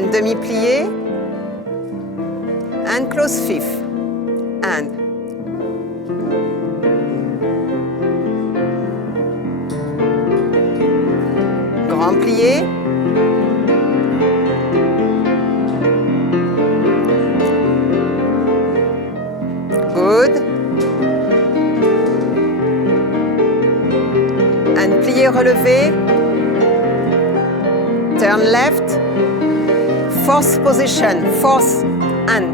and demi-plié, and close fifth, and grand plié, good, and plié relevé, turn left, fourth position, fourth and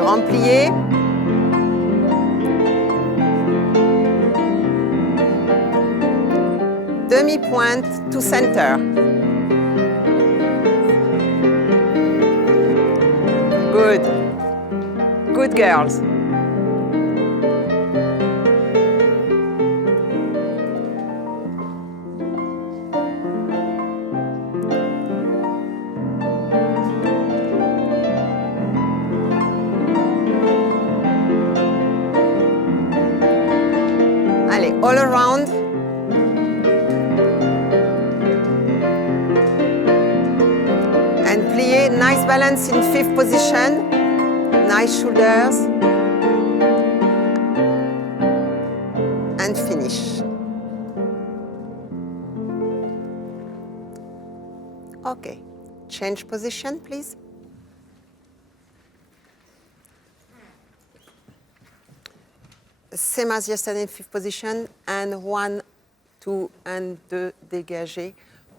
grand plié, demi-pointe to center, good, good girls. All around. And plié, nice balance in fifth position. Nice shoulders. And finish. Okay, change position, please. Same as yesterday in fifth position, and 1, 2, and 2, dégagé.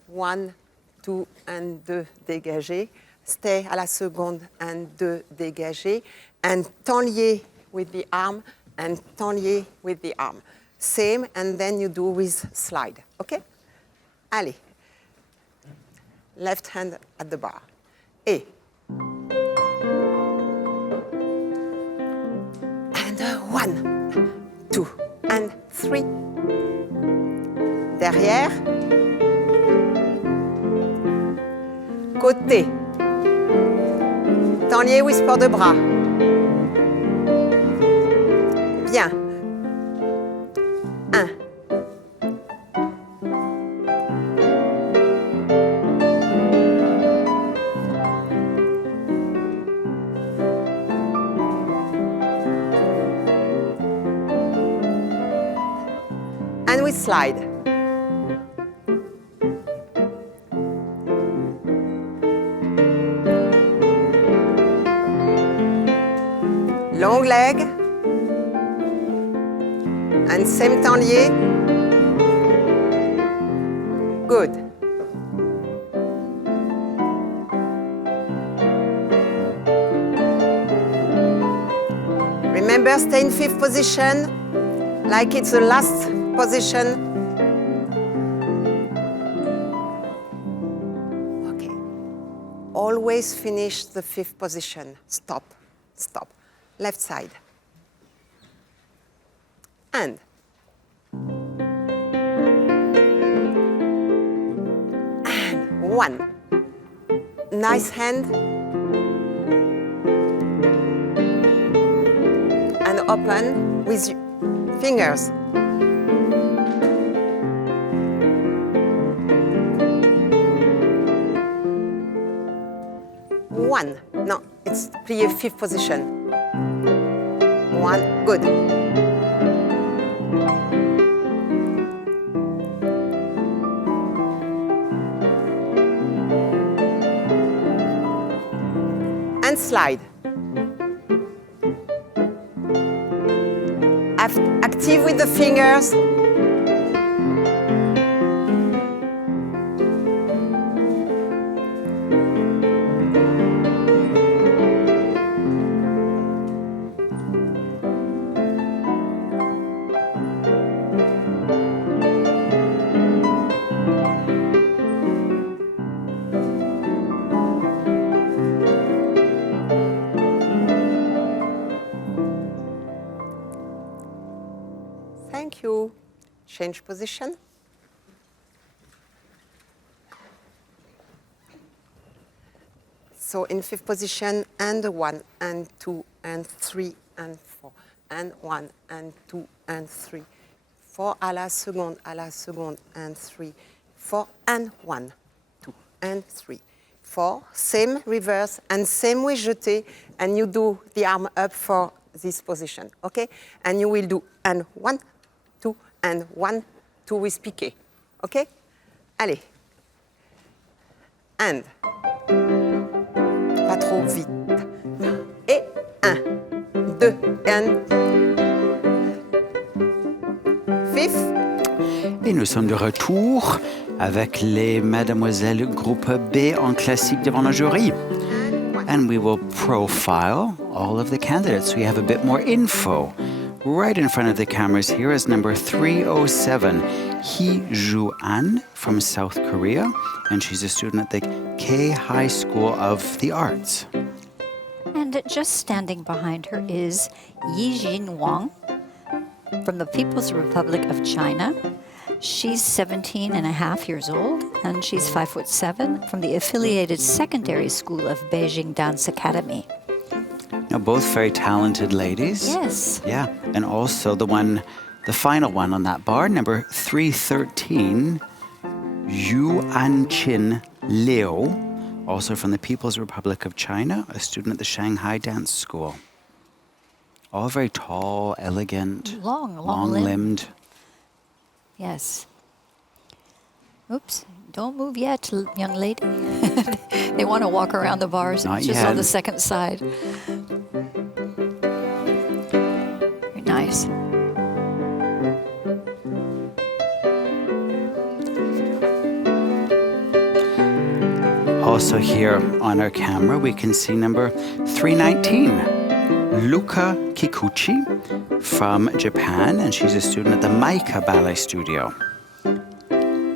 1, 2, and 2, dégagé. Stay à la seconde, and 2, dégagé. And temps lié with the arm, and temps lié with the arm. Same, and then you do with slide, okay? Allez. Left hand at the bar. Et. And 1. 2 and 3. Derrière. Côté. Temps lié with port de bras. Bien. 1. And we slide. Long leg. And same temps lié. Good. Remember, stay in fifth position, like it's the last position. Okay. Always finish the fifth position. Stop. Stop. Left side. And. And 1. Nice hand. And open with fingers. One. No, it's plié fifth position. 1. Good. And slide. Active with the fingers. Thank you. Change position. So in fifth position, and 1, and 2, and 3, and 4, and 1, and 2, and 3, 4 à la seconde, and 3, 4, and 1, 2, and 3, 4, same reverse, and same with jeté, and you do the arm up for this position, okay? And you will do and 1, 2, and 1, 2 with piqué, okay? Allez. And. Pas trop vite. Et 1, 2, and 5. Et nous sommes de retour avec les Mademoiselles groupe B en classique devant le jury. And we will profile all of the candidates so you have a bit more info. Right in front of the cameras here is number 307, Hee Ju-an from South Korea, and she's a student at the K High School of the Arts. And just standing behind her is Yi-jin Wang from the People's Republic of China. She's 17 and a half years old, and she's 5'7" from the affiliated secondary school of Beijing Dance Academy. Now, both very talented ladies. Yes. Yeah, and also the final one on that bar, number 313, Yu An-chin Liu, also from the People's Republic of China, a student at the Shanghai Dance School. All very tall, elegant, long-limbed. Yes. Oops, don't move yet, young lady. They want to walk around the bars. Not just yet. on the second side. Very nice. Also here on our camera, we can see number 319, Luka Kikuchi from Japan, and she's a student at the Maika Ballet Studio.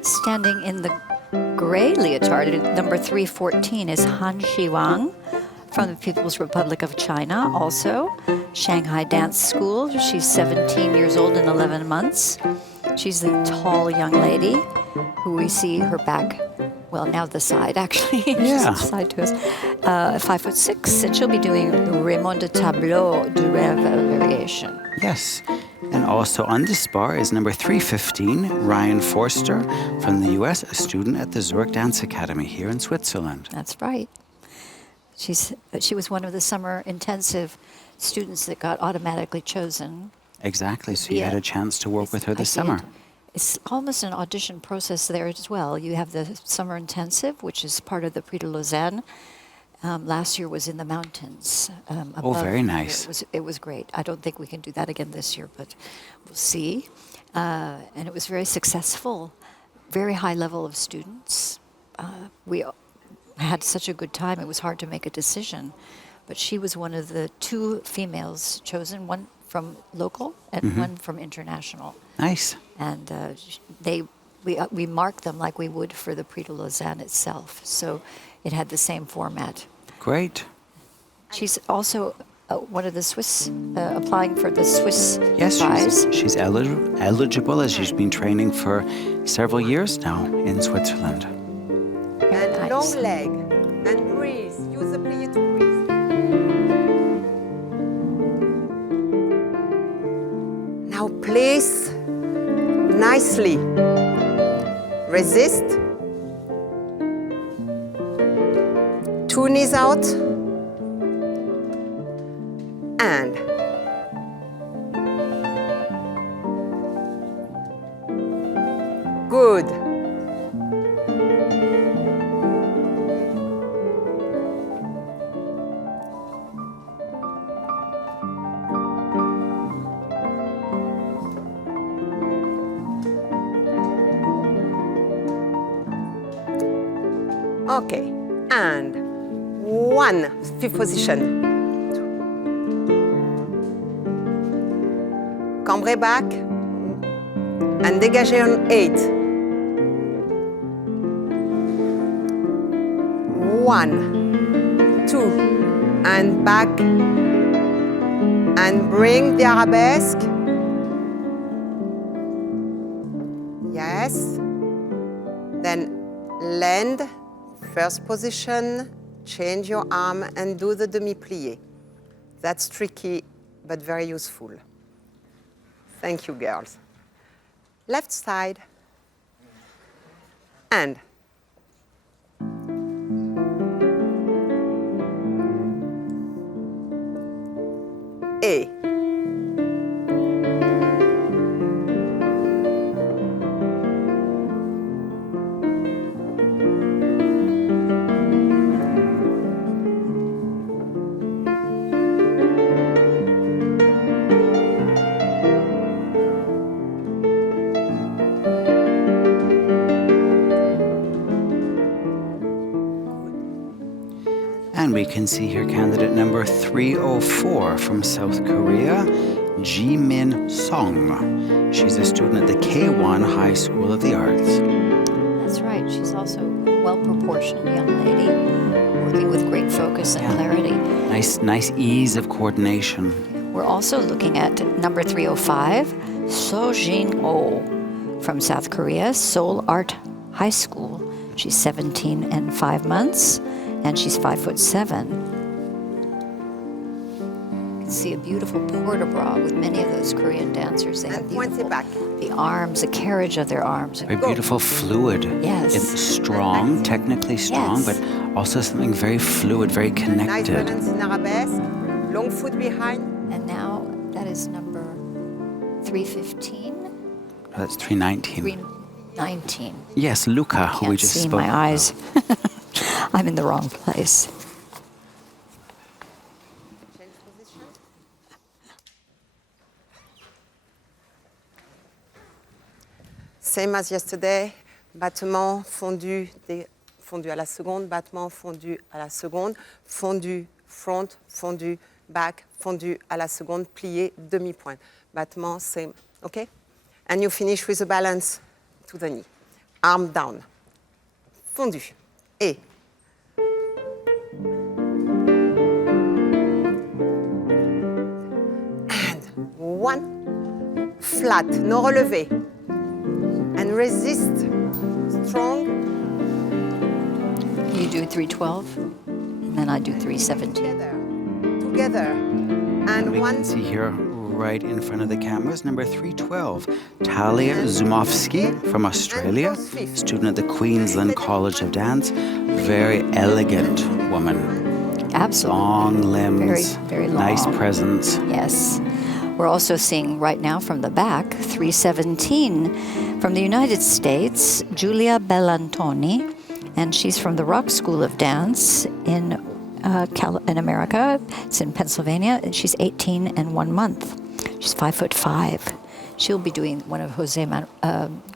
Standing in the gray leotard, number 314, is Han Shiwang from the People's Republic of China, also Shanghai Dance School. She's 17 years old and 11 months. She's the tall young lady who we see her back, well, now the side, actually. Yeah. She's side to us. 5'6", and she'll be doing the Raymond de Tableau du Rêve variation. Yes. And also on this bar is number 315, Ryan Forster from the US, a student at the Zurich Dance Academy here in Switzerland. That's right. She was one of the summer intensive students that got automatically chosen. Exactly, so you had a chance to work with her this I summer. did. It's almost an audition process there as well. You have the summer intensive, which is part of the Prix de Lausanne. Last year was in the mountains. Above very nice. It was great. I don't think we can do that again this year, but we'll see. And it was very successful, very high level of students. We had such a good time, it was hard to make a decision. But she was one of the 2 females chosen, one from local and one from international. Nice. And we marked them like we would for the Prix de Lausanne itself. So it had the same format. Great. She's also one of the Swiss, applying for the Swiss Yes, prize. she's eligible as she's been training for several years now in Switzerland. Very And nice. long leg, and breathe, use the plié to breathe. Now place nicely. Resist. 2 knees out. And. Good. Okay, and 1, 5th position. Cambrez back and dégagez on 8. 1, 2, and back, and bring the arabesque. Yes. Then land. First position, change your arm and do the demi-plié. That's tricky, but very useful. Thank you, girls. left side, and A. And we can see here candidate number 304 from South Korea, Ji-min Song. She's a student at the K1 High School of the Arts. That's right. She's also a well-proportioned young lady, working with great focus and clarity. Nice ease of coordination. We're also looking at number 305, So Jin-oh from South Korea, Seoul Art High School. She's 17 and 5 months, and she's 5'7". You can see a beautiful port-de-bras with many of those Korean dancers. They have And pointe beautiful, back. the arms, the carriage of their arms. Very beautiful, fluid. Yes. It's strong, technically strong, Yes. but also something very fluid, very Nice connected. balance in arabesque, long foot behind. And now that is number 315, That's 319. 319. Yes, Luca, who we Can't just see spoke my eyes. I'm in the wrong place. Change position. Same as yesterday, battement fondu, fondu à la seconde, battement fondu à la seconde, fondu front, fondu back, fondu à la seconde, plié, demi-pointe. Battement, same, okay? And you finish with a balance to the knee. Arm down. Fondu. Et. And one. Flat, no relevé. And resist. Strong. You do 312, and then I do 317. Together. Together. And We one. can see here right in front of the cameras, number 312, Talia Zumovsky from Australia, student at the Queensland College of Dance. Very elegant woman. Absolutely. Long limbs, Very long. nice presence. Yes. We're also seeing right now from the back, 317 from the United States, Giulia Bellantoni, and she's from the Rock School of Dance in America. It's in Pennsylvania, and she's 18 and 1 month. She's 5'5". She'll be doing one of Jose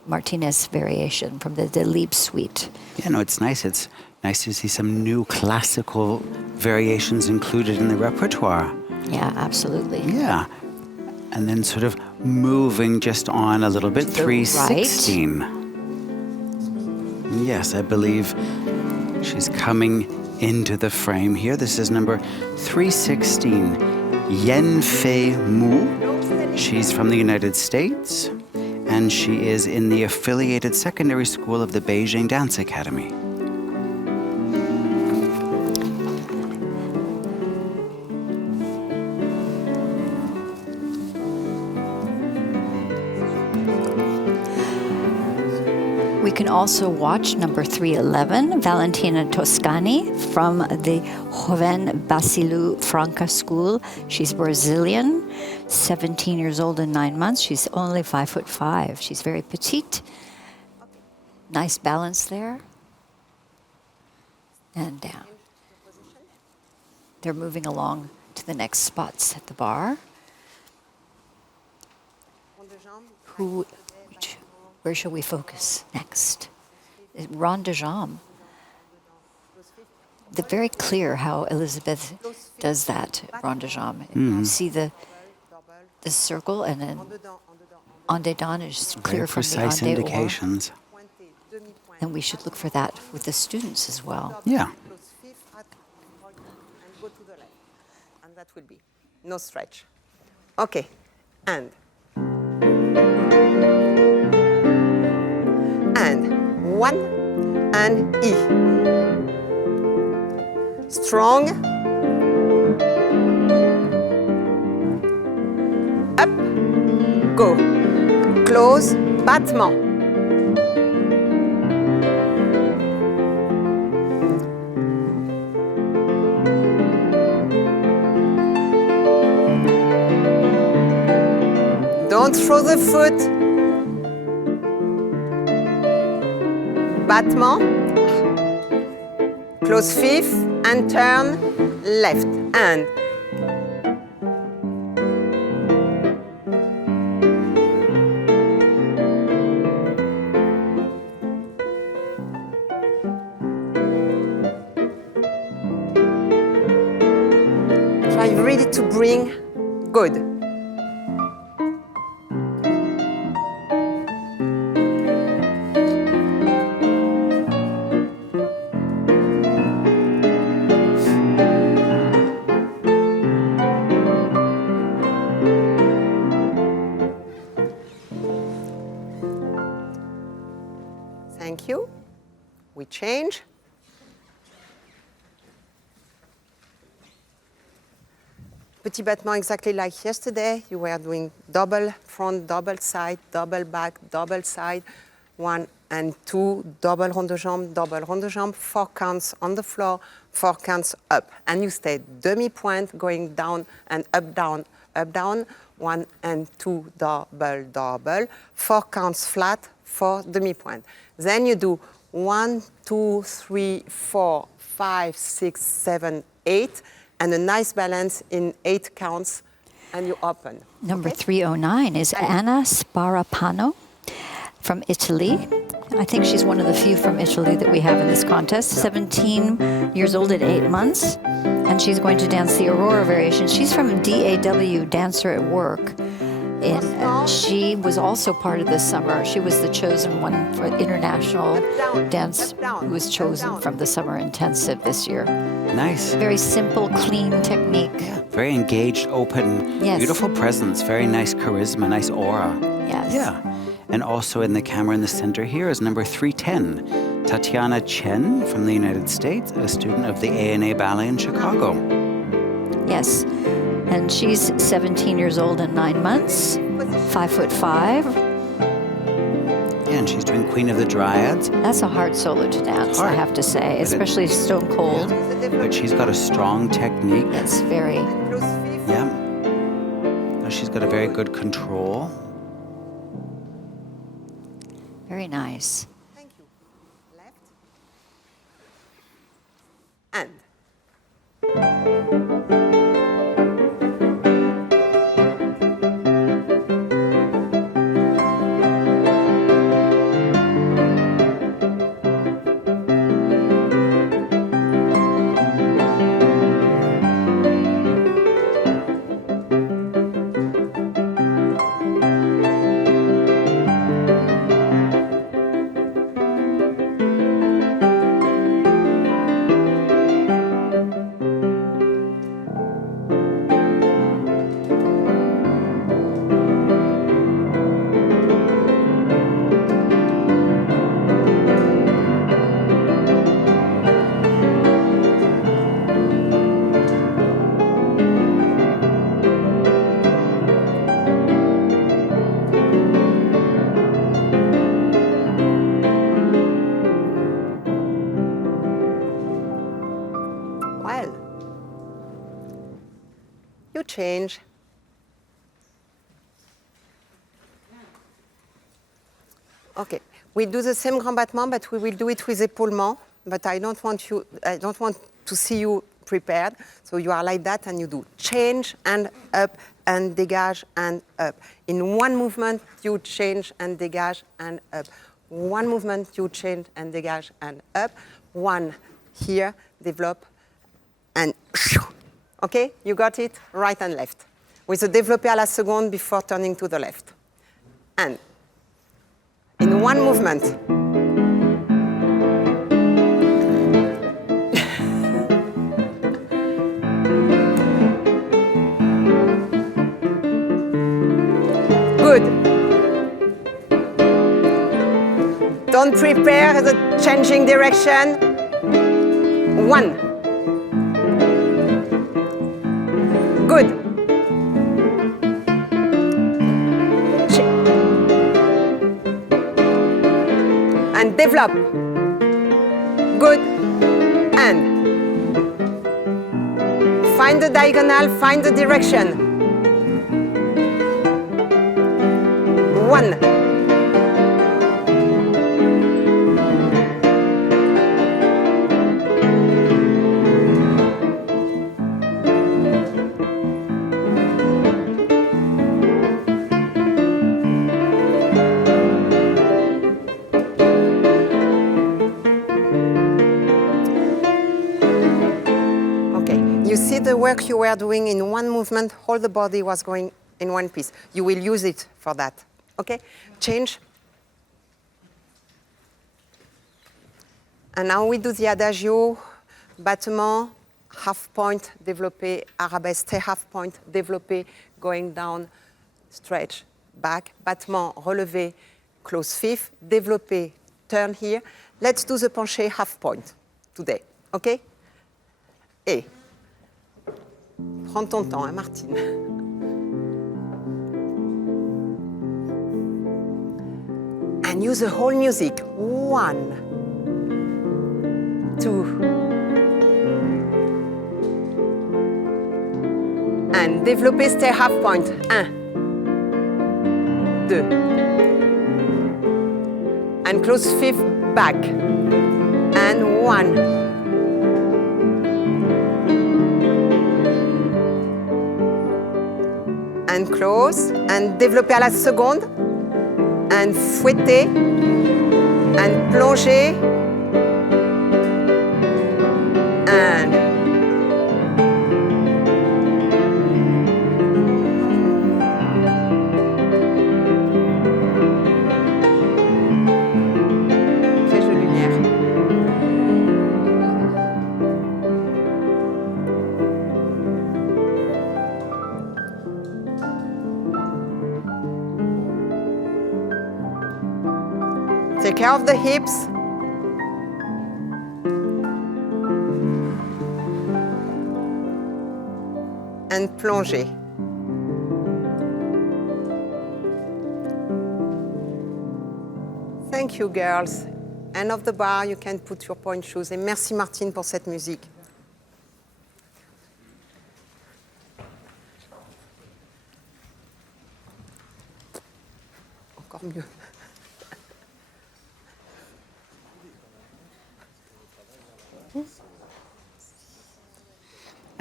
Martinez's variation from the Delibes suite. Yeah, no, it's nice. It's nice to see some new classical variations included in the repertoire. Yeah, absolutely. Yeah. And then sort of moving just on a little bit, To the 316. Yes, I believe she's coming into the frame here. This is number 316, Yen Fei Mu. She's from the United States, and she is in the affiliated secondary school of the Beijing Dance Academy. We can also watch number 311, Valentina Toscani from the Joven Basilu Franca School. She's Brazilian, 17 years old and 9 months. She's only 5'5". She's very petite. Nice balance there. And down. They're moving along to the next spots at the bar. Where shall we focus next? Rond de jambe. They're very clear how Elizabeth does that, rond de jambe. You see the circle, and then en dedans is clear Very from the precise en dehors. indications. And we should look for that with the students as well. Yeah. And go to the left. And that will be no stretch. Okay. And one and E. Strong. Up. Go. Close. battement. Don't throw the foot. Battement. Close fifth and turn left. And try really to bring good. Thank you. We change. Petit battement exactly like yesterday. You were doing double front, double side, double back, double side. 1 and 2, double rond de jambe, 4 counts on the floor, 4 counts up. And you stay demi-pointe, going down and up, down, up, down. 1 and 2, double, double. 4 counts flat, 4 demi-pointe. Then you do 1, 2, 3, 4, 5, 6, 7, 8, and a nice balance in 8 counts, and you open. Number 309 is Anna Sparapano from Italy. I think she's one of the few from Italy that we have in this contest. 17 years old at 8 months, and she's going to dance the Aurora variation. She's from DAW, Dancer at Work. She was also part of this summer. She was the chosen one for international dance, who was chosen from the summer intensive this year. Nice. Very simple, clean technique. Very engaged, open, Yes. beautiful presence, very nice charisma, nice aura. Yes. Yeah. And also in the camera in the center here is number 310, Tatiana Chen from the United States, a student of the A&A Ballet in Chicago. Yes. And she's 17 years old and 9 months, 5'5". Yeah, and she's doing Queen of the Dryads. That's a hard solo to dance, I Hard. have to say, But especially Stone Cold. But she's got a strong technique. It's very, Close fifth. Yeah. She's got a very good control. very nice. Thank you. Left. And. Well, you change. Okay, we do the same grand battement, but we will do it with épaulement. But I don't want to see you prepared. So you are like that, and you do change and up and dégage and up. In one movement, you change and dégage and up. One movement, you change and dégage and up. One here, develop, and okay, you got it, right and left. With a développé à la seconde before turning to the left. And in one movement. Good. Don't prepare the changing direction. 1. Good. Develop. Good. And. Find the diagonal, find the direction. 1. You see the work you were doing in one movement, all the body was going in one piece. You will use it for that, okay? Change. And now we do the adagio, battement, half point, développé, arabesque, stay half point, développé, going down, stretch, back, battement, relevé, close fifth, développé, turn here. Let's do the penché half point today, okay? Et. Prends ton temps, hein, Martine. And use the whole music. 1, 2. And développer, stay half point. 1, 2. And close fifth, back. And 1. And close, and développer à la seconde, and fouetter, and plonger, and très jolie lumière. Take care of the hips. And plonger. Thank you, girls. End of the bar, you can put your pointe shoes. Et merci, Martine, pour cette musique. Encore mieux.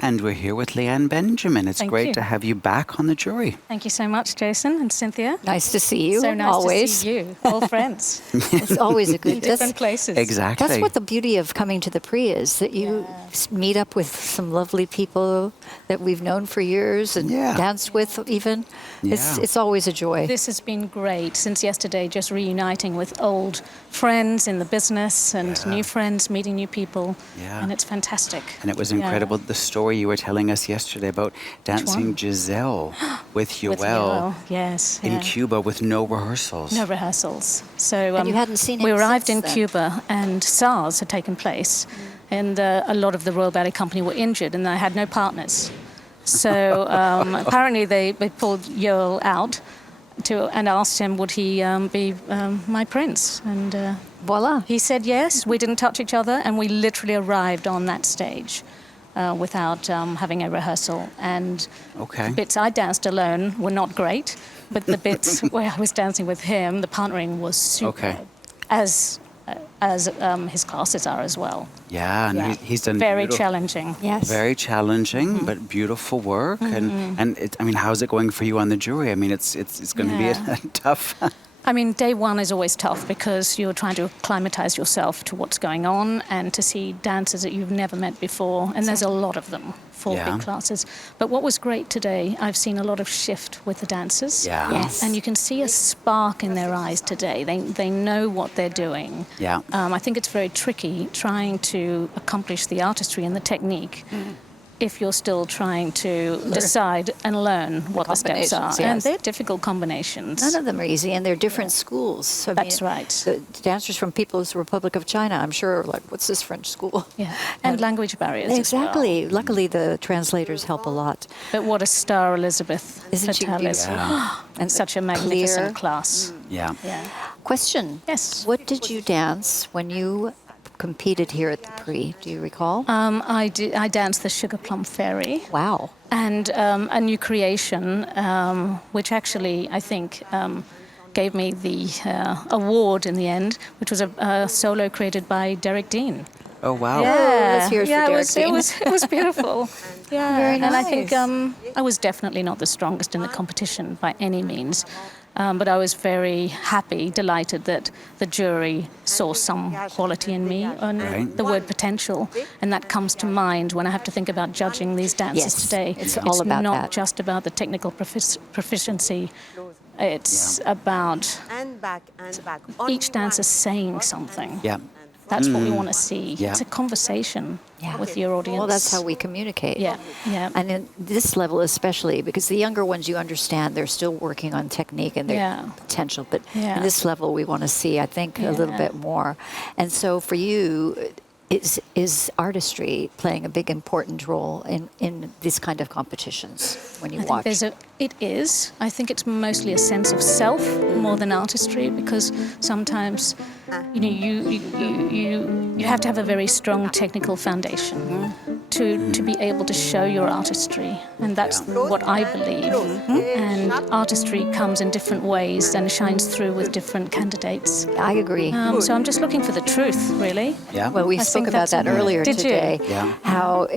And we're here with Leanne Benjamin. It's Thank great you. to have you back on the jury. Thank you so much, Jason and Cynthia. Nice to see you. So nice always. to see you, all friends, It's always a good. in different places. Exactly. That's what the beauty of coming to the Prix is, that you meet up with some lovely people that we've known for years and Yeah. danced with even. Yeah. It's always a joy. This has been great since yesterday, just reuniting with old friends in the business and new friends, meeting new people. Yeah. And it's fantastic. And it was Yeah. incredible, the story you were telling us yesterday about dancing one? Giselle with With Yoel Yoel, yes. in yeah. Cuba with no rehearsals. No rehearsals. So And you hadn't seen him we arrived since in then. Cuba and SARS had taken place, and a lot of the Royal Ballet Company were injured, and I had no partners. So apparently they pulled Yoel out and asked him would he be my prince, and Voila. he said yes. We didn't touch each other, and we literally arrived on that stage without having a rehearsal. And Okay. the bits I danced alone were not great, but the bits where I was dancing with him, the partnering was super. Okay. As his classes are as well. Yeah, and Yeah. he's done Very beautiful- challenging. Yes. Very challenging, but beautiful work. And I mean, how's it going for you on the jury? I mean, it's going to be Yeah. tough. I mean, day one is always tough because you're trying to acclimatize yourself to what's going on and to see dancers that you've never met before. And there's a lot of them for Yeah. big classes. But what was great today, I've seen a lot of shift with the dancers. Yeah. Yes. And you can see a spark in their eyes today. They know what they're doing. Yeah. I think it's very tricky trying to accomplish the artistry and the technique if you're still trying to decide and learn what the steps are. combinations, And yes. they're difficult combinations. None of them are easy, and they're different schools. So, I That's mean, right. The dancers from People's Republic of China, I'm sure, are like, what's this French school? Yeah, and language barriers Exactly. as well. Luckily, the translators help a lot. But what a star Elizabeth Isn't she Vitalis. beautiful? And such a magnificent Clear. class. Yeah. Yeah. Question. Yes. What did you dance when you competed here at the Prix? Do you recall? I danced the Sugar Plum Fairy. Wow. And a new creation, which actually I think gave me the award in the end, which was a solo created by Derek Dean. Oh, wow. Let's hear it for Derek Dean. It was beautiful. Yeah, Very and I nice. think I was definitely not the strongest in the competition by any means. But I was very happy, delighted that the jury saw some quality in me and Right. the word potential. And that comes to mind when I have to think about judging these dances Yes, today. it's all about not that. just about the technical proficiency. It's about And back, and back. each dancer saying something. Yeah. That's what we want to see. Yeah. It's a conversation Yeah. with your audience. Well, that's how we communicate. Yeah, yeah. And in this level especially, because the younger ones, you understand, they're still working on technique and their Yeah. potential. But Yeah. in this level, we want to see, I think, a little Yeah. bit more. And so for you, is artistry playing a big important role in this kind of competitions when you I think watch? it is. I think it's mostly a sense of self more than artistry, because sometimes, you have to have a very strong technical foundation to be able to show your artistry, and that's what I believe. And artistry comes in different ways and shines through with different candidates. I agree. So I'm just looking for the truth, really. Yeah. Well, we I spoke think about that's- that earlier Did you? today. Yeah. How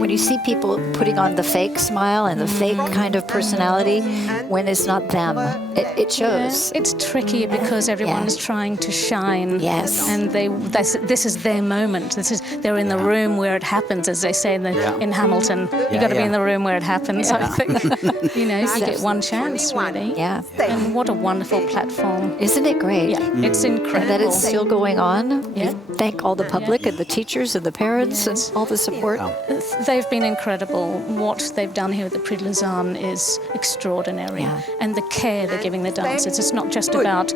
when you see people putting on the fake smile and the fake kind of personality, when it's not them, it shows. It's tricky because everyone is trying to shine. Yes. And this is their moment. They're in the room where it happens, as they say in Hamilton. You got to be in the room where it happens. I think you get one chance, really. Yeah. And what a wonderful platform. Isn't it great? Yeah, it's incredible. And that it's still going on. Yeah. We thank all the public and the teachers and the parents and all the support. They've been incredible. What they've done here at the Prix de Lausanne is extraordinary. Yeah. And the care they're giving the dancers. It's not just about,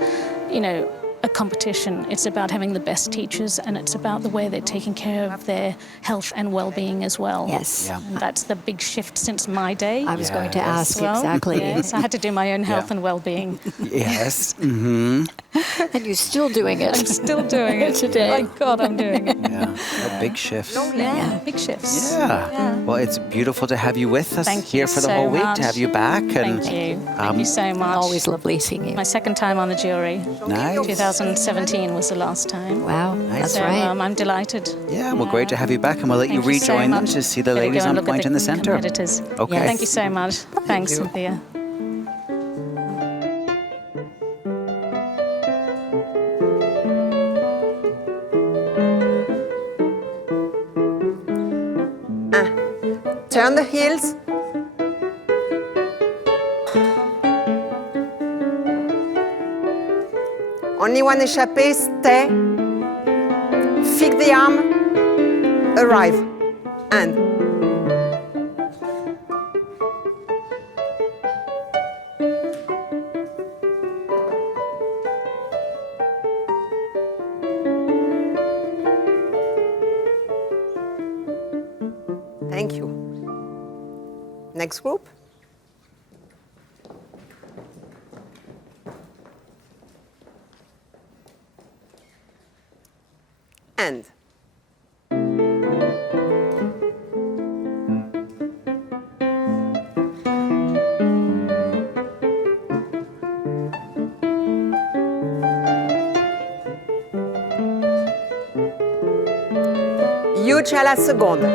a competition. It's about having the best teachers, and it's about the way they're taking care of their health and well-being as well. Yes. Yeah. And that's the big shift since my day. I was going to Yes. ask Well, exactly. Yes, I had to do my own health and well-being. Yes. Mm-hmm. And you're still doing it. I'm still doing it Today. My God, I'm doing it. Yeah. A big shift. Yeah, big shifts. Yeah. Well, it's beautiful to have you with us Thank here you for the so whole week, much. to have you back. And Thank you. Thank you so much. Always lovely seeing you. My second time on the jury. Nice. 2017 was the last time. Wow, that's So right. I'm delighted. Yeah, well, great to have you back, and we'll let you Thank so rejoin them much. to see the Better ladies go and on look at Pointe in the center. competitors. Okay. Yes. Thank you so much. Thanks, you. Cynthia. Turn the heels. Only one échappé, stay. Flick the arm. Arrive. And. Thank you. Next group. And. Huge à la seconde.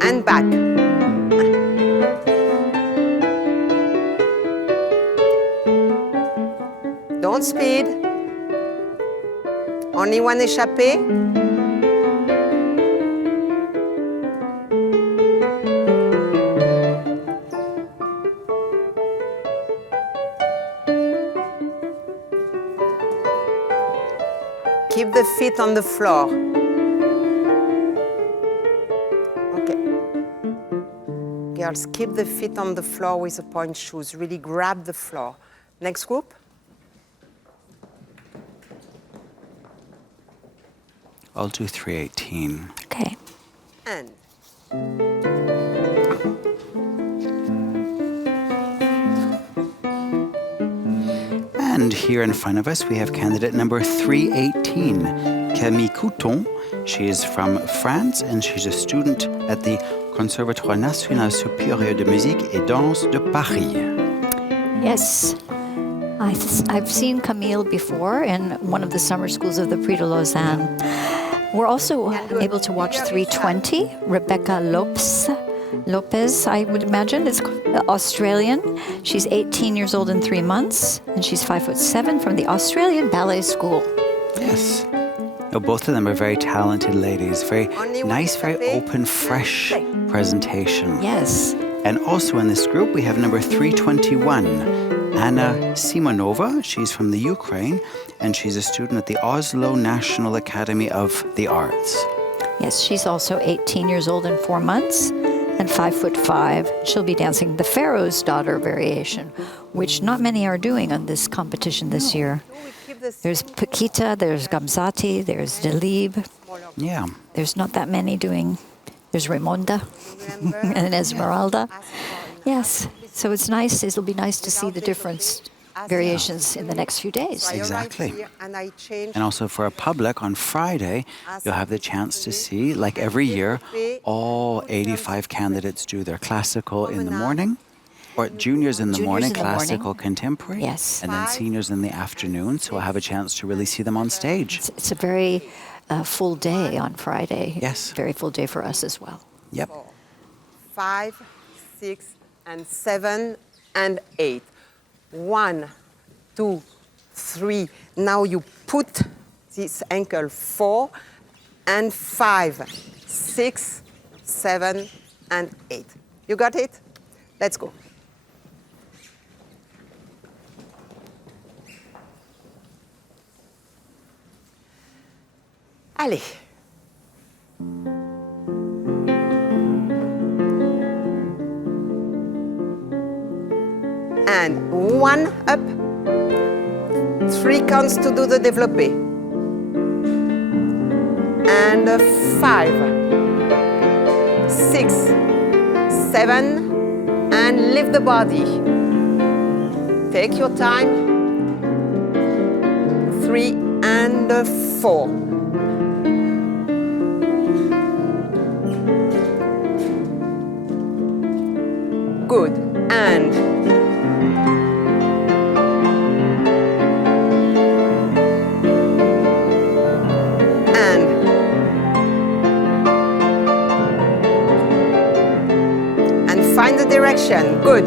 And back. Don't speed. Only one échappé. Keep the feet on the floor. Okay. Girls, keep the feet on the floor with the point shoes. Really grab the floor. Next group. I'll do 318. Okay. And And here in front of us, we have candidate number 318, Camille Couton. She is from France, and she's a student at the Conservatoire National Supérieur de Musique et Danse de Paris. Yes. I've seen Camille before in one of the summer schools of the Prix de Lausanne. We're also able to watch 320, Rebecca Lopez, I would imagine, is Australian. She's 18 years old and 3 months, and she's 5'7" from the Australian Ballet School. Yes. No, both of them are very talented ladies. Very nice, very open, fresh presentation. Yes. And also in this group, we have number 321, Anna Simonova. She's from the Ukraine, and she's a student at the Oslo National Academy of the Arts. Yes, she's also 18 years old and 4 months and 5'5". She'll be dancing the Pharaoh's Daughter variation, which not many are doing on this competition this year. There's Paquita, there's Gamzati, there's Delib. Yeah. There's not that many doing. There's Raimonda and Esmeralda. Yes, so it's nice. It'll be nice to see the different variations in the next few days. Exactly. And also for a public, on Friday, you'll have the chance to see, like every year, all 85 candidates do their classical in the morning, or juniors in the morning, classical contemporary, Yes. and then seniors in the afternoon, so we'll have a chance to really see them on stage. It's a very full day on Friday. Yes. Very full day for us as well. Yep. 5, 6, and 7, and 8. 1, 2, 3. Now you put this ankle 4, and 5, 6, 7, and 8. You got it? Let's go. Allez. And 1 up, 3 counts to do the développé. And 5, 6, 7, and lift the body. Take your time. 3 and 4. Good. And find the direction. Good.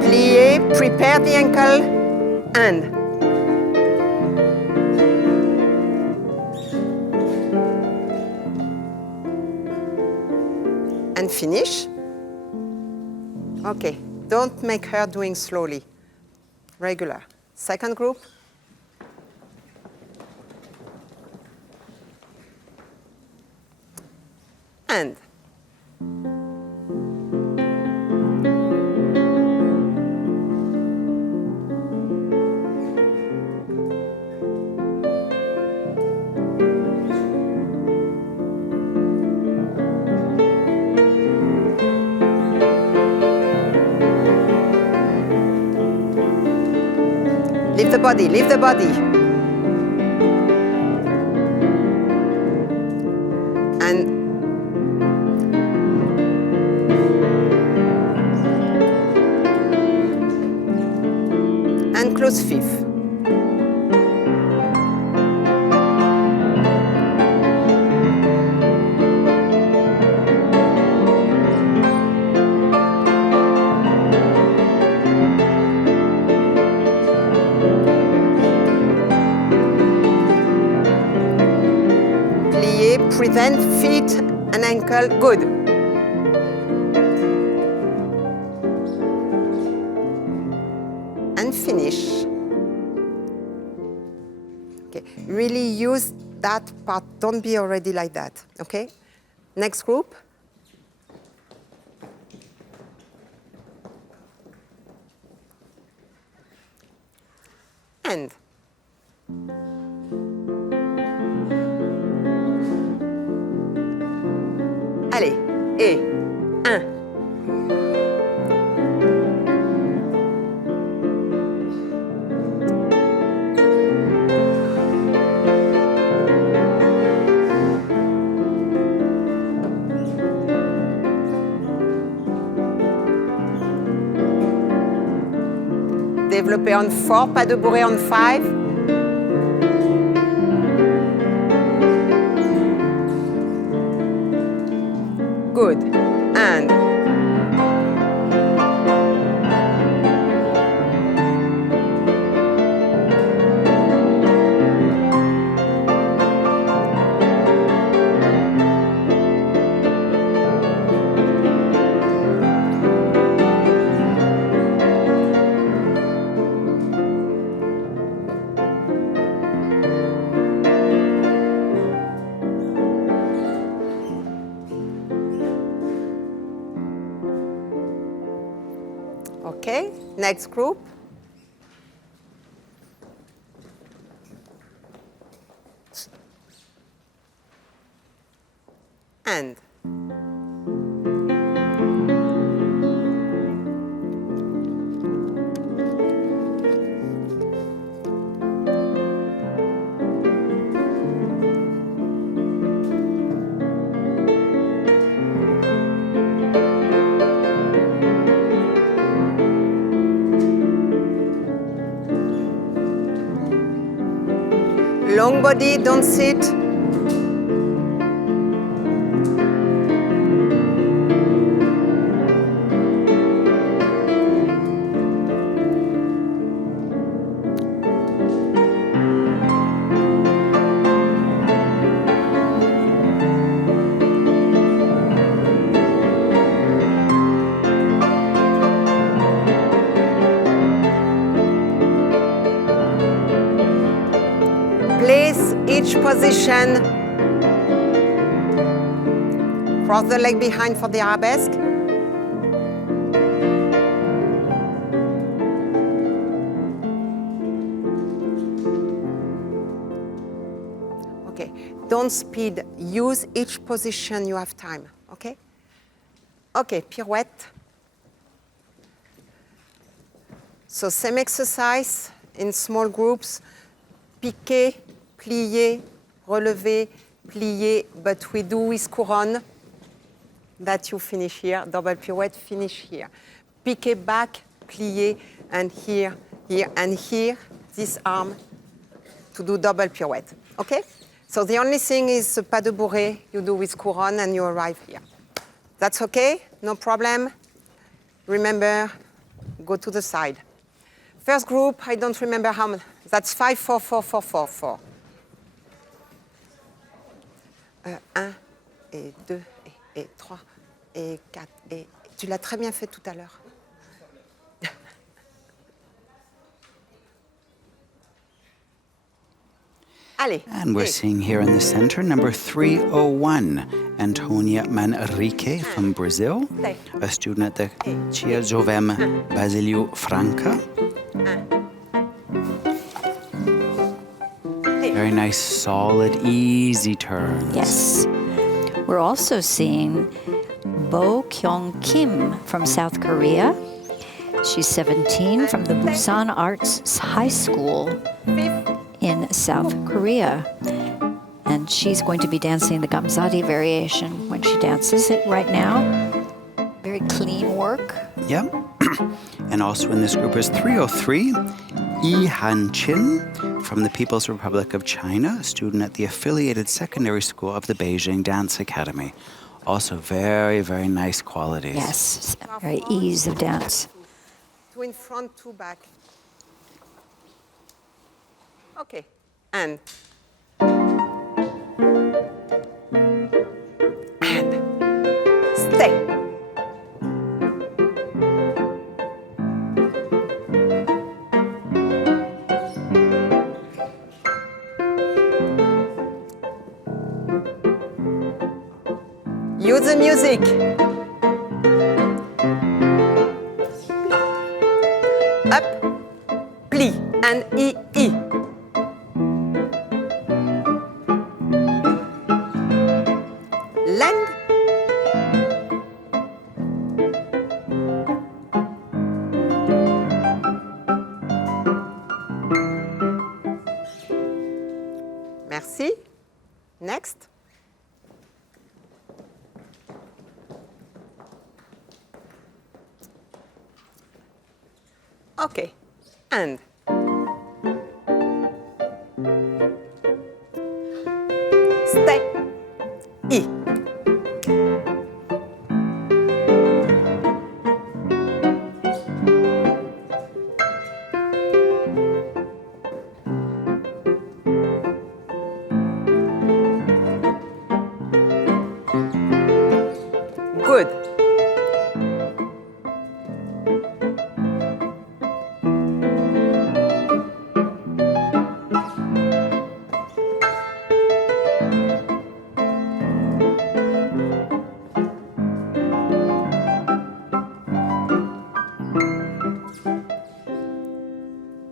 Plié, prepare the ankle, and finish. Okay, don't make her doing slowly. Regular. Second group. And lift the body, lift the body. And close fifth. Plié, present feet and ankle, good. And finish. Okay, really use that part. Don't be already like that, okay? Next group. and. Allez, et 1. Développer on 4, pas de bourrée on 5. Good. And. Okay, next group. And. Long body, don't sit. Place each position. Cross the leg behind for the arabesque. Okay, don't speed. Use each position you have time, okay? Okay, pirouette. So same exercise in small groups. Piqué, plié, relevé, plié, but we do with couronne. That you finish here. Double pirouette, finish here. Piqué back, plié, and here, and here, this arm to do double pirouette. Okay? So the only thing is pas de bourrée, you do with couronne and you arrive here. That's okay? No problem? Remember, go to the side. First group, I don't remember how many. That's 5, 4, 4, 4, 4, 4. 1, et 2, et 3, et 4, et... Tu l'as très bien fait tout à l'heure. Allez. And we're seeing here in the center, number 301, Antonia Manrique from Brazil, a student at the Cia Jovem Basilio Franca. Very nice, solid, easy turns. Yes. We're also seeing Bo Kyung Kim from South Korea. She's 17 from the Busan Arts High School in South Korea. And she's going to be dancing the Gamzadi variation when she dances it right now. Very clean work. Yep. And also in this group is 303, Yi Han Chin from the People's Republic of China, a student at the affiliated secondary school of the Beijing Dance Academy. Also very, very nice qualities. Yes, very ease of dance. 2 in front, 2 back. Okay, and stay. Use the music. Up, plie, and E. Okay. And. Stay. I. Good.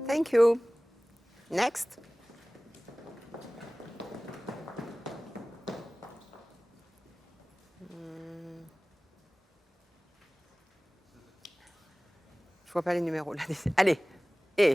Thank you. Next. Je vois pas les numéros là. Allez. Et.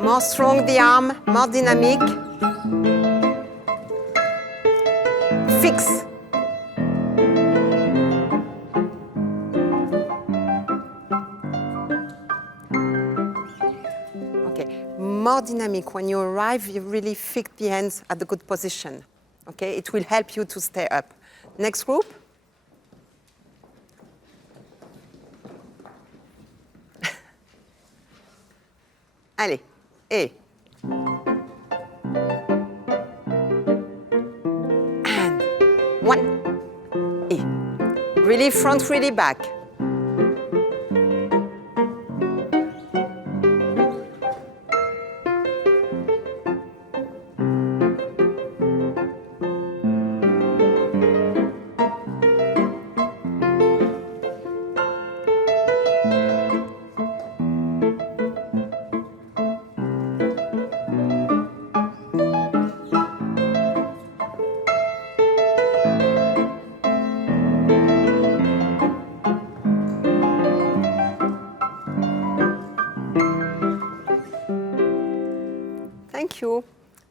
More strong the arm, more dynamic. Fix. Okay, more dynamic. When you arrive, you really fix the hands at the good position. Okay, it will help you to stay up. Next group. Allez. Et. And. One. Et. Really front, really back. Thank you.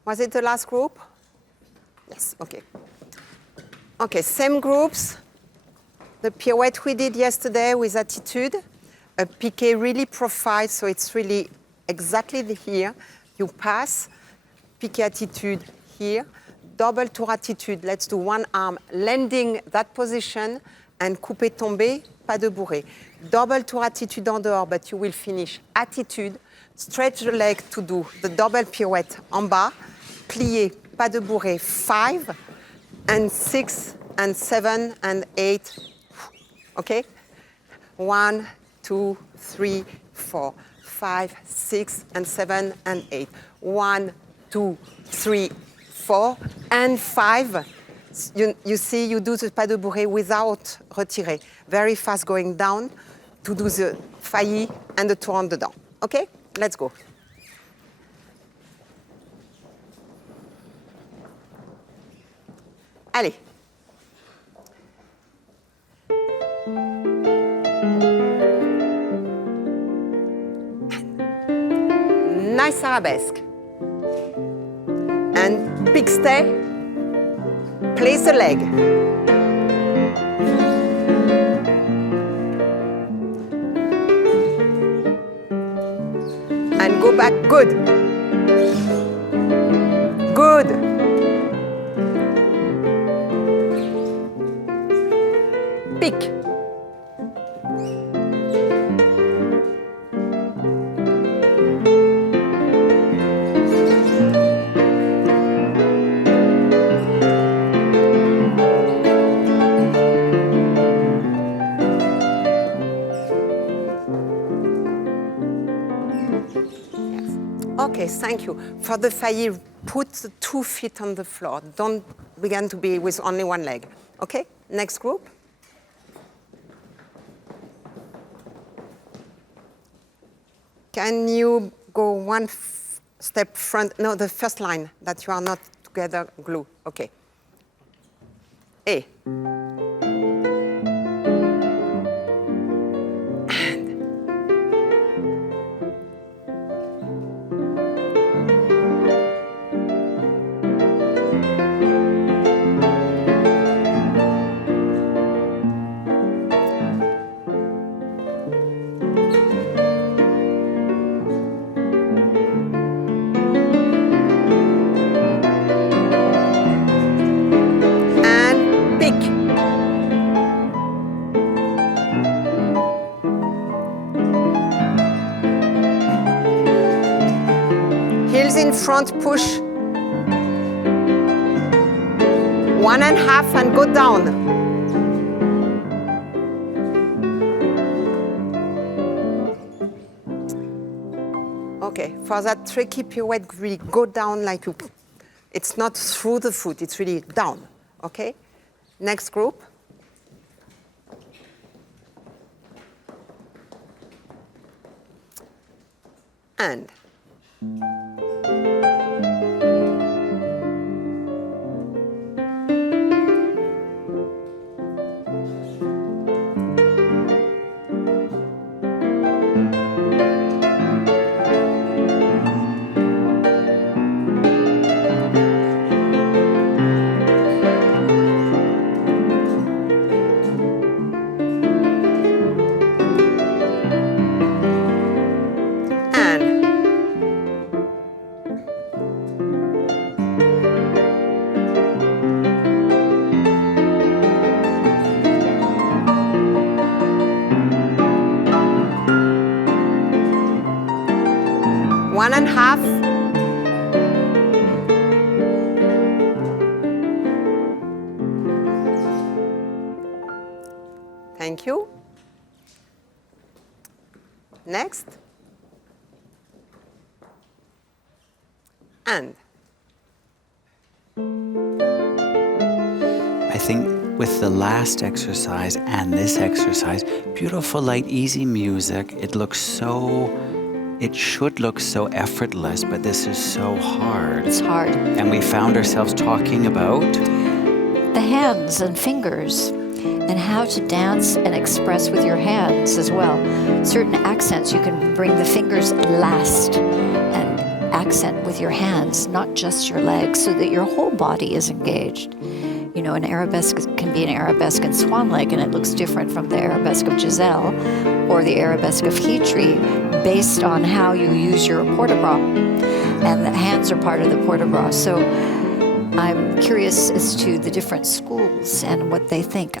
Was it the last group? Yes, okay. Okay, same groups. The pirouette we did yesterday with attitude. A piqué really profile, so it's really exactly here. You pass, piqué attitude here. Double tour attitude, let's do one arm, landing that position, and coupé tombé, pas de bourrée. Double tour attitude en dehors, but you will finish attitude. Stretch the leg to do the double pirouette en bas, plié, pas de bourrée, 5, and 6, and 7, and 8. Okay? 1, 2, 3, 4, 5, 6, and 7, and 8. 1, 2, 3, 4, and 5. You see, you do the pas de bourrée without retirer. Very fast going down to do the failli and the tour en dedans. Okay? Let's go. Allez. Nice arabesque. And big stay. Place the leg. And go back. Good. Good. Pick. Okay, thank you. For the failli, put the 2 feet on the floor. Don't begin to be with only one leg. Okay, next group. Can you go one step front. No, the first line, that you are not together glue. Okay. A. Heels in front, push. 1.5 and go down. Okay, for that tricky pirouette, really go down like you. It's not through the foot, it's really down. Okay? Next group. And. One and a half. Thank you. Next. And. I think with the last exercise and this exercise, beautiful, light, easy music, it should look so effortless, but this is so hard. It's hard. And we found ourselves talking about the hands and fingers and how to dance and express with your hands as well. Certain accents, you can bring the fingers last and accent with your hands, not just your legs, so that your whole body is engaged. You know, an arabesque can be an arabesque in Swan Lake, and it looks different from the arabesque of Giselle or the arabesque of Hitri, based on how you use your port-de-bras. And the hands are part of the port-de-bras. So I'm curious as to the different schools and what they think.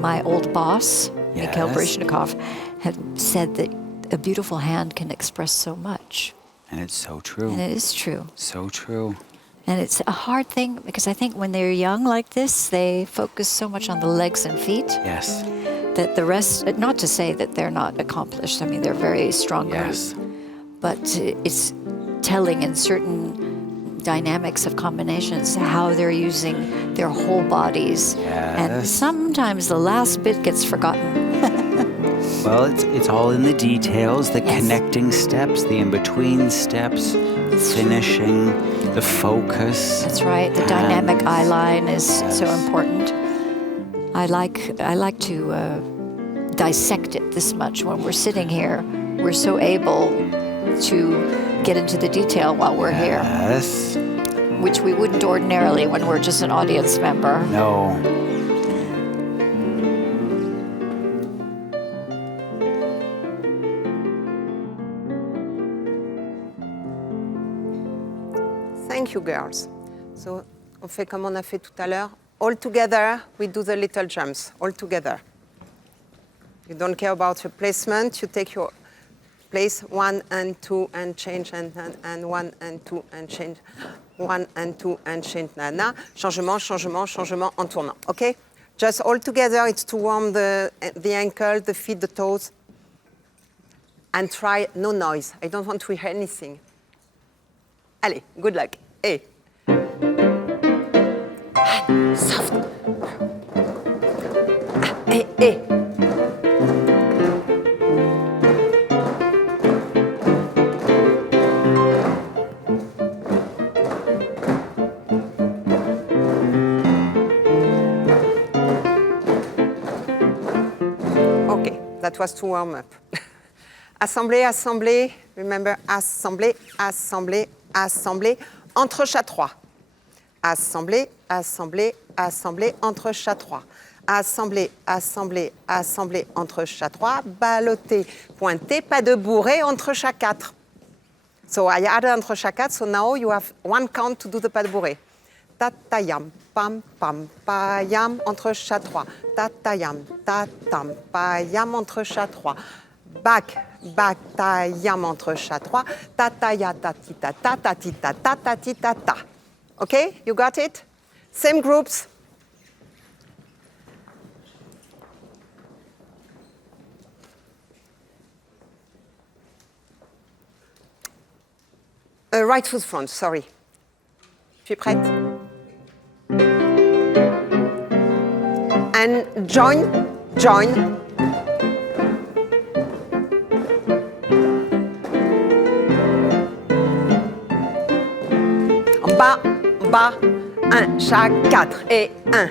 My old boss, Mikhail Baryshnikov, had said that a beautiful hand can express so much. And it's so true. And it is true. So true. And it's a hard thing because I think when they're young like this, they focus so much on the legs and feet. Yes. That the rest, not to say that they're not accomplished. I mean, they're very strong. Yes. But it's telling in certain dynamics of combinations how they're using their whole bodies. Yes. And sometimes the last bit gets forgotten. Well, it's all in the details, the connecting steps, the in-between steps, finishing, the focus. That's right. The dynamic eye line is so important. I like to dissect it this much. When we're sitting here, we're so able to get into the detail while we're here. Yes. Which we wouldn't ordinarily when we're just an audience member. No. Thank you, girls. So, on fait comme on a fait tout à l'heure. All together, we do the little jumps. All together. You don't care about your placement. You take your place 1 and 2 and change and 1 and 2 and change. 1 and 2 and change. Nana. Changement, changement, changement en tournant. Okay? Just all together. It's to warm the ankle, the feet, the toes. And try no noise. I don't want to hear anything. Allez, good luck. Hey. Soft. Hey, hey. that was to warm up. Assembler, assembler. Remember, assembler, assembler, assembler. Entrechat 3. Assembler, assembler, assembler. Entrechat 3. Assembler, assembler, assembler. Entrechat 3. Balloter, pointer. Pas de bourré. Entrechat 4. So I added entrechat 4. So now you have one count to do the pas de bourré. Tatayam, pam, pam, payam, entrechat 3. Tatayam, tatam, payam, entrechat 3. Back, back, tayam, entrechat 3. Tataya, tatita, tatatita, tatatita, ta. Okay, you got it? Same groups. Right foot front, sorry. Tu es prête? And join, join. En bas, bas, 1, chaque 4 et 1.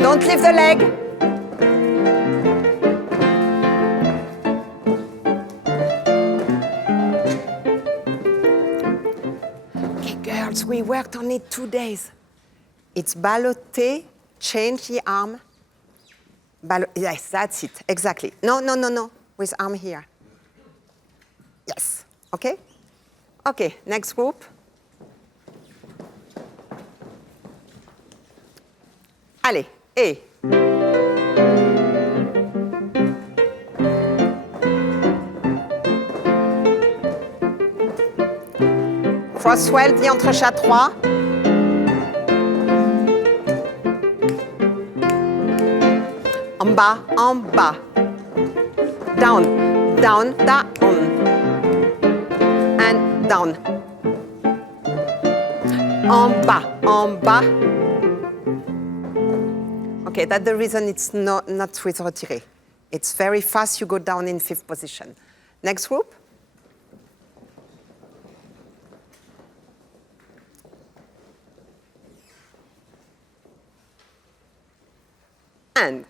Don't lift the leg. Okay, girls, we worked on it 2 days. It's balloter, change the arm. Yes, that's it, exactly. No, no, no, no, with arm here. Yes, okay? Okay, next group. Allez, et. Crosswell dit entrechat 3. En bas, en bas. Down, down, down. And down. En bas, en bas. Okay, that's the reason it's not with retiré. It's very fast, you go down in 5th position. Next group. And.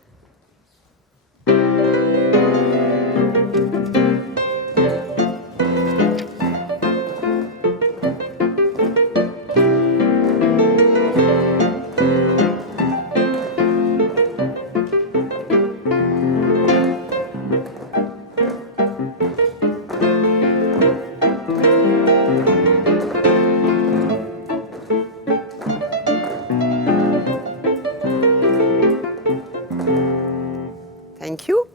Thank you.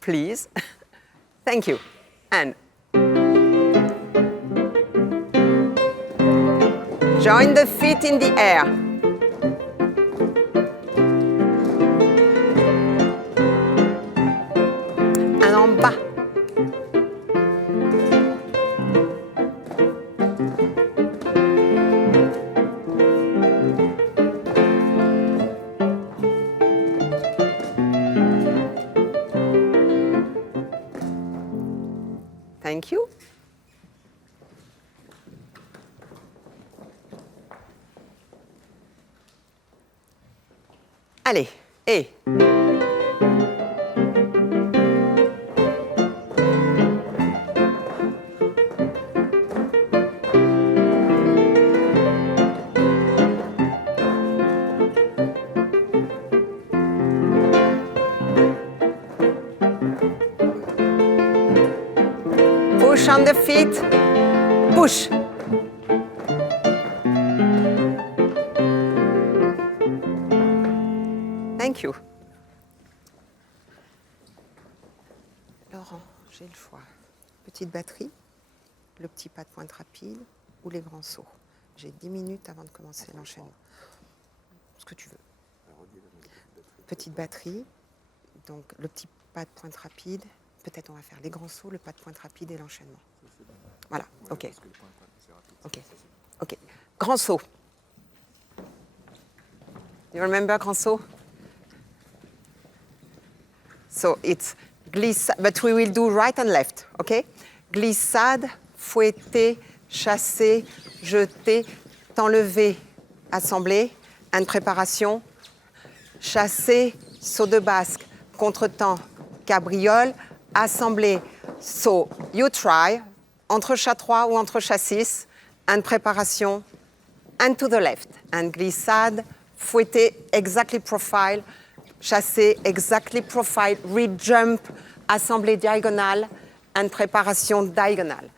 Please. Thank you. And join the feet in the air. And en bas. Thank you. Allez, et. Push on the feet. Push. Thank you. Laurent, j'ai le choix. Petite batterie, le petit pas de pointe rapide ou les grands sauts. J'ai 10 minutes avant de commencer l'enchaînement. Ce que tu veux. Petite batterie, donc le petit pas de pointe rapide. Peut-être on va faire les grands sauts, le pas de pointe rapide et l'enchaînement. Voilà, ok. Ok, ok. Grand saut. You remember grand saut? So it's glissade, but we will do right and left, okay? Glissade, fouetter, chasser, jeter, t'enlever, assembler, and préparation, chasser, saut de basque, contretemps, cabriole, assembler. So, you try, entre chat 3 ou entre chat 6, and préparation, and to the left, and glissade, fouetter, exactly profile, chasser, exactly profile, re-jump, assembler diagonale, and préparation diagonale.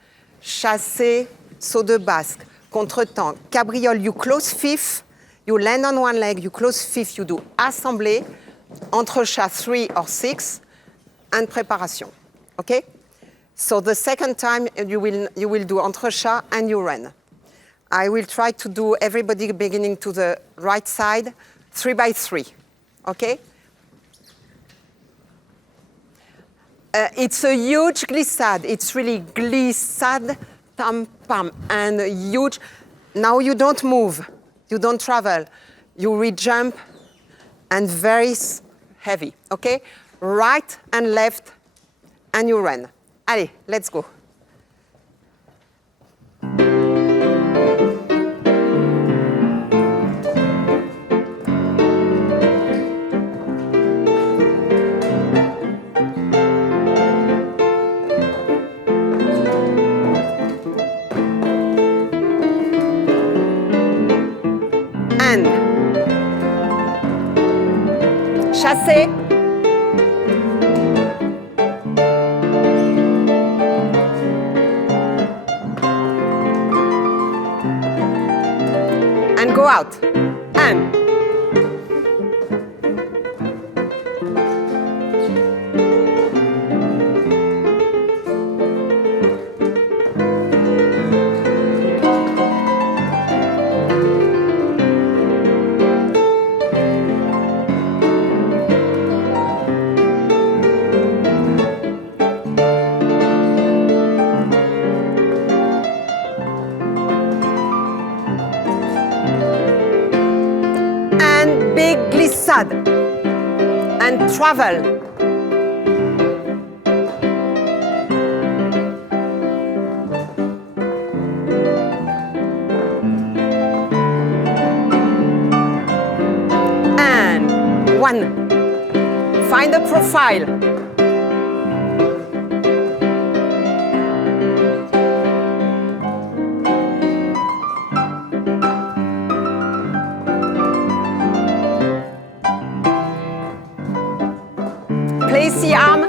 Chasser, saut de basque, contretemps, cabriole, you close fifth, you land on one leg, you close fifth, you do assembler, entre chat 3 or 6, and préparation. Okay? So the second time you will do entre chat and you run. I will try to do everybody beginning to the right side, 3 by 3. Okay? It's a huge glissade. It's really glissade, tam, pam, and huge. Now you don't move. You don't travel. You re-jump, and very heavy, okay? Right and left, and you run. Allez, let's go. Chasser. And go out. And. And travel. And 1. Find a profile. Place the arm.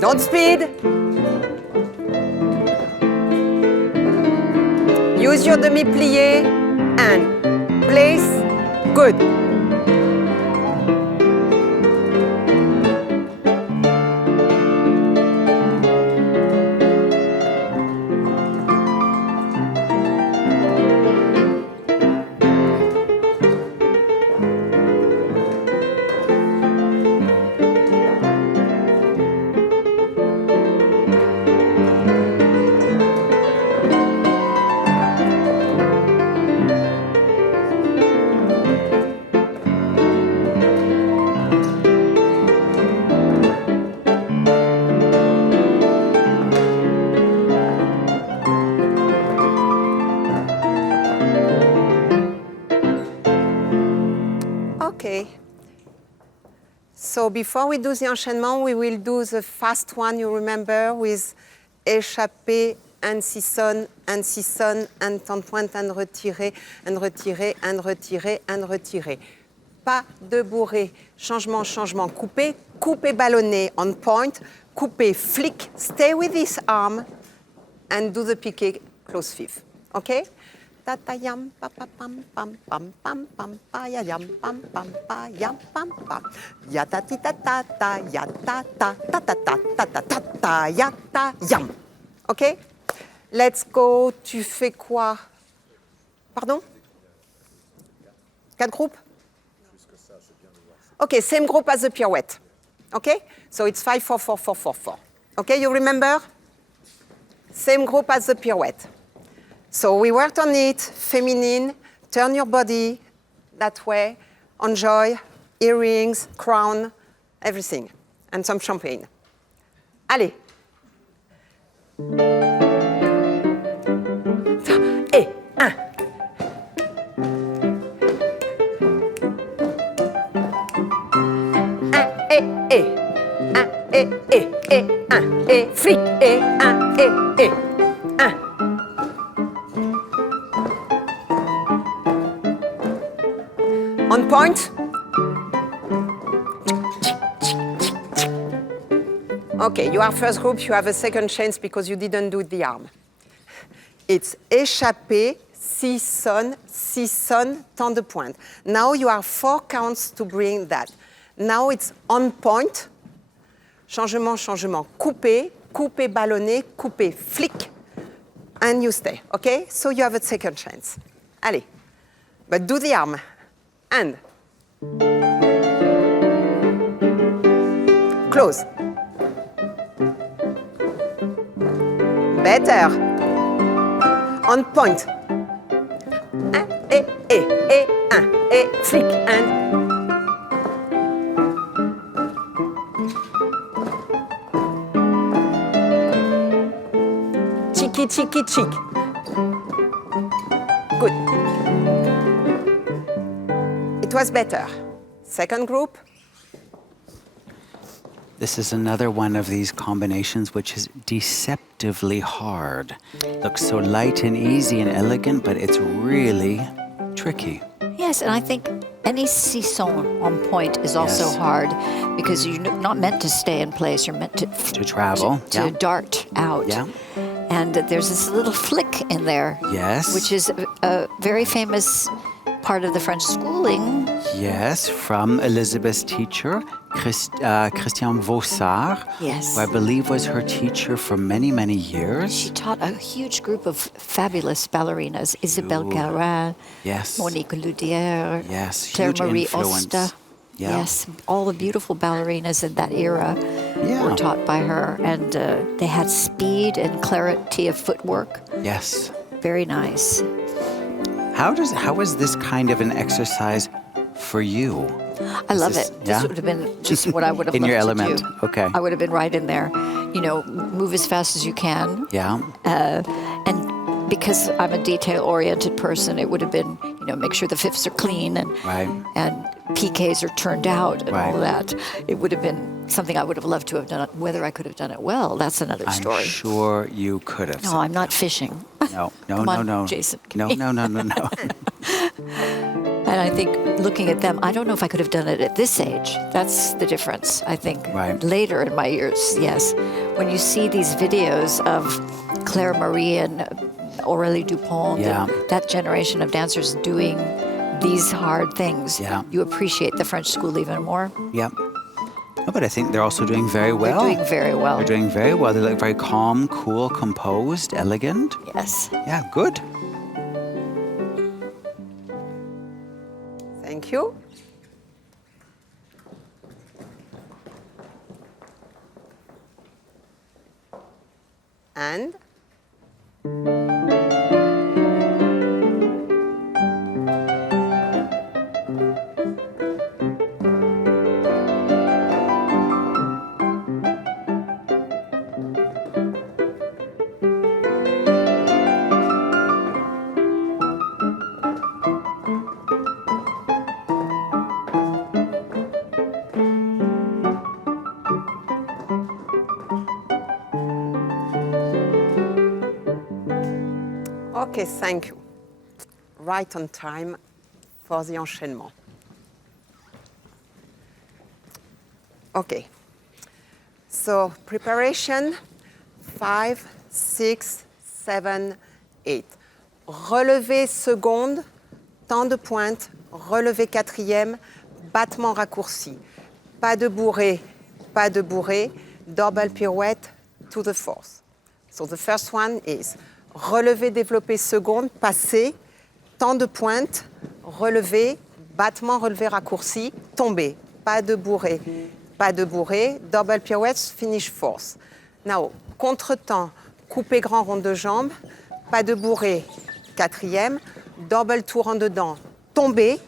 Don't speed. Use your demi-plié and place. Good. So before we do the enchaînement, we will do the fast one, you remember, with échappé and sissonne and temps de pointe and retiré and retiré and retiré and retiré. Pas de bourré, changement, changement, coupé, coupé ballonné on point, coupé flick, stay with this arm and do the piqué close fifth, okay? Ta yam pa pa pam pam pam pam pam pa ya yam pam pam pam ya ta ti ta ta ya ta ta ta ta ta ta ta ta ta ya ta yam. Okay? Let's go. Tu fais quoi? Pardon? 4 groupes? Okay, same group as the pirouette. Okay? So it's 5 4 4 4 4 4. Okay, you remember? Same group as the pirouette. So we worked on it, feminine, turn your body that way, enjoy, earrings, crown, everything, and some champagne. Allez. Et, 1. Et, flic, et, 1, et, 1. On point. Okay, you are first group, you have a second chance because you didn't do the arm. It's échappé, sissonne, sissonne, temps de pointe. Now you are 4 counts to bring that. Now it's on point, changement, changement, coupé, coupé ballonné, coupé flic, and you stay, okay? So you have a second chance. Allez, but do the arm. And close. Better. On point. 1 et 1 et flick and cheeky cheeky cheek. Good. It was better. Second group. This is another one of these combinations which is deceptively hard. Looks so light and easy and elegant, but it's really tricky. Yes, and I think any sisson on point is also Yes. hard because you're not meant to stay in place. You're meant to travel, to yeah. dart out. Yeah. And there's this little flick in there. Yes. Which is a very famous part of the French schooling. Yes, from Elizabeth's teacher, Christian Vaussard, Yes. who I believe was her teacher for many, many years. She taught a huge group of fabulous ballerinas, Isabelle Garin, Yes. Monique Ludière, Yes, Claire huge Marie influence. Osta. Yeah. Yes, all the beautiful ballerinas in that era were taught by her, and they had speed and clarity of footwork. Yes. Very nice. How is this kind of an exercise for you? I love this- it. yeah? This would have been just what I would have In loved your to element. do. Okay. I would have been right in there. You know, move as fast as you can. Yeah. And because I'm a detail-oriented person, it would have been, you know, make sure the fifths are clean and Right. and PKs are turned out and all Right. that. It would have been something I would have loved to have done. Whether I could have done it well, that's another I'm story. sure you could have. No, I'm not fishing. No, Come on, Jason. No. And I think looking at them, I don't know if I could have done it at this age. That's the difference, I think. Right. Later in my years, yes. When you see these videos of Claire Marie and Aurélie Dupont, Yeah. and that generation of dancers doing these hard things, Yeah. you appreciate the French school even more. Yep. No, but I think they're also doing very well. They're doing very well. They're doing very well. They look very calm, cool, composed, elegant. Yes. Yeah, good. Thank you. And Okay, thank you. Right on time for the enchaînement. Okay. So preparation, 5, 6, 7, 8. Relevé seconde, temps de pointe, relevé quatrième, battement raccourci. Pas de bourrée, double pirouette to the fourth. So the first one is relevé, développé seconde, passé, temps de pointe, relevé, battement, relevé raccourci, tombé. Pas de bourrée, double pirouette, finish fourth. Now, contre-temps, coupé grand rond de jambe, pas de bourrée, quatrième, double tour en dedans, tombé,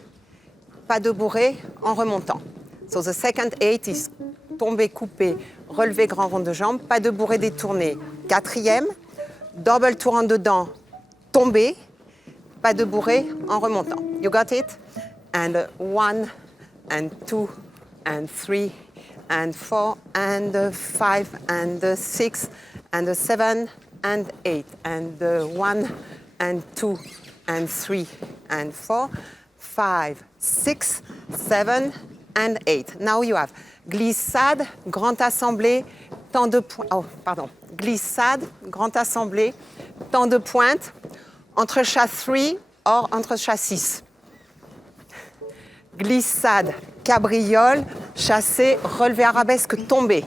pas de bourrée en remontant. So the second 8 is tombé, coupé, relevé grand rond de jambe, pas de bourrée détourné, quatrième, double tour en dedans, tombé, pas de bourrée en remontant. You got it? And 1, and 2, and 3, and 4, and 5, and 6, and 7, and 8, and 1, and 2, and 3, and 4, 5, 6, 7, and 8. Now you have glissade, grand assemblé, temps de pointe. Oh, pardon. Glissade, grand assemblé, temps de pointe, entre chat 3 or entre chat 6. Glissade, cabriole, chassé, relevé arabesque, tombé.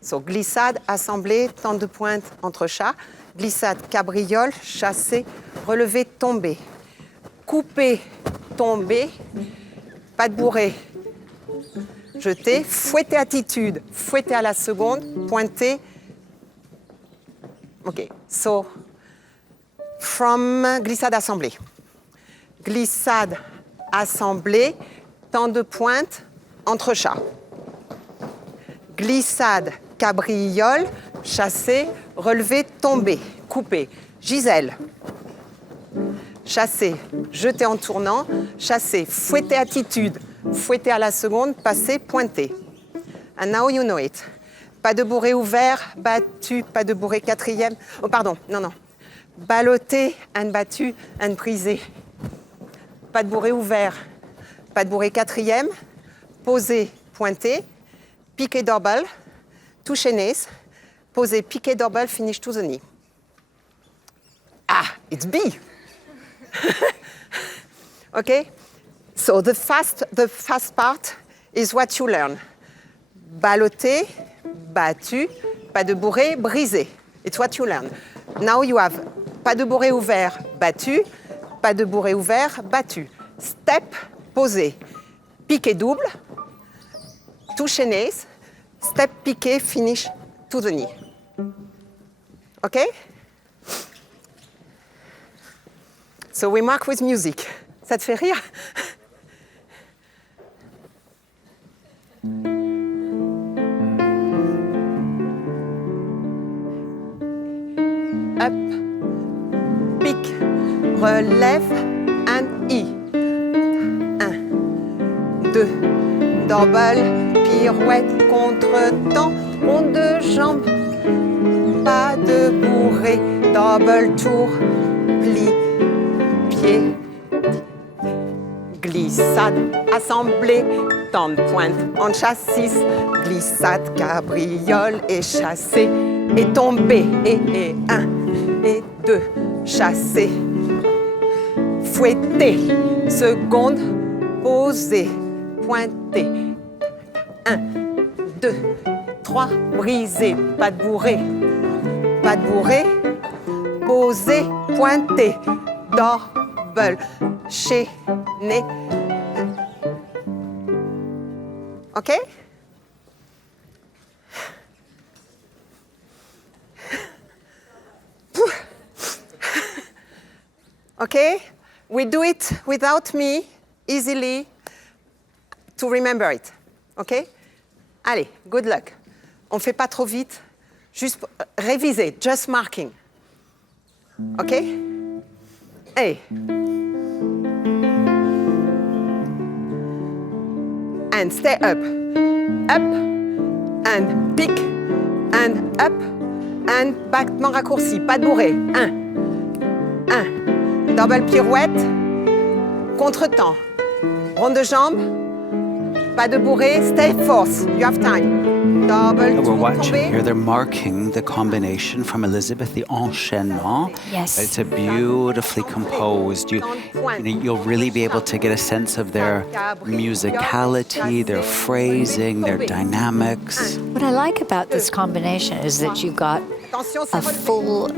So, glissade, assemblée, temps de pointe, entre chat. Glissade, cabriole, chassé, relevé, tombé. Coupé, tombé. Pas de bourrée, jeté. Fouetté, attitude, fouetté à la seconde, pointé. OK. So, from glissade, assemblée. Glissade, assemblée, temps de pointe, entre chat. Glissade, cabriole, chassé, relevé, tombé, coupé. Gisèle. Chassé, jeté en tournant, chassé, fouetté, attitude, fouetté à la seconde, passé, pointé. And now you know it. Pas de bourré ouvert, battu, pas de bourré quatrième. Oh, pardon, non. Ballotté, and battu, and brisé. Pas de bourré ouvert, pas de bourré quatrième, posé, pointé, piqué double, touché nez, posé, piqué double, finish to the knee. Ah, it's B. Okay? So the fast part is what you learn. Ballotté, battu, pas de bourré, brisé. It's what you learn. Now you have pas de bourré ouvert, battu, pas de bourré ouvert, battu. Step, posé, piqué double, touché nez, step piqué, finish to the knee. Okay? So we mark with music. Ça te fait rire? Up, pick, relève, and I. 1, 2, double, pirouette, contre-temps, rond de jambe, pas de bourrée, double tour, pli, pied, glissade, assemblée, temps de pointe, en chassis, glissade, cabriole et chassé, et tombé, et 1, et 2, chassé, fouetté, seconde, posé, pointé, 1, 2, 3, brisé, pas de bourré, posé, pointé, double, chaîné. OK? OK? We do it without me, easily, to remember it. OK? Allez, good luck. On ne fait pas trop vite, juste réviser, just marking. OK? Hey. And stay up, and pick, and up, and battement raccourci, pas de bourré. 1, 1. Double pirouette. Contre-temps. Ronde de jambe. Pas de bourrée. Stay force. You have time. Double. We're watching tomber. here, they're marking the combination from Elizabeth, the enchaînement. Yes. It's a beautifully composed. You'll really be able to get a sense of their musicality, their phrasing, their dynamics. What I like about this combination is that you got a full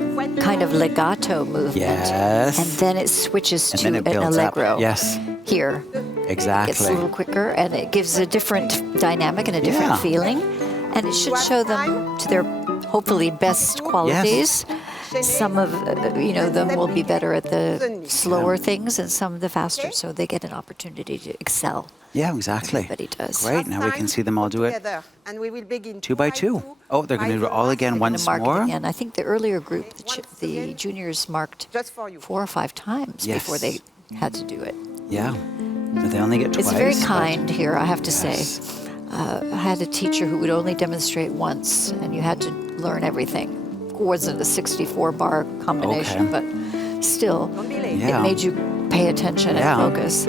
kind of legato movement. Yes. And then it switches And to then an it builds up. allegro. Yes, Here. It's a exactly. little quicker and it gives a different dynamic and a different Yeah. feeling. And it should show them to their hopefully best qualities. Some of them will be better at the slower things and some of the faster, so they get an opportunity to excel. Yeah, exactly. Everybody does. Great, now we can see them all do it Together. And we will begin 2 by 2. Oh, they're going to do it all again I'm gonna once mark it more. again. I think the earlier group, the juniors marked Just for you. 4 or 5 times Yes. before they had to do it. Yeah, so they only get twice. It's very but- kind here, I have to Yes. say. I had a teacher who would only demonstrate once, and you had to learn everything. It wasn't a 64 bar combination, Okay. but still, Don't be late. Yeah. it made you pay attention Yeah. and focus.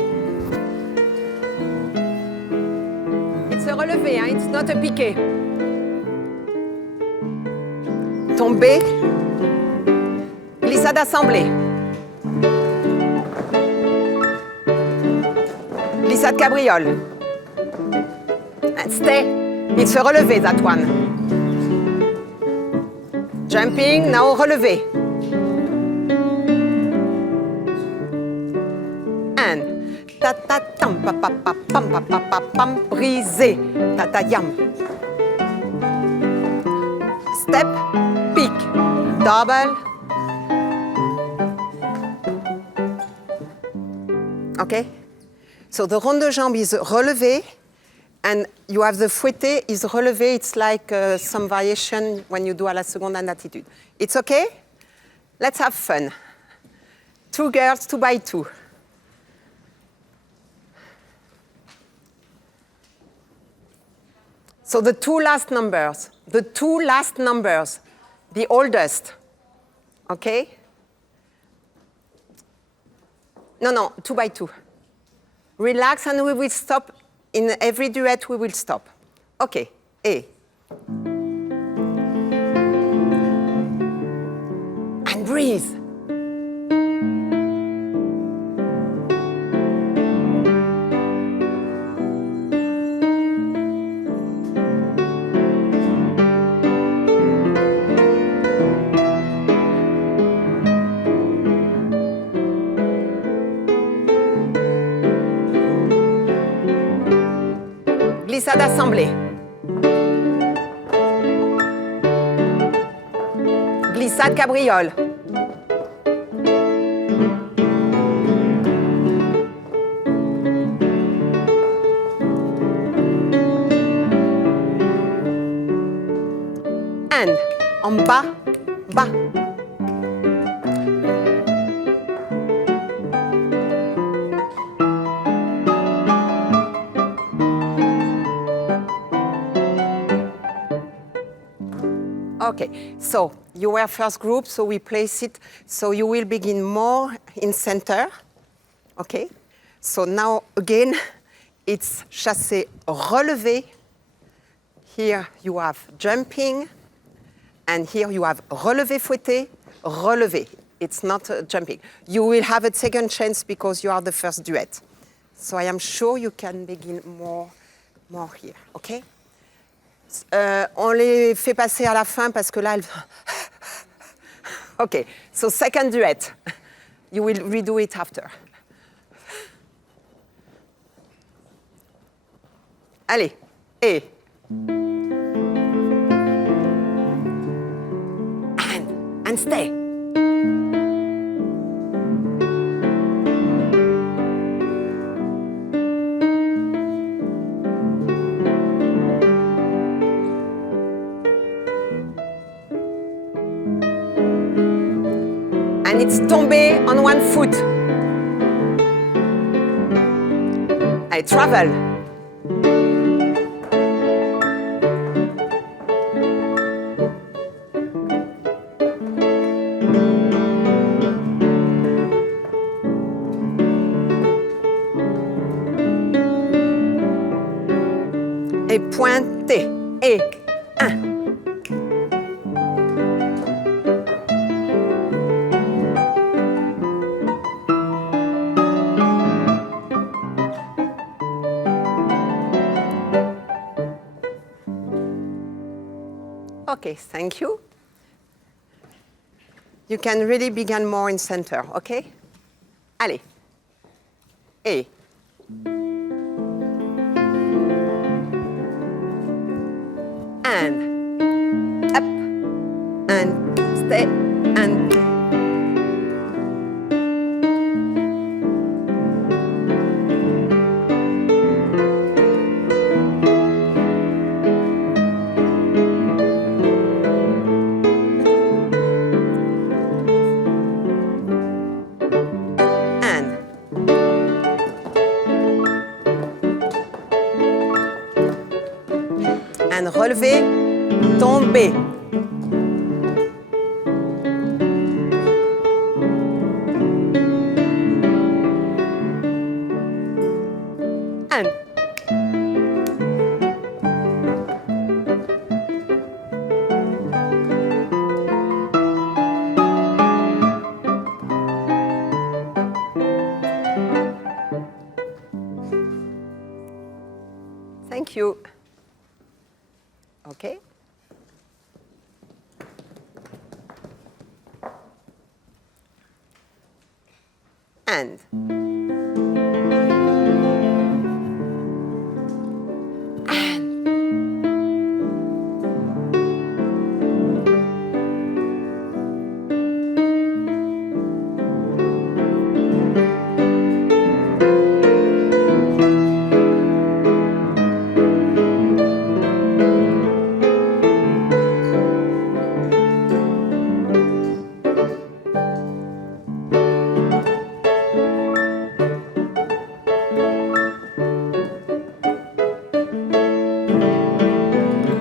It's a relevé, hein? It's not a piqué. Tomber. Glissade assemblée. Glissade cabriole. And stay. It's a relevé, that one. Jumping, now relevé. And ta ta tam pa pa pa pam pa pa pa pam brisé ta ta yam. Step, pick, double. Okay. So the ronde de jambe is relevé, and you have the fouetté is relevé. It's like some variation when you do à la seconde and attitude. It's okay. Let's have fun. 2 girls, 2 by 2. So the 2 last numbers, the oldest, okay? No, 2 by 2. Relax and we will stop. In every duet we will stop. Okay, A. And breathe. Glissade assemblée. Glissade cabriole. And en bas, bas. Okay, so you were first group, so we place it. So you will begin more in center. Okay, so now again, it's chassé, relevé. Here you have jumping, and here you have relevé, fouetté, relevé. It's not jumping. You will have a second chance because you are the first duet. So I am sure you can begin more here, okay? On les fait passer à la fin parce que là, elles... Okay, so second duet. You will redo it after. Allez, et. And stay. And it's tombé on one foot. I travel. pointer. Et 1. Okay, thank you. You can really begin more in center, okay? Allez. Et. And. Up. And stay. And. And relever, tomber. And. Thank you. Okay. And.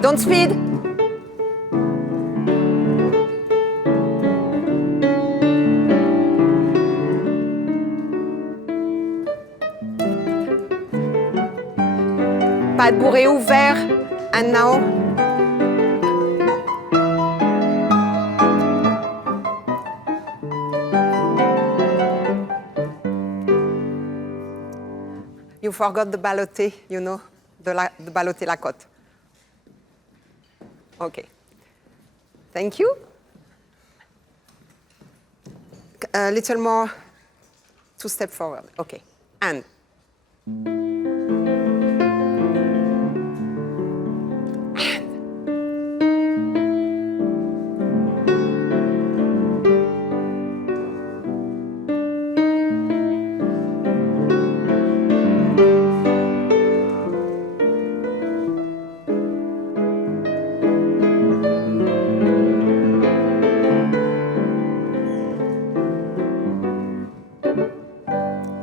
Don't speed. Pas de bourré ouvert. And now. You forgot the ballotté, you know, the ballotté la côte. Okay. Thank you. A little more, 2 steps forward. Okay. And.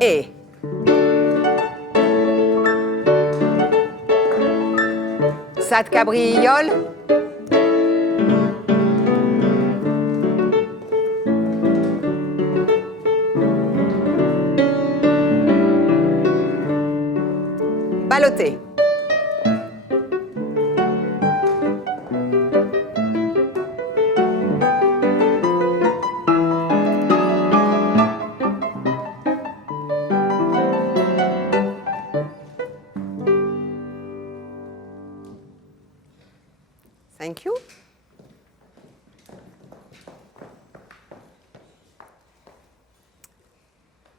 Et. Ça te cabriole. Ballotté. Thank you.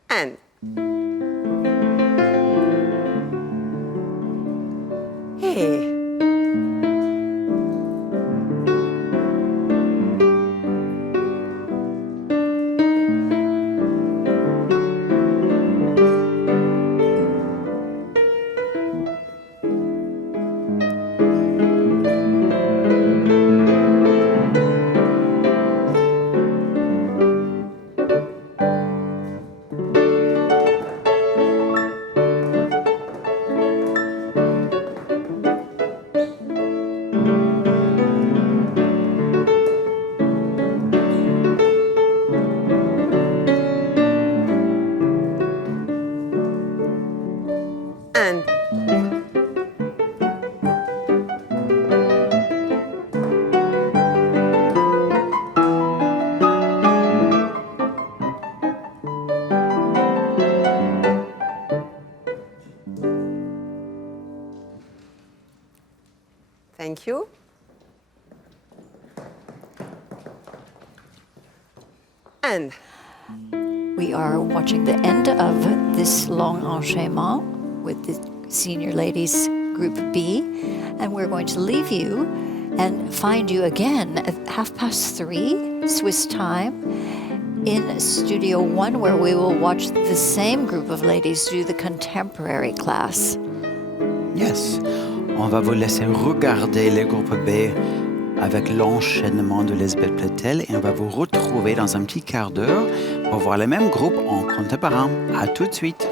And. Hey. Thank you. And We are watching the end of this long enchaînement with the senior ladies group B, and we're going to leave you and find you again at 3:30 Swiss time in Studio 1, where we will watch the same group of ladies do the contemporary class. Yes, on va vous laisser regarder le groupe B avec l'enchaînement de Lisbeth Plettel et on va vous retrouver dans un petit quart d'heure pour voir le même groupe en contemporain. À tout de suite.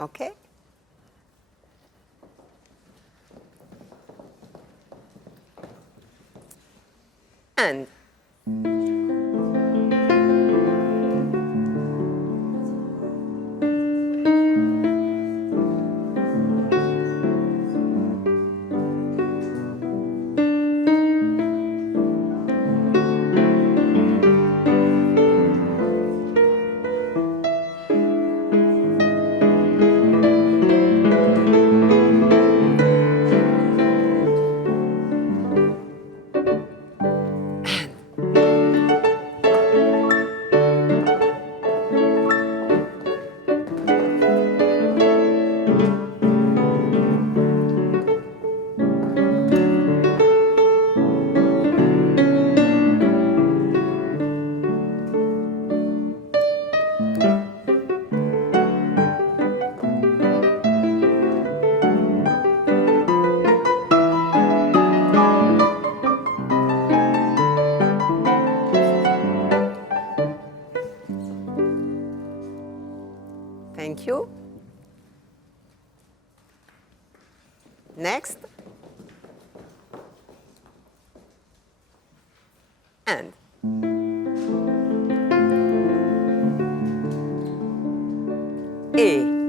okay. And thank you. Next. And A.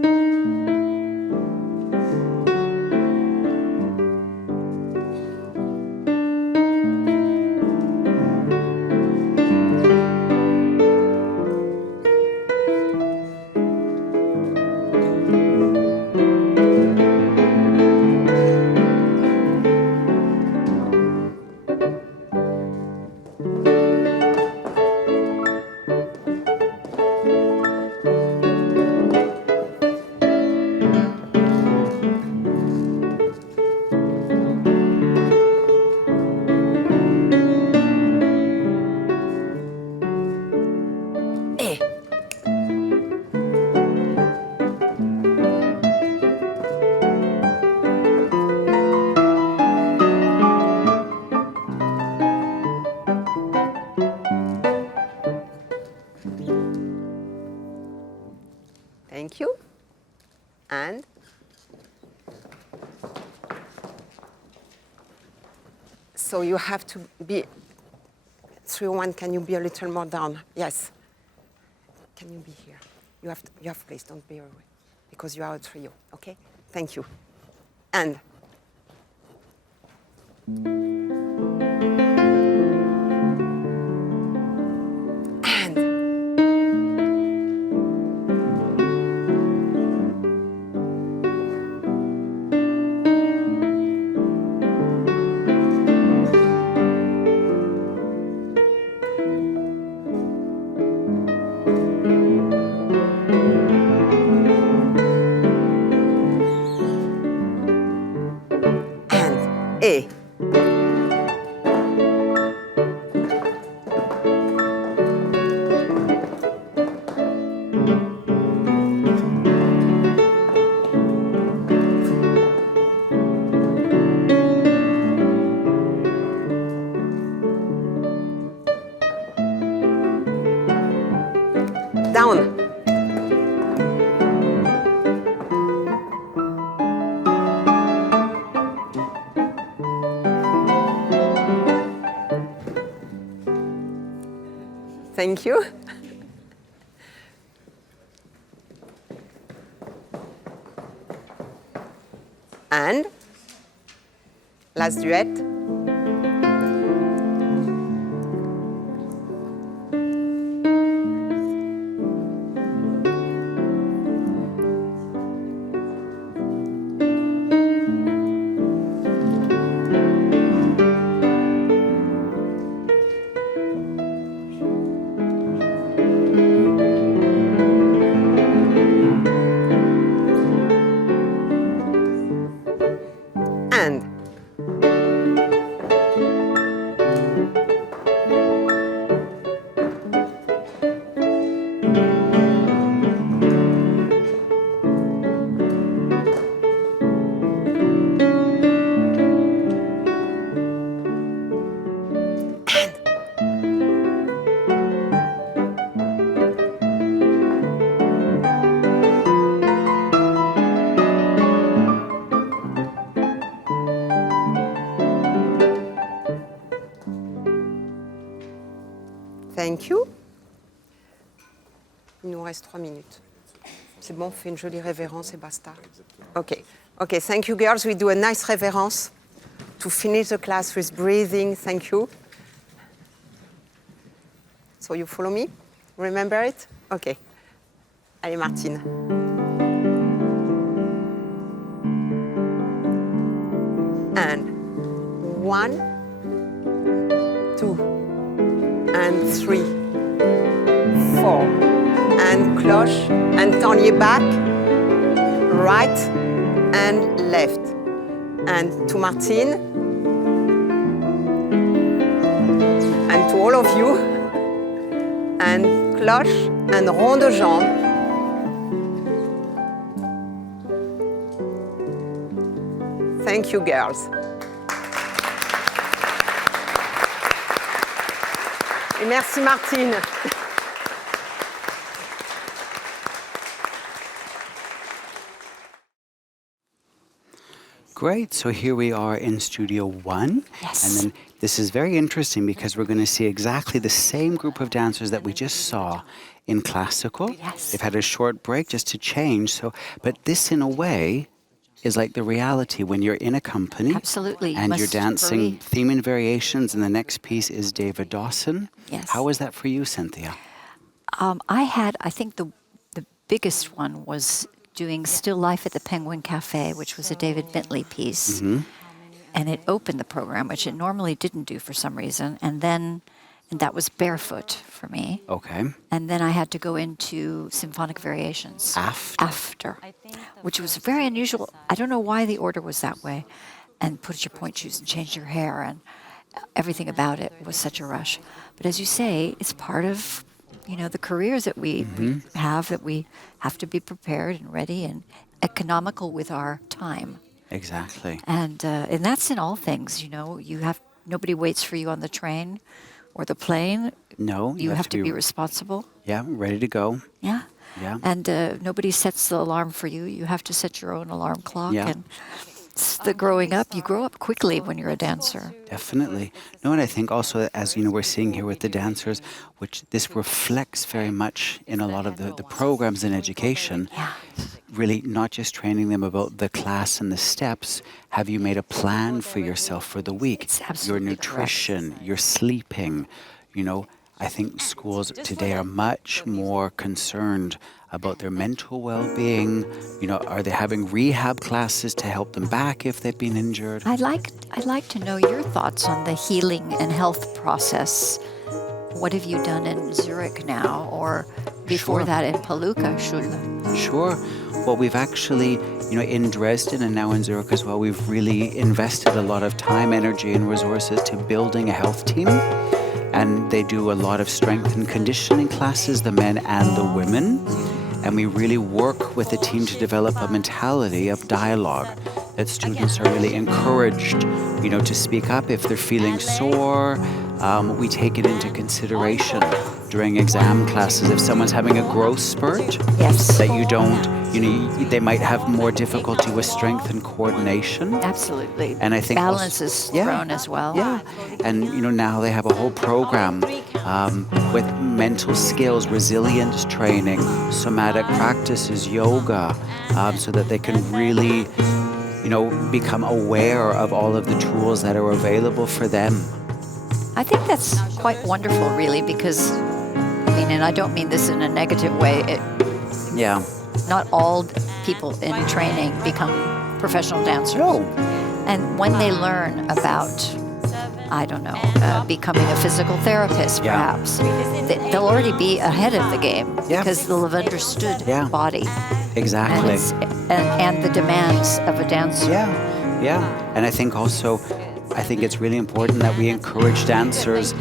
Thank you. And so you have to be 3-1. Can you be a little more down? Yes. Can you be here? You have place. Don't be away because you are a trio. Okay. Thank you. And A. Down. Thank you. And last duet. And thank you. Il nous reste 3 minutes. C'est bon, on fait une jolie révérence et basta. Okay. Okay, thank you girls. We do a nice révérence to finish the class with breathing. Thank you. So you follow me? Remember it? Okay. Allez, Martine. And 1, 2, and 3, 4, and cloche, and tournier back, right and left. And to Martine, and to all of you, and cloche, and rond de jambe. Thank you, girls. Et merci, Martine. Great. So here we are in Studio 1. Yes. And then this is very interesting because we're going to see exactly the same group of dancers that we just saw in classical. Yes. They've had a short break just to change. So, but this, in a way, is like the reality when you're in a company. Absolutely. You And you're must dancing hurry. theme and variations, and the next piece is David Dawson. Yes. How was that for you, Cynthia? I think the biggest one was doing Still Life at the Penguin Cafe, which was a David Bentley piece. And it opened the program, which it normally didn't do for some reason. And that was barefoot for me. Okay. And then I had to go into symphonic variations. After. Which was very unusual. I don't know why the order was that way. And put your point shoes and change your hair, and everything about it was such a rush. But as you say, it's part of, the careers that we have, that we have to be prepared and ready and economical with our time. Exactly. And that's in all things, nobody waits for you on the train or the plane. No. You have to be responsible. Yeah, ready to go. Yeah. Yeah. And nobody sets the alarm for you. You have to set your own alarm clock. Yeah. And it's the growing up, you grow up quickly when you're a dancer. Definitely. No, and I think also, as we're seeing here with the dancers, which this reflects very much in a lot of the programs in education. Yeah. Really not just training them about the class and the steps. Have you made a plan for yourself for the week? It's Your absolutely nutrition, your sleeping. I think schools today are much more concerned about their mental well-being. Are they having rehab classes to help them back if they've been injured? I'd like to know your thoughts on the healing and health process. What have you done in Zurich now, or before Sure. that in Palooka Schule? Sure. Well, we've actually, in Dresden and now in Zurich as well, we've really invested a lot of time, energy, and resources to building a health team. And they do a lot of strength and conditioning classes, the men and the women. And we really work with the team to develop a mentality of dialogue, that students are really encouraged, to speak up if they're feeling sore. We take it into consideration during exam classes. If someone's having a growth spurt, Yes. that you don't, they might have more difficulty with strength and coordination. Absolutely. And I think balance is yeah. thrown as well. Yeah, and now they have a whole program with mental skills, resilience training, somatic practices, yoga, so that they can really, become aware of all of the tools that are available for them. I think that's quite wonderful, really, because, and I don't mean this in a negative way, Yeah. not all people in training become professional dancers. No. And when they learn about, I don't know, becoming a physical therapist, Yeah. perhaps, they'll already be ahead of the game Yeah. because they'll have understood Yeah. the body Exactly. and the demands of a dancer. Yeah. And I think also, it's really important that we encourage dancers,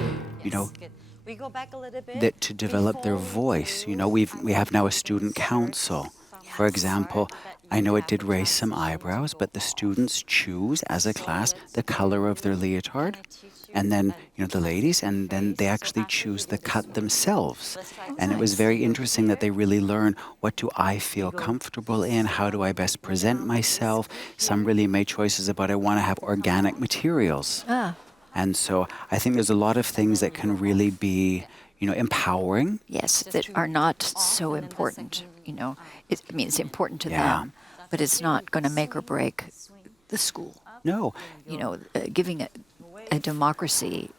that to develop their voice. We have now a student council. For example, I know it did raise some eyebrows, but the students choose as a class the color of their leotard. And then, the ladies, and then they actually choose the cut themselves. And it was very interesting that they really learn, what do I feel comfortable in? How do I best present myself? Some really made choices about, I want to have organic materials. And so I think there's a lot of things that can really be, empowering. Yes, that are not so important. It's important to them, but it's not going to make or break the school. No. Giving a democracy,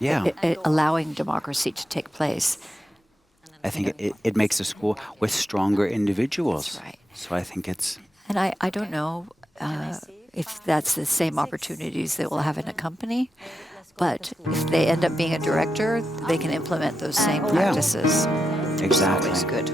Yeah. allowing democracy to take place. I think it makes a school with stronger individuals. That's right. So I think it's... And I don't know if that's the same opportunities they will have in a company, but if they end up being a director, they can implement those same practices. Exactly. It's always good.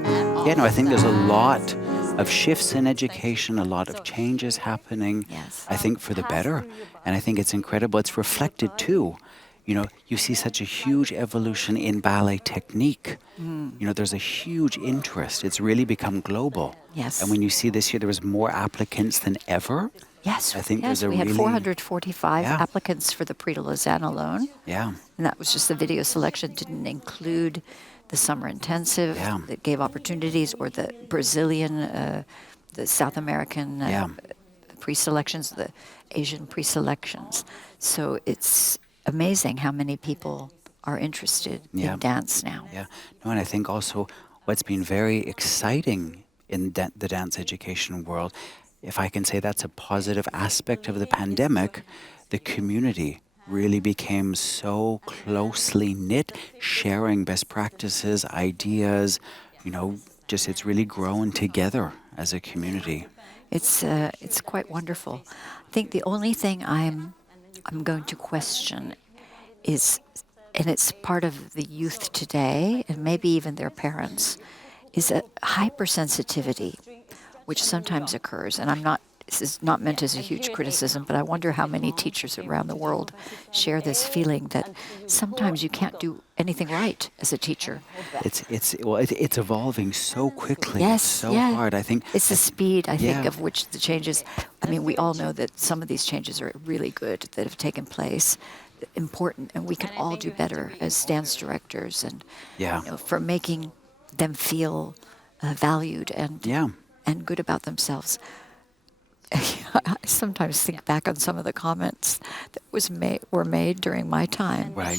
Yeah, no, I think there's a lot of shifts in education, a lot of changes happening, Yes. I think for the better. And I think it's incredible. It's reflected too. You see such a huge evolution in ballet technique. There's a huge interest. It's really become global. Yes. And when you see this year, there was more applicants than ever. Yes, I think there's a we had really... 445 Yeah. applicants for the Prix de Lausanne alone. Yeah. And that was just the video selection, didn't include the summer intensive that gave opportunities, or the Brazilian, the South American pre-selections, the Asian pre-selections. So it's amazing how many people are interested in dance now. Yeah. No, and I think also what's been very exciting in the dance education world, if I can say that's a positive aspect of the pandemic, the community really became so closely knit, sharing best practices, ideas, it's really grown together as a community. It's quite wonderful. I think the only thing I'm going to question is, and it's part of the youth today, and maybe even their parents, is a hypersensitivity, which sometimes occurs. And this is not meant as a huge criticism, but I wonder how many teachers around the world share this feeling that sometimes you can't do anything right as a teacher. It's evolving so quickly. Yes, it's so hard. I think it's the speed, I think, of which the changes. We all know that some of these changes are really good that have taken place, important, and we can all do better as dance directors, and for making them feel valued and good about themselves. I sometimes think back on some of the comments that were made during my time. Right.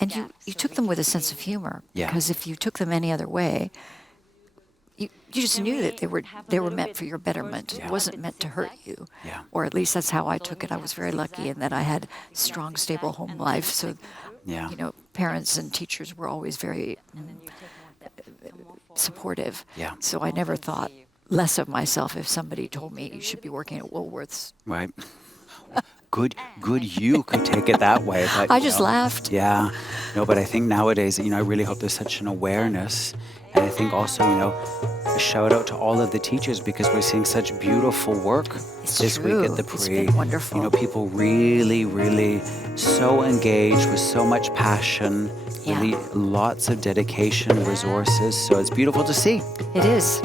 And you took them with a sense of humor. Yeah. Because if you took them any other way, you just knew that they were meant for your betterment. It wasn't meant to hurt you. Yeah. Or at least that's how I took it. I was very lucky in that I had strong, stable home life. So, parents and teachers were always very supportive. Yeah. So I never thought less of myself if somebody told me you should be working at Woolworths. Right. Good you could take it that way. But, I just laughed. Yeah. No, but I think nowadays, I really hope there's such an awareness. And I think also, a shout out to all of the teachers, because we're seeing such beautiful work this week at the Prix. It's been wonderful. People really, really so engaged with so much passion, really lots of dedication, resources. So it's beautiful to see. It is.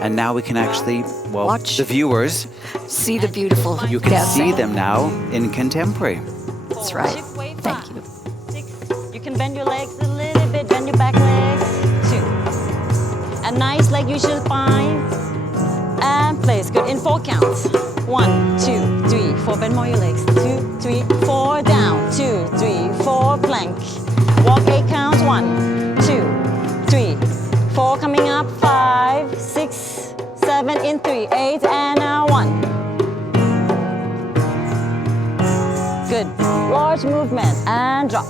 And now we can actually, watch the viewers, see the beautiful you can dancing. see them now in contemporary. That's right. Thank you. 6. You can bend your legs a little bit, bend your back legs. 2. A nice leg usually 5. And place. Good. In 4 counts. 1, 2, 3, 4. Bend more your legs. 2, 3, 4. Down. 2, 3, 4. Plank. Walk 8 1, 2, 3, 4, coming up, 5, 6, 7, in 3, 8, and 1. Good, large movement, and drop.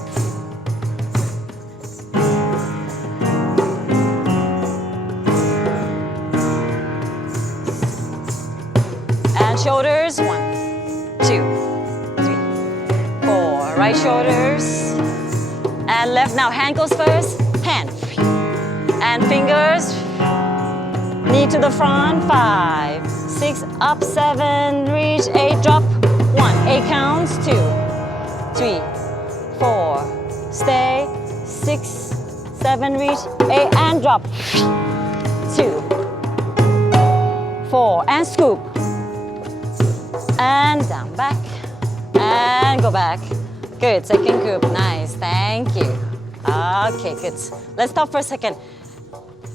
And shoulders, 1, 2, 3, 4, right shoulders, and left. Now hand goes first, hand, and fingers, knee to the front, 5, 6, up, 7, reach, 8, drop, 1, 8 counts, 2, 3, 4, stay, 6, 7, reach, 8, and drop, 2, 4, and scoop, and down, back, and go back. Good, second group, nice, thank you. Okay, good. Let's stop for a second.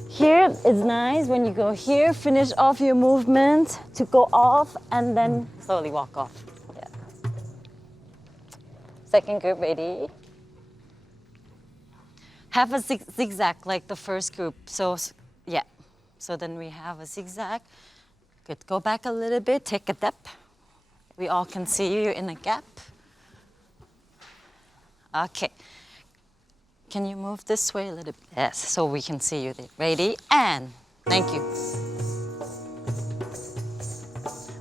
Here is nice when you go here, finish off your movement to go off and then slowly walk off. Yeah. Second group, ready? Have a zigzag like the first group. So, yeah. So then we have a zigzag. Good, go back a little bit, take a step. We all can see you in a gap. Okay. Can you move this way a little bit? Yes, so we can see you there. Ready? And thank you.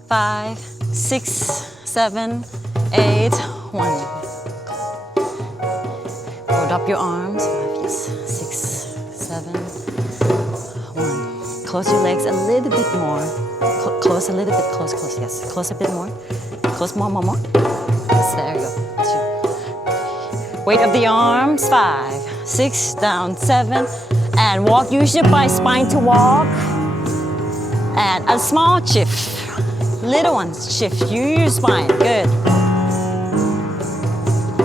5, 6, 7, 8, 1. Hold up your arms. 5, yes, 6, 7, 1. Close your legs a little bit more. Close a little bit, close, yes. Close a bit more. Close more. Yes, there you go. 2. Weight of the arms, 5, 6, down, 7, and walk. Use your spine to walk. And a small shift. Little ones, shift. Use your spine, good.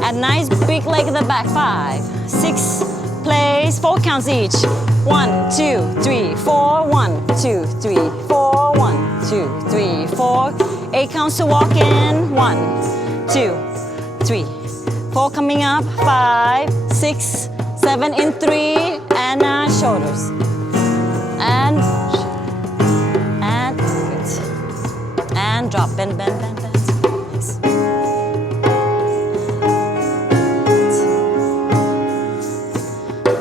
And nice big leg in the back, 5, 6, place, 4 counts each. 1, 2, 3, 4, 1, 2, 3, 4, 1, 2, 3, 4. 8 counts to walk in. 1, 2, 3, 4 coming up. 5, 6, 7 in 3, and shoulders. And good. And drop. Bend. Nice.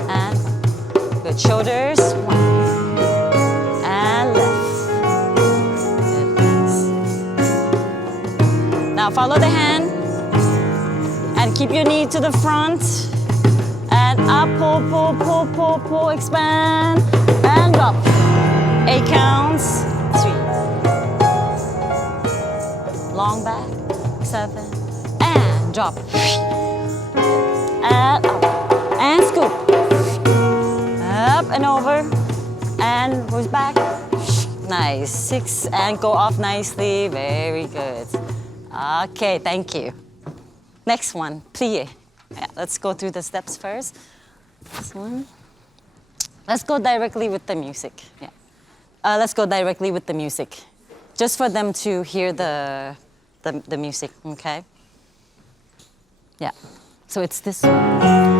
And good. Shoulders. 1. And left. Good. Now follow the hand. And keep your knee to the front. And up, pull, expand. And drop. 8 counts. 3. Long back. 7. And drop. And up. And scoop. Up and over. And push back. Nice. 6. And go off nicely. Very good. Okay, thank you. Next one, plie. Yeah, let's go through the steps first. This one. Let's go directly with the music. Yeah. Let's go directly with the music, just for them to hear the music. Okay. Yeah. So it's this one.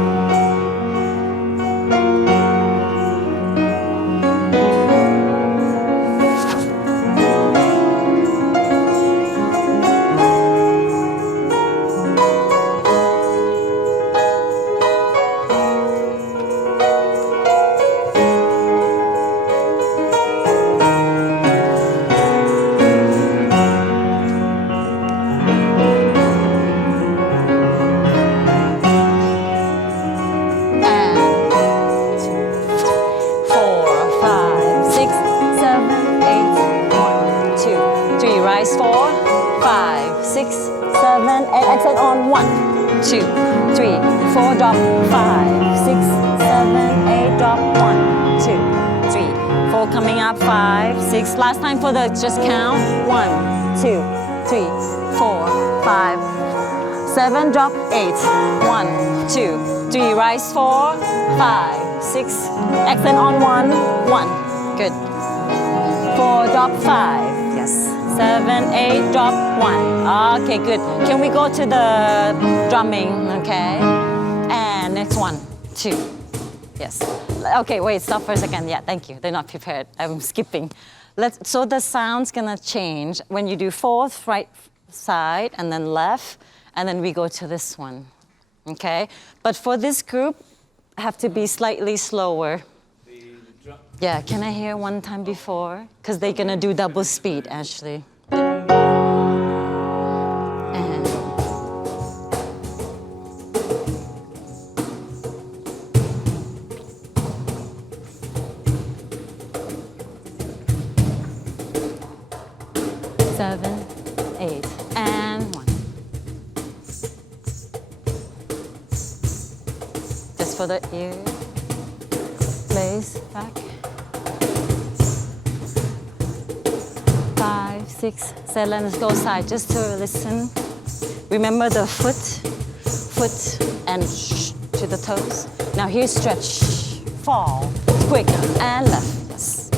Exit on 1, 2, 3, 4, drop, 5, 6, 7, 8, drop, 1, 2, 3, 4, coming up, 5, 6, last time for the just count, 1, 2, 3, 4, 5, 7, drop, 8, 1, 2, 3, rise, 4, 5, 6, exit on 1, 1, good, 4, drop, 5, yes. 7, 8, drop, 1. Okay, good. Can we go to the drumming, okay? And next 1, 2, Yes. Okay, wait, stop for a second. Yeah, thank you. They're not prepared. I'm skipping. So the sound's gonna change when you do fourth, right side, and then left, and then we go to this one, okay? But for this group, have to be slightly slower. Yeah, can I hear one time before? Because they're gonna do double speed, actually. And 7, 8, and 1. Just for the ear. Place back. 5, 6, 7. Let's go side just to listen. Remember the foot, and to the toes. Now here, stretch, fall, quick, and left. Yes.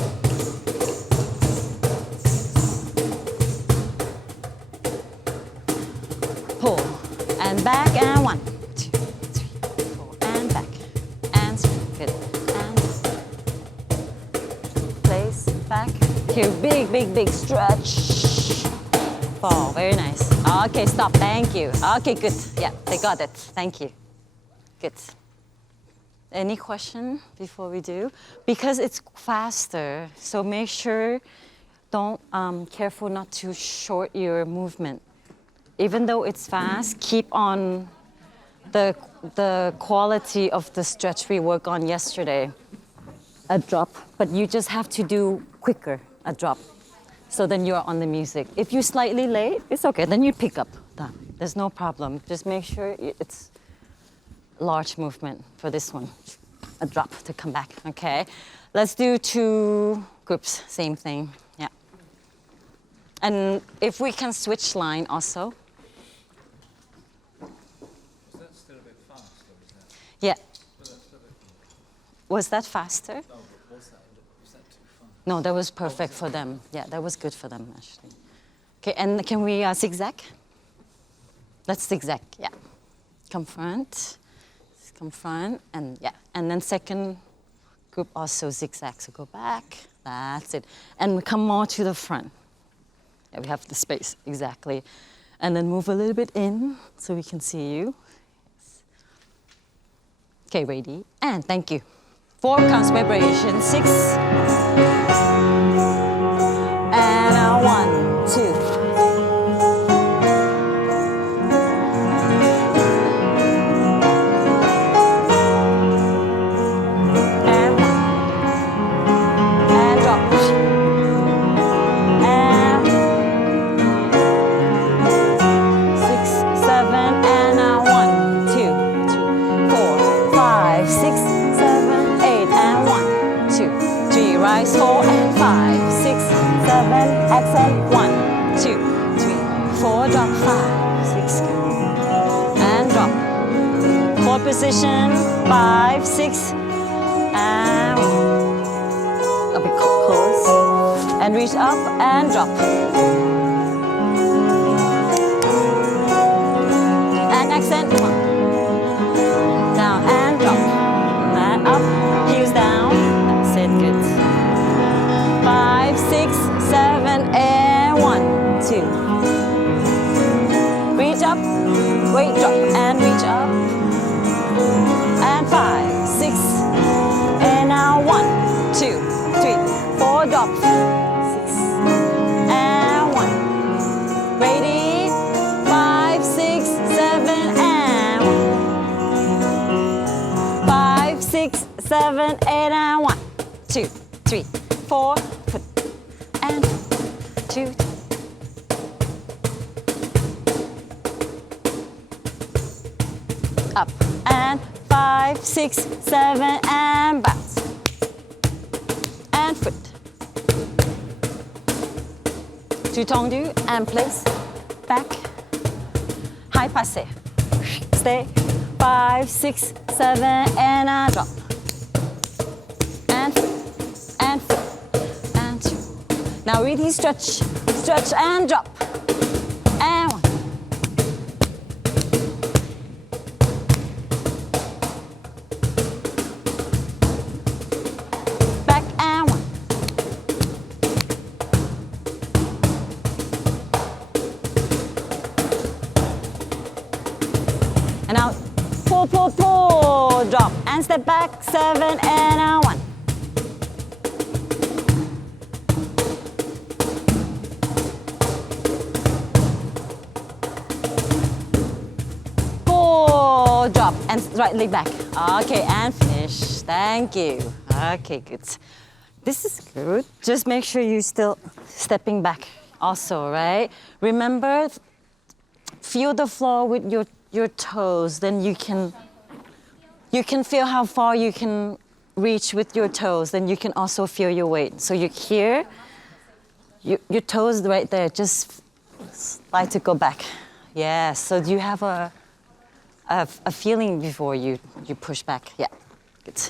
Pull, and back, and 1, 2, 3, 4, and back, and good, and place, back. Here, big stretch. Fall, very nice. Okay, stop, thank you. Okay, good. Yeah, they got it. Thank you. Good. Any question before we do? Because it's faster, so make sure, careful not to short your movement. Even though it's fast, keep on the quality of the stretch we worked on yesterday. A drop, but you just have to do quicker, a drop. So then you're on the music. If you're slightly late, it's okay, then you pick up. There's no problem. Just make sure it's large movement for this one. A drop to come back, okay? Let's do 2 groups, same thing, yeah. And if we can switch line also. Was that still a bit fast, or was that? Yeah. Was that still a bit fast? Was that faster? No, but was that too fast? No, that was perfect for them. Yeah, that was good for them, actually. Okay, and can we zigzag? Let's zigzag, yeah. Come front, and yeah. And then second group also zigzag, so go back, that's it. And come more to the front. Yeah, we have the space, exactly. And then move a little bit in so we can see you. Yes. Okay, ready? And thank you. 4 counts vibration, 6. And 1, 2. Rise 4 and 5, 6, 7, exhale 1, 2, 3, 4, drop 5, 6, and drop. 4 position, 5, 6, and 1. A bit close, and reach up and drop. And accent 1, down and drop, and up, heels down. That's it, good. 5, 6, 7, and 1, 2. Reach up, wait, drop, and reach up. And 5, 6, and now 1, 2, 3, 4, drop. 6, and 1. Ready? 5, 6, 7, and 1. 5, 6, 7, 8, and 1, 2, 3, 4. Put and 2. Up and 5, 6, 7, and bounce. And foot. 2 tendu and place. Back. High passe. Stay. 5, 6, 7, and a drop. And foot. And foot. Now really stretch, stretch and drop. And 1. And out. Pull, pull, pull. Drop. And step back. 7 and a 1. Pull. Drop. And right leg back. Okay, and finish. Thank you. Okay, good. This is good. Just make sure you're still stepping back also, right? Remember, feel the floor with your toes, then you can feel how far you can reach with your toes, then you can also feel your weight. So you're here, your toes right there, just like to go back. Yes, so do you have a feeling before you push back? Yeah, good.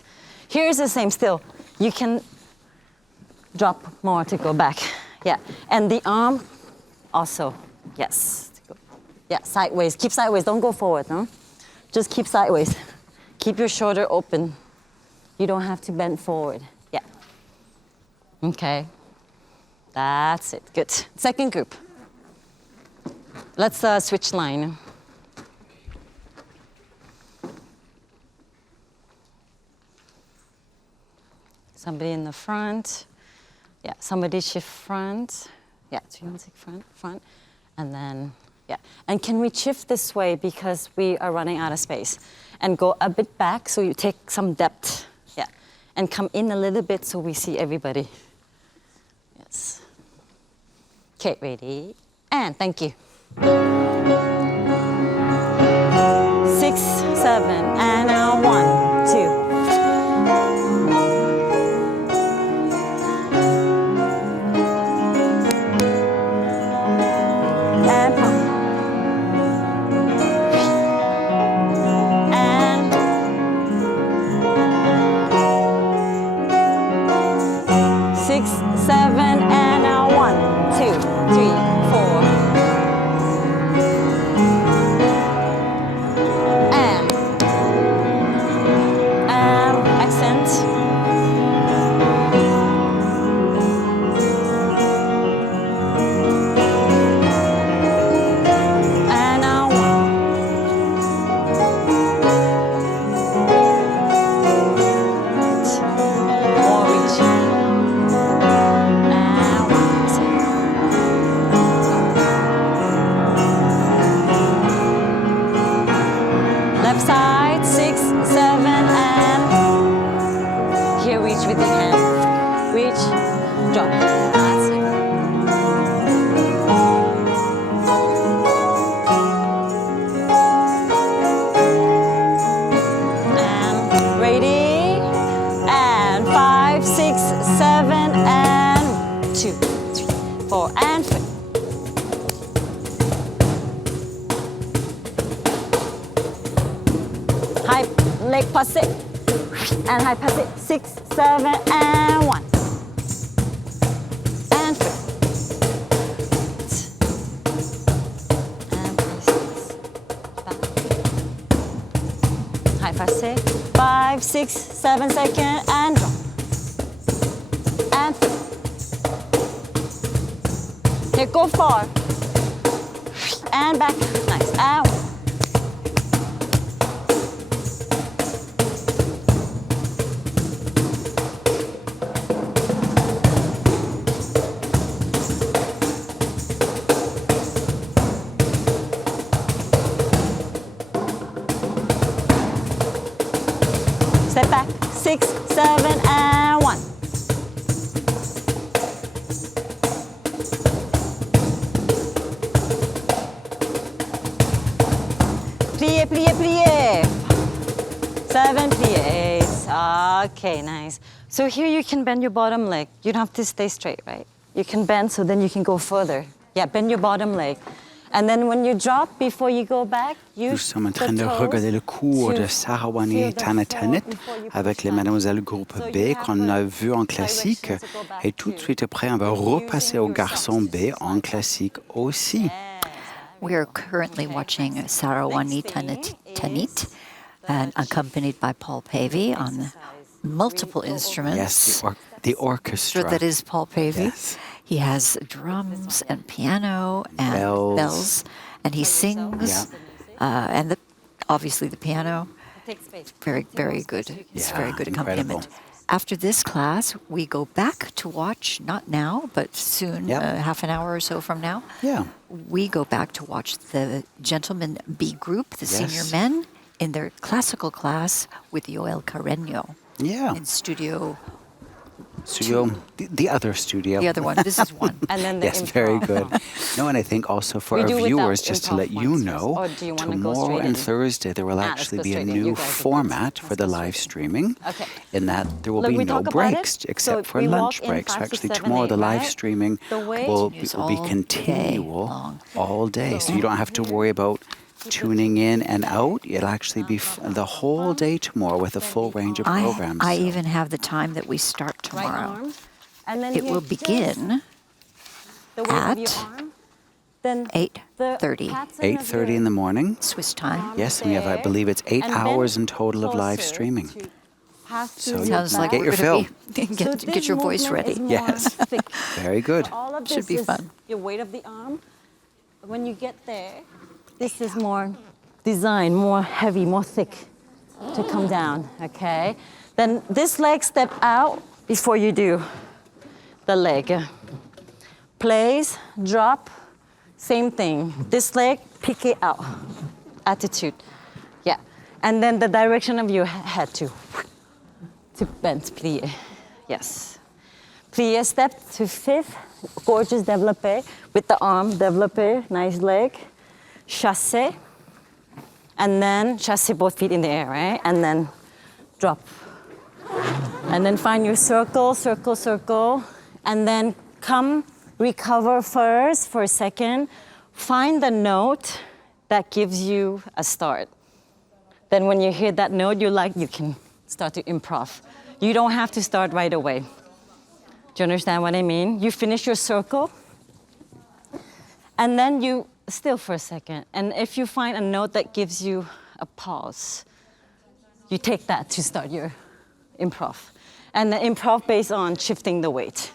Here's the same still. You can drop more to go back. Yeah, and the arm also, yes. Yeah, sideways, keep sideways, don't go forward, no? Just keep sideways. Keep your shoulder open. You don't have to bend forward, yeah. Okay, that's it, good. Second group. Let's switch line. Somebody in the front. Yeah, somebody shift front. Yeah, so you want to take front, and then, yeah. And can we shift this way because we are running out of space? And go a bit back so you take some depth, yeah. And come in a little bit so we see everybody. Yes. Okay, ready? And thank you. 6, 7, and now 1, 2. Pass it, and high pass it, 6, 7, and 1, and 3, and back, high pass it, 5, 6, 7 second, and drop, and 3, okay, go far, and back, nice, and 1. Step back, 6, 7, and 1. Plie, plie, plie. 7 plies. Okay, nice. So here you can bend your bottom leg. You don't have to stay straight, right? You can bend so then you can go further. Yeah, bend your bottom leg. And then when you drop, before you go back, Nous sommes en train de regarder le cours de Sarawani Tanatanit avec les mademoiselles groupe B qu'on a vu en classique. Et tout de suite après, on va repasser au garçon B en classique aussi. We are currently watching Sarawani Tanit, and accompanied by Paul Pavey on multiple instruments. Yes, the orchestra. That is Paul Pavey. Yes. He has drums and piano and bells, and he sings. Yeah. And obviously the piano. Take space. Very, very good. It's Yeah, very good incredible. accompaniment. After this class, we go back to watch, not now, but soon, Yep. half an hour or so from now. Yeah. We go back to watch the gentlemen B group, the senior Yes. men, in their classical class with Yoel Carreño Yeah. in studio, Studio, the other studio. the other one. This is one. And then the Yes, improv. very good. No, and I think also for We our do without viewers, just to improv let you ones know, first, or do you wanna go tomorrow straight and in? Thursday there will Let's actually go be a straight in. You new guys are good. format for the Let's go live straight streaming. Okay. In that there will Look, be we no talk about it. breaks So except for we lunch walk in breaks. 5, 6, Actually, 7, tomorrow 8, the live right? streaming The way will Continues be all continual day long. all day. So you don't have to worry about tuning in and out. It'll actually be the whole day tomorrow with a full range of programs. I so. even have the time that we start Right tomorrow. arm. And then It here, will just begin the weight of your at arm. Then 8:30 8:30 in the morning. Swiss time. Yes, and we have, I believe it's 8 hours in total of live streaming. So Sounds like get we're your gonna fill. get your voice ready. Yes. Very good. All of Should this be is fun. your weight of the arm. When you get there, this is more designed, more heavy, more thick to come down, okay? Then this leg step out before you do the leg. Place, drop, same thing. This leg, pick it out. Attitude, yeah. And then the direction of your head to bend, plie, yes. Plie step to fifth, gorgeous développé, with the arm développé, nice leg. Chassé, and then chassé both feet in the air, right? And then drop. And then find your circle, circle, circle, and then come, recover first for a second. Find the note that gives you a start. Then when you hear that note, you can start to improv. You don't have to start right away. Do you understand what I mean? You finish your circle, and then you still for a second. And if you find a note that gives you a pause, you take that to start your improv. And the improv based on shifting the weight.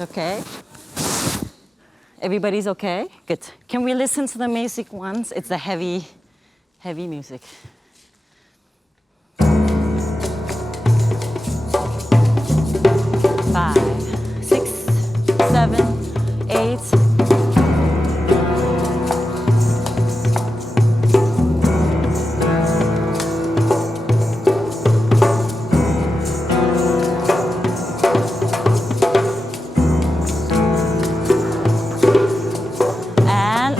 Okay? Everybody's okay? Good. Can we listen to the music once? It's the heavy, heavy music. 5, 6, 7, 8. And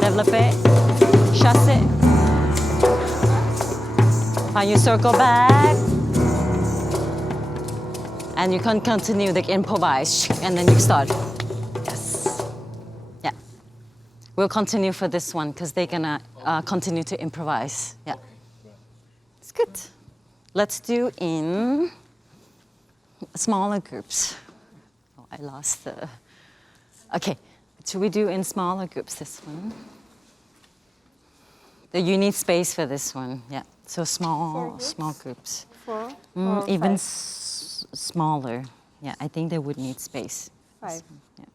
développé, chassé. You circle back, and you can continue the improvise, and then you start. Yes. Yeah. We'll continue for this one because they're gonna continue to improvise. Yeah. It's good. Let's do in smaller groups. Oh, I lost the. Okay. Should we do in smaller groups this one? You need space for this one. Yeah. So small groups. 4 Even smaller. Yeah, I think they would need space. 5. Yeah.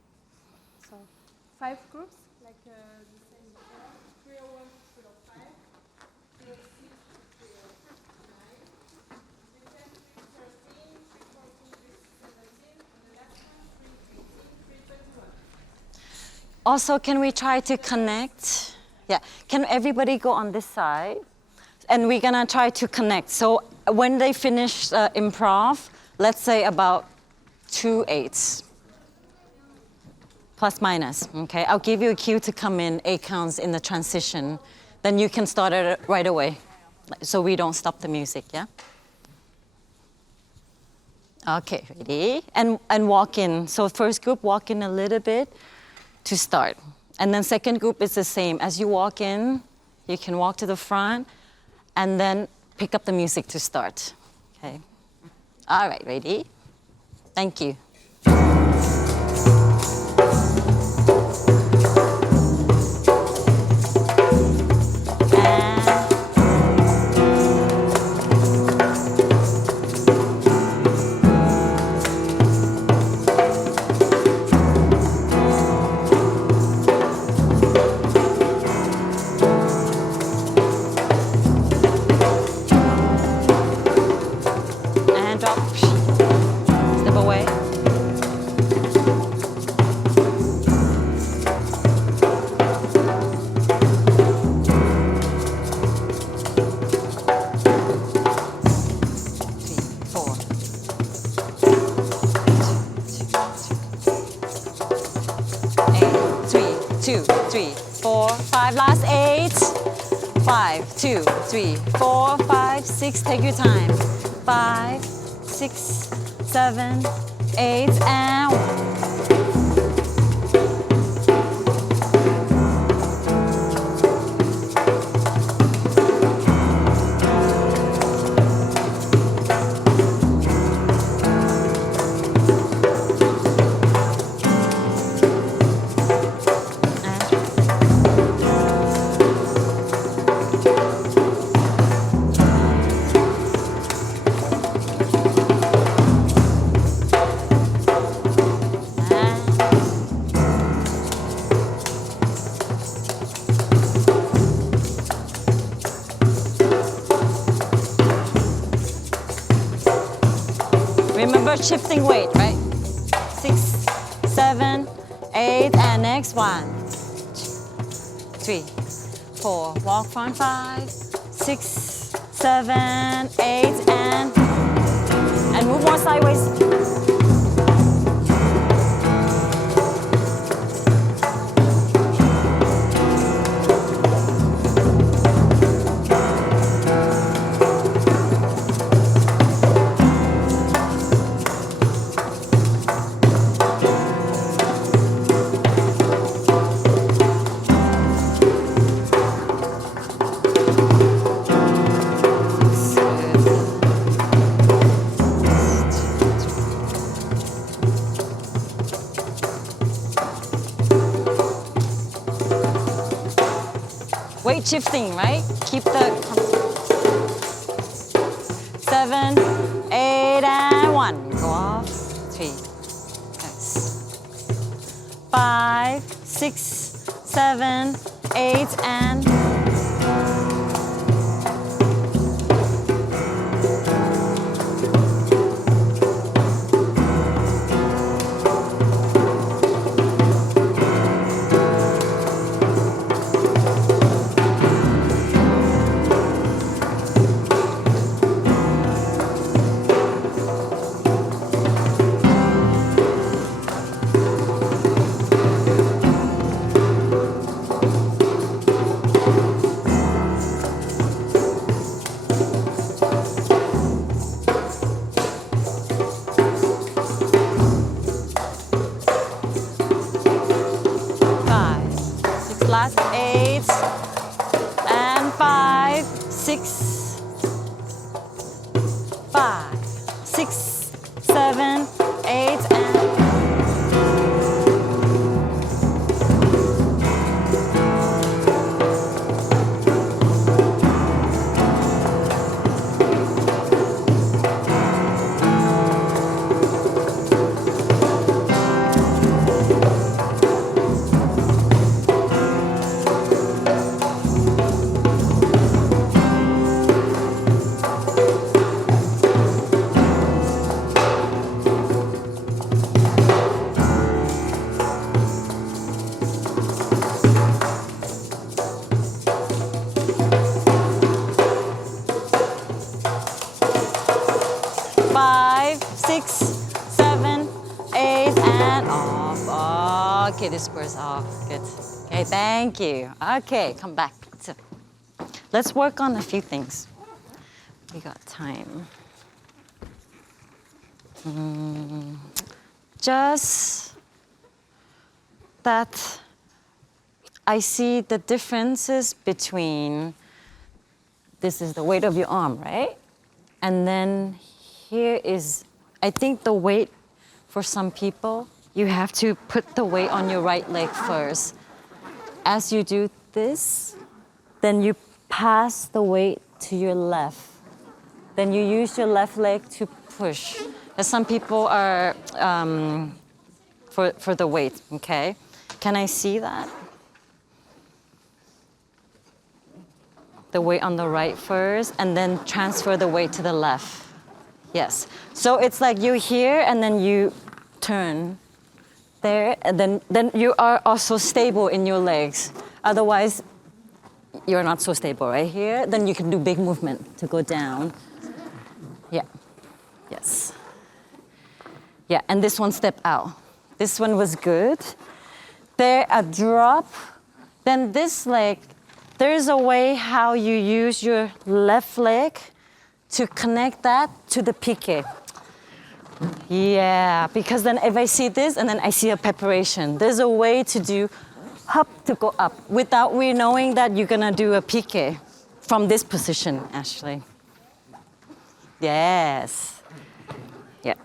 So 5 groups, like the same before. 301, 305, 306, 309, 310, 313, 314, 317, and the last one, 318, 321. Also, can we try to connect? Yeah. Can everybody go on this side? And we're gonna try to connect. So when they finish improv, let's say about 2 8s. Plus minus, okay? I'll give you a cue to come in, 8 counts in the transition. Then you can start it right away. So we don't stop the music, yeah? Okay, ready? And walk in. So first group, walk in a little bit to start. And then second group is the same. As you walk in, you can walk to the front and then pick up the music to start, okay? All right, ready? Thank you. 2, 3, 4, 5. Last 8. 5, 2, 3, 4, 5, 6. Take your time. 5, 6, 7, 8, and 1. Remember shifting weight, right? 6, 7, 8, and next 1, 2, 3, 4. Walk front 5, 6, 7, 8, and move more sideways. Weight shifting, right? Keep the 7, 8, and 1. Go off. 3, 5, 6, 7, 8, and 8, and 5, 6, 5, 6, 7, 8, and okay, this square's off. Good. Okay, thank you. Okay, come back. So, let's work on a few things. We got time. Just that I see the differences between, this is the weight of your arm, right? And then here is, I think the weight for some people, you have to put the weight on your right leg first. As you do this, then you pass the weight to your left. Then you use your left leg to push. As some people are for the weight, okay? Can I see that? The weight on the right first, and then transfer the weight to the left. Yes. So it's like you're here, and then you turn there, and then you are also stable in your legs. Otherwise, you're not so stable right here. Then you can do big movement to go down. Yeah. Yes. Yeah, and this one step out. This one was good. there a drop, then this leg, there's a way how you use your left leg to connect that to the piqué. Yeah, because then if I see this and then I see a preparation, there's a way to do hop to go up without we knowing that you're gonna do a piqué from this position, actually. Yes. Yeah.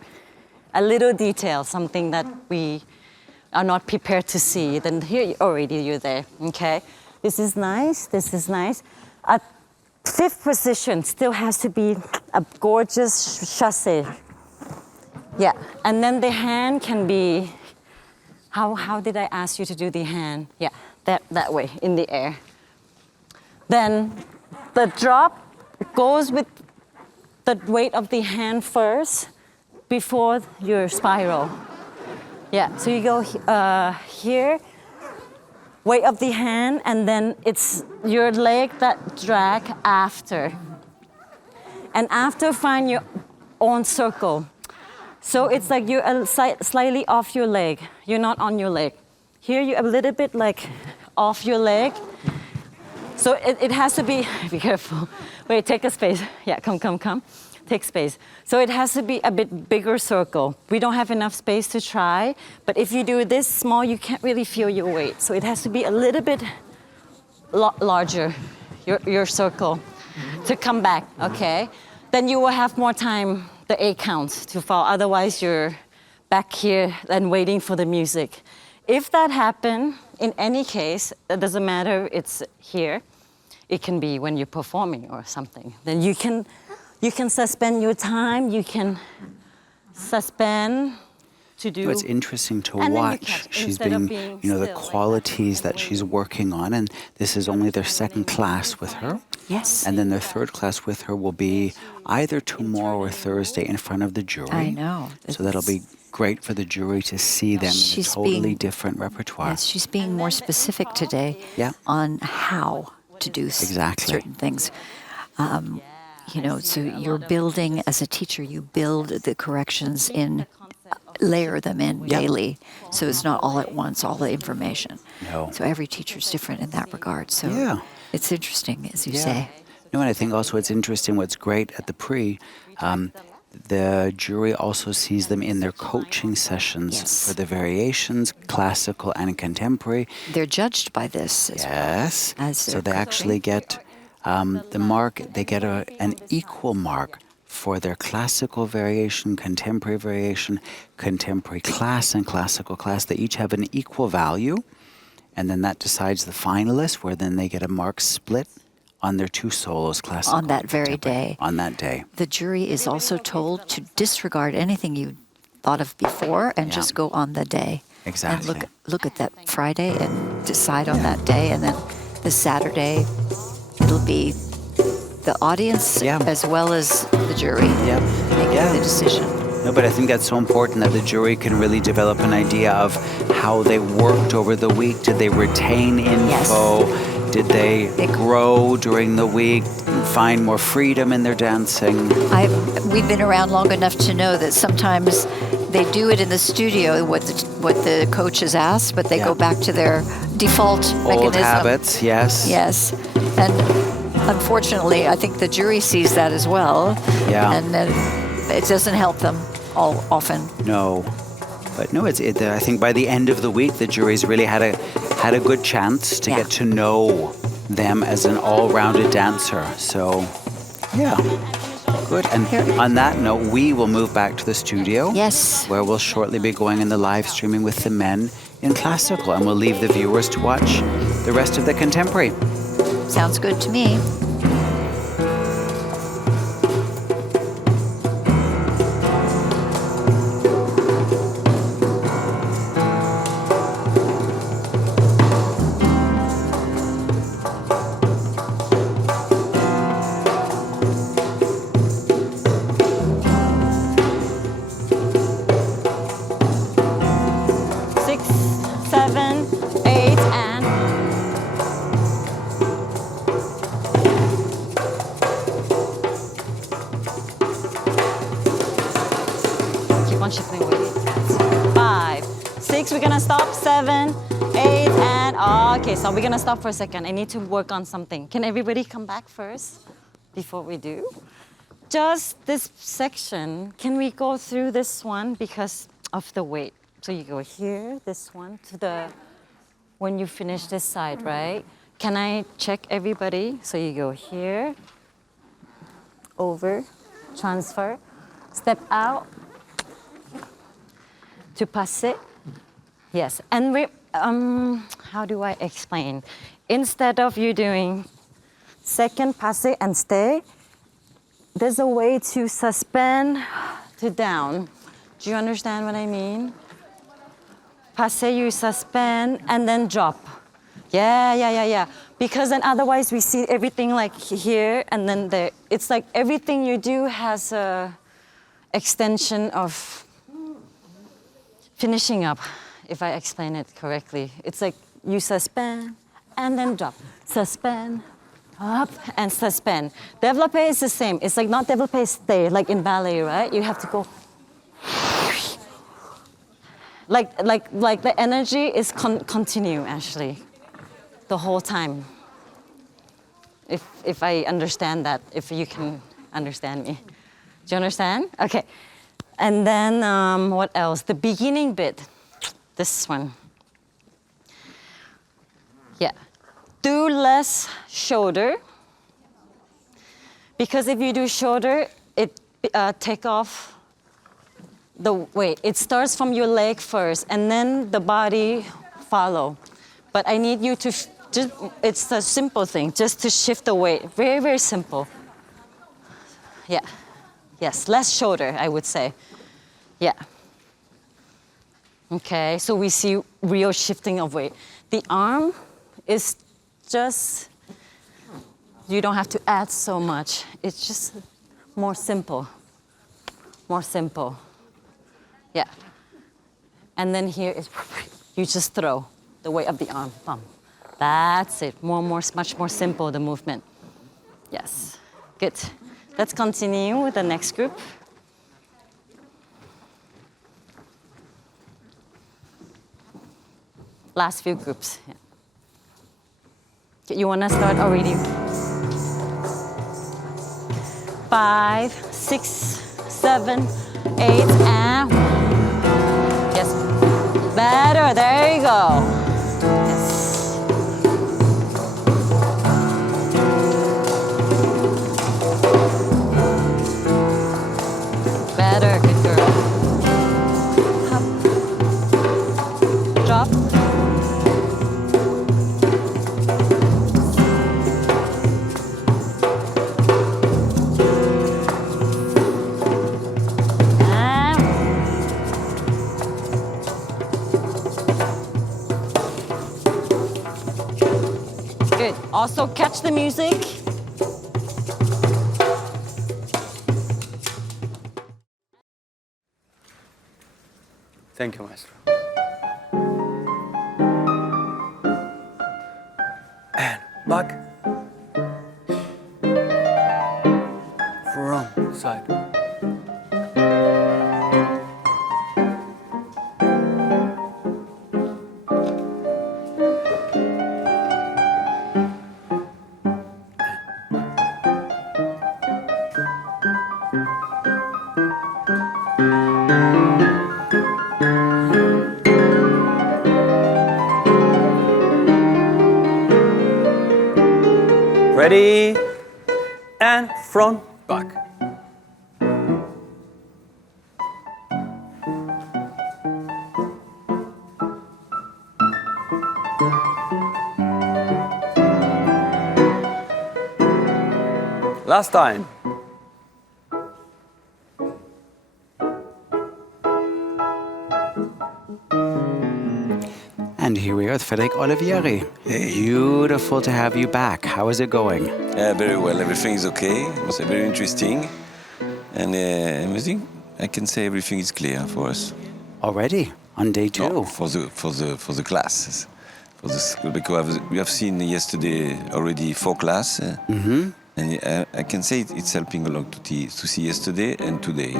A little detail, something that we are not prepared to see. Then here already you're there, okay? This is nice, this is nice. A fifth position still has to be a gorgeous chassé. Yeah, and then the hand can be, how did I ask you to do the hand? Yeah, that way, in the air. Then the drop goes with the weight of the hand first before your spiral. Yeah, so you go here, weight of the hand, and then it's your leg that drag after. And after, find your own circle. So it's like you're slightly off your leg. You're not on your leg. Here you're a little bit like off your leg. So it has to be careful. Wait, take a space. Yeah, come. Take space. So it has to be a bit bigger circle. We don't have enough space to try, but if you do this small, you can't really feel your weight. So it has to be a little bit larger, your circle, to come back, okay? Then you will have more time, the 8 counts to fall. Otherwise, you're back here and waiting for the music. If that happens, in any case, it doesn't matter, it's here. It can be when you're performing or something. Then you can suspend your time, you can suspend to do. It's interesting to watch. She's being, the qualities that she's working on, and this is only their second class with her. Yes. And then their third class with her will be either tomorrow or Thursday in front of the jury. I know. So that'll be great for the jury to see them in a totally different repertoire. Yes, she's being more specific today on how to do certain things. So you're building, as a teacher, you build the corrections in, layer them in daily. So it's not all at once, all the information. No. So every teacher's different in that regard. So it's interesting, as you say. No, and I think also it's interesting, what's great at the Prix, the jury also sees them in their coaching sessions for the variations, classical and contemporary. They're judged by this as well. So they actually get the mark, they get an equal mark for their classical variation, contemporary variation, contemporary class and classical class. They each have an equal value, and then that decides the finalists, where then they get a mark split on their 2 solos, classical. On that very day. On that day. The jury is also told to disregard anything you thought of before and just go on the day. Exactly. And look at that Friday and decide on that day, and then the Saturday it'll be the audience as well as the jury making the decision. No, but I think that's so important that the jury can really develop an idea of how they worked over the week. Did they retain info? Yes. Did they grow during the week, find more freedom in their dancing? We've been around long enough to know that sometimes they do it in the studio, what the coach has asked, but they go back to their default mechanism. Old habits, yes. Yes. And unfortunately, I think the jury sees that as well. Yeah. And it doesn't help them all often. No. But no, I think by the end of the week, the jury's really had a good chance to get to know them as an all-rounded dancer. So, good. And on that note, we will move back to the studio. Yes. Where we'll shortly be going in the live streaming with the men in classical, and we'll leave the viewers to watch the rest of the contemporary. Sounds good to me. 6, we're gonna stop. 7, 8, and okay, so we're gonna stop for a second. I need to work on something. Can everybody come back first before we do? Just this section, can we go through this one because of the weight? So you go here, this one, to the, when you finish this side, right? Can I check everybody? So you go here, over, transfer, step out, to passer. Yes, and we, how do I explain? Instead of you doing second passer and stay, there's a way to suspend to down. Do you understand what I mean? Passer, you suspend and then drop. Yeah. Because then otherwise we see everything like here and then there. It's like everything you do has a extension of finishing up, if I explain it correctly. It's like you suspend and then drop. Suspend, up and suspend. Développé is the same. It's like not développé, stay, like in ballet, right? You have to go. Like the energy is continue actually, the whole time. If I understand that, if you can understand me. Do you understand? Okay. And then what else? The beginning bit, this one. Yeah. Do less shoulder. Because if you do shoulder, it take off the weight. It starts from your leg first, and then the body follow. But I need you to, just, it's a simple thing, just to shift the weight. Very, very simple. Yeah. Yes, less shoulder, I would say. Yeah. Okay, so we see real shifting of weight. The arm is just, you don't have to add so much. It's just more simple. More simple. Yeah. And then here is, you just throw the weight of the arm. Bum. That's it. Much more simple, the movement. Yes. Good. Let's continue with the next group. Last few groups. Yeah. You want to start already? 5, 6, 7, 8, and yes, better. There you go. Yes. Better, good girl. Up, drop. Good. Also catch the music. Thank you, Maestro. And back. From side. Ready, and front, back. Last time. And here we are with Frédéric Olivieri. Hey. Beautiful to have you back. How is it going? Very well. Everything is okay. It was very interesting. And everything, I can say everything is clear for us. Already? On day 2? No, for the classes. For the school, because we have seen yesterday already 4 classes. Mm-hmm. And I can say it's helping a lot to see yesterday and today.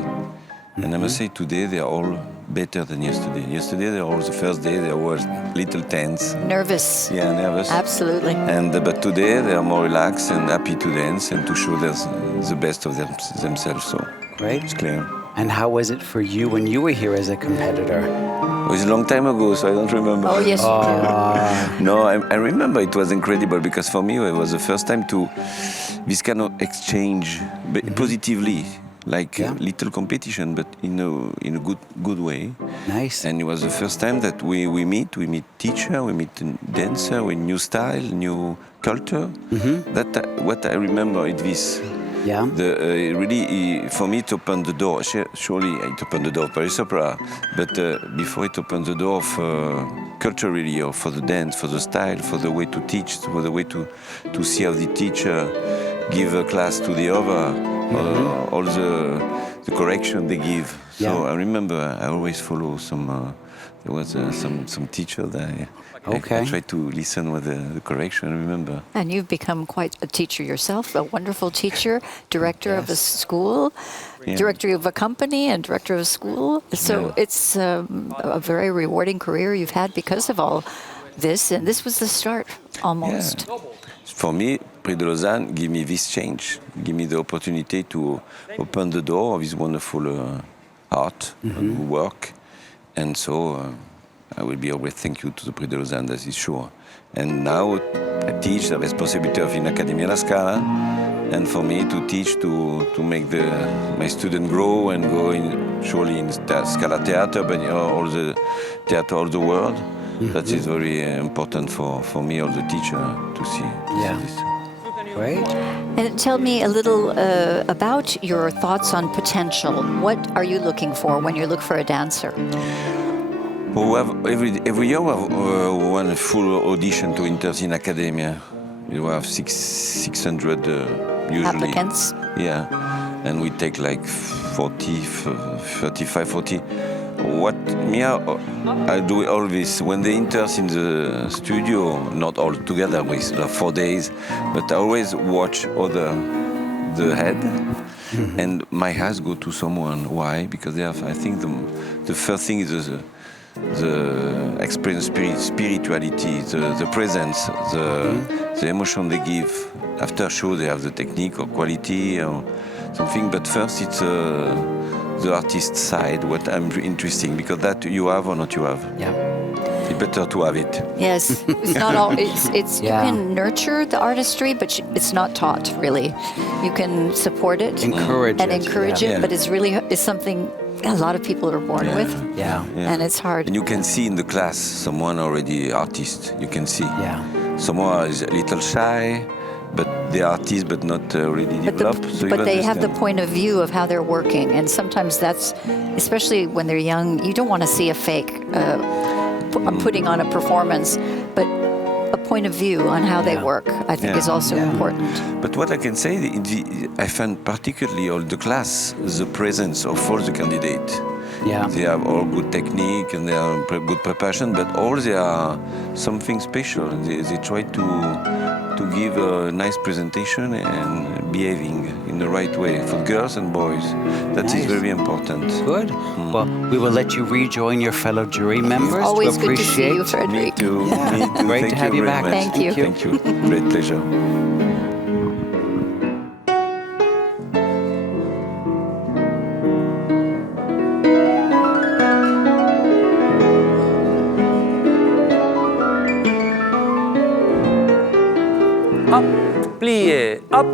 And I must say today they are all better than yesterday. Yesterday they were all the first day they were little tense. Nervous. Yeah, nervous. Absolutely. And but today they are more relaxed and happy to dance and to show the best of themselves. So Great. it's clear. And how was it for you when you were here as a competitor? It was a long time ago, so I don't remember. Oh, yes, you do. No, I remember it was incredible because for me it was the first time to this kind of exchange positively, like little competition, but in a good way. Nice. And it was the first time that we meet teacher, we meet dancer, with new style, new culture. That what I remember is this. Yeah. Really, for me, it opened the door. Surely, it opened the door of Paris Opera, but before it opened the door of culturally, or for the dance, for the style, for the way to teach, for the way to see how the teacher give a class to the other, all the correction they give. So I remember I always follow some. There was some teacher that I tried to listen with the correction. I remember. And you've become quite a teacher yourself, a wonderful teacher, director of a school, director of a company, and director of a school. So it's a very rewarding career you've had because of all this, and this was the start, almost. Yeah. For me, Prix de Lausanne give me this change, give me the opportunity to open the door of this wonderful art, work. And so I will be always thank you to the Prix de Lausanne, that is sure. And now I teach the responsibility of in Accademia La Scala, and for me to teach to make my student grow and go surely in Scala Theatre, but all the theatre all the world. That is very important for me, all the teacher, to see. This. Great. And tell me a little about your thoughts on potential. What are you looking for when you look for a dancer? Well, we have every year we have one full audition to enter in Academia. We have 600 usually. Applicants? Yeah, and we take like 35, 40. What I do all this when they enter in the studio, not all together with 4 days, but I always watch the head, and my eyes go to someone. Why? Because they have. I think the first thing is the experience, spirituality, the presence, the emotion they give. After show, they have the technique or quality or something. But first, it's the artist side, what I'm interesting, because that you have or not you have. Yeah. It's better to have it. Yes, it's not all. It's you can nurture the artistry, but it's not taught really. You can support it, encourage it, but it's something a lot of people are born with. Yeah. And it's hard. And you can see in the class someone already artist. You can see. Yeah. Someone is a little shy, but they are artists, but not really developed. But they have the point of view of how they're working, and sometimes that's, especially when they're young, you don't want to see a fake putting on a performance, but a point of view on how they work, I think, is also important. But what I can say, I find particularly all the class, the presence of all the candidates. Yeah. They have all good technique and they are good preparation, but all they are something special. They try to give a nice presentation and behaving in the right way for girls and boys. That is very important. Good. Well, we will let you rejoin your fellow jury members. Always to good to see you, appreciate. Frederic. Me too. Me too. Great Thank to have you very back. much. Thank you. Thank you. Great pleasure. Up, plié, up.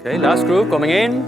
Okay, last group coming in.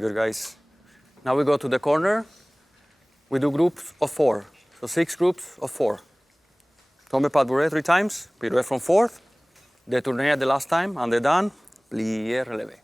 good, guys. Now we go to the corner. We do groups of 4. So 6 groups of 4. Tombe pas de bourrée 3 times. Pirouette from 4th. Détourner the last time. And they're done. Plié, relevé.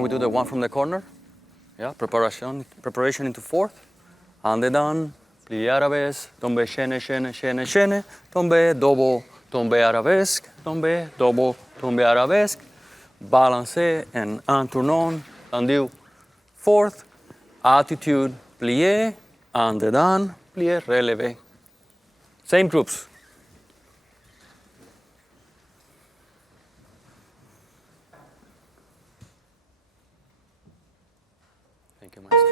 Now we do the one from the corner. Yeah, preparation into fourth. And then done. Plie arabesque, tombe, chaîne, chaîne, chaîne, chaîne, tombe, double, tombe arabesque, tombe, double, tombe arabesque, balance and un tournon, undo, fourth, attitude, plie, and then plie, releve. Same groups. Thank you, Maestro.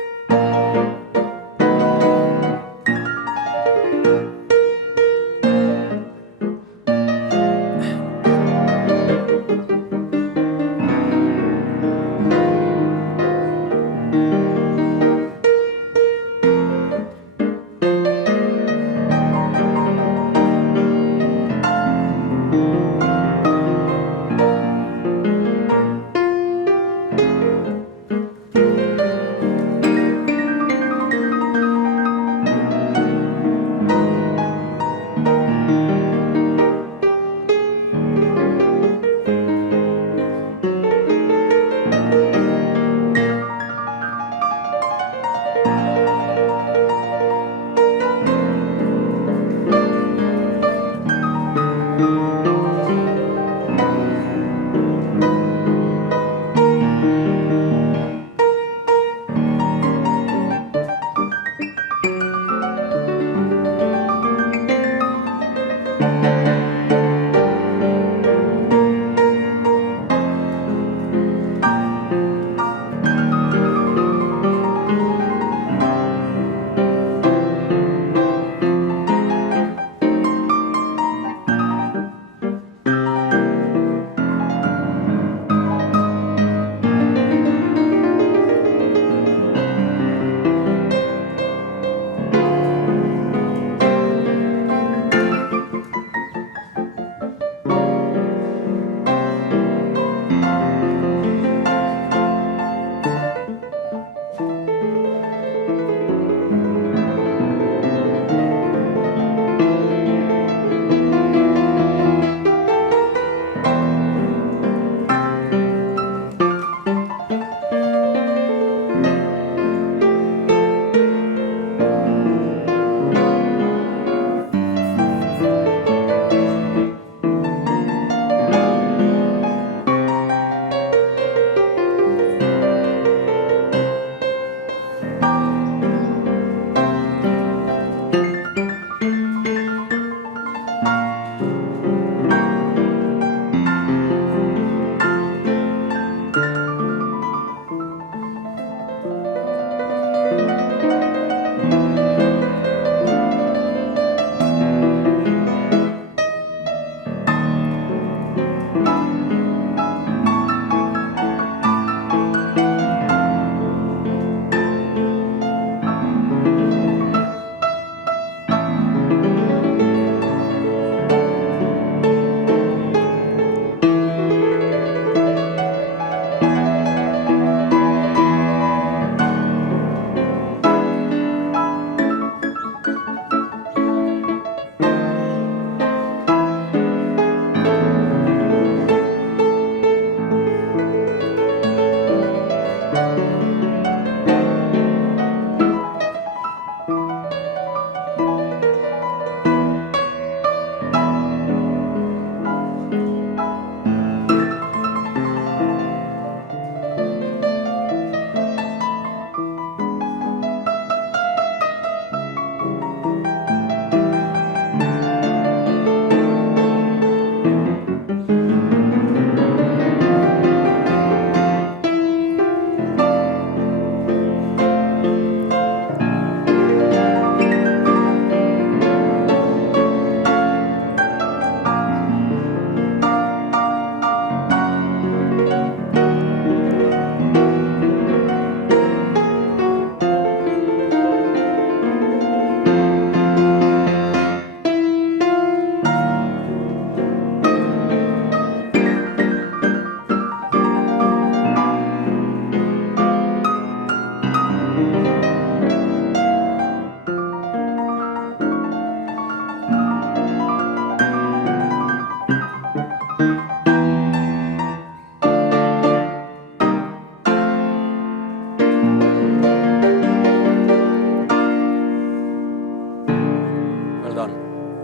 done.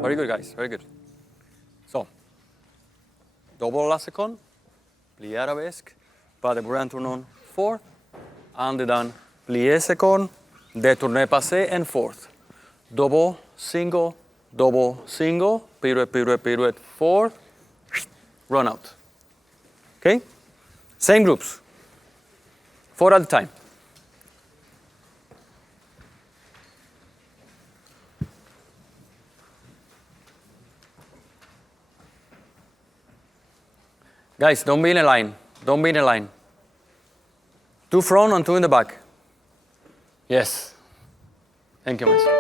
Very good, guys, very good. So, double la seconde, plié arabesque, pas de bourrin tournon, fourth, and done, plié seconde, détourné passé, and fourth. Double, single, pirouette, pirouette, pirouette, fourth, run out. Okay? Same groups, 4 at a time. Guys, don't be in a line. Don't be in a line. 2 front and 2 in the back. Yes. Thank you, maestro.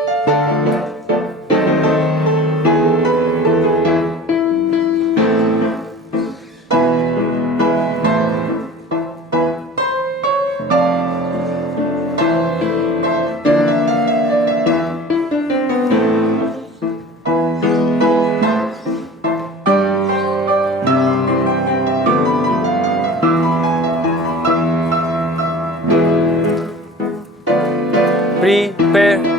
Prepare.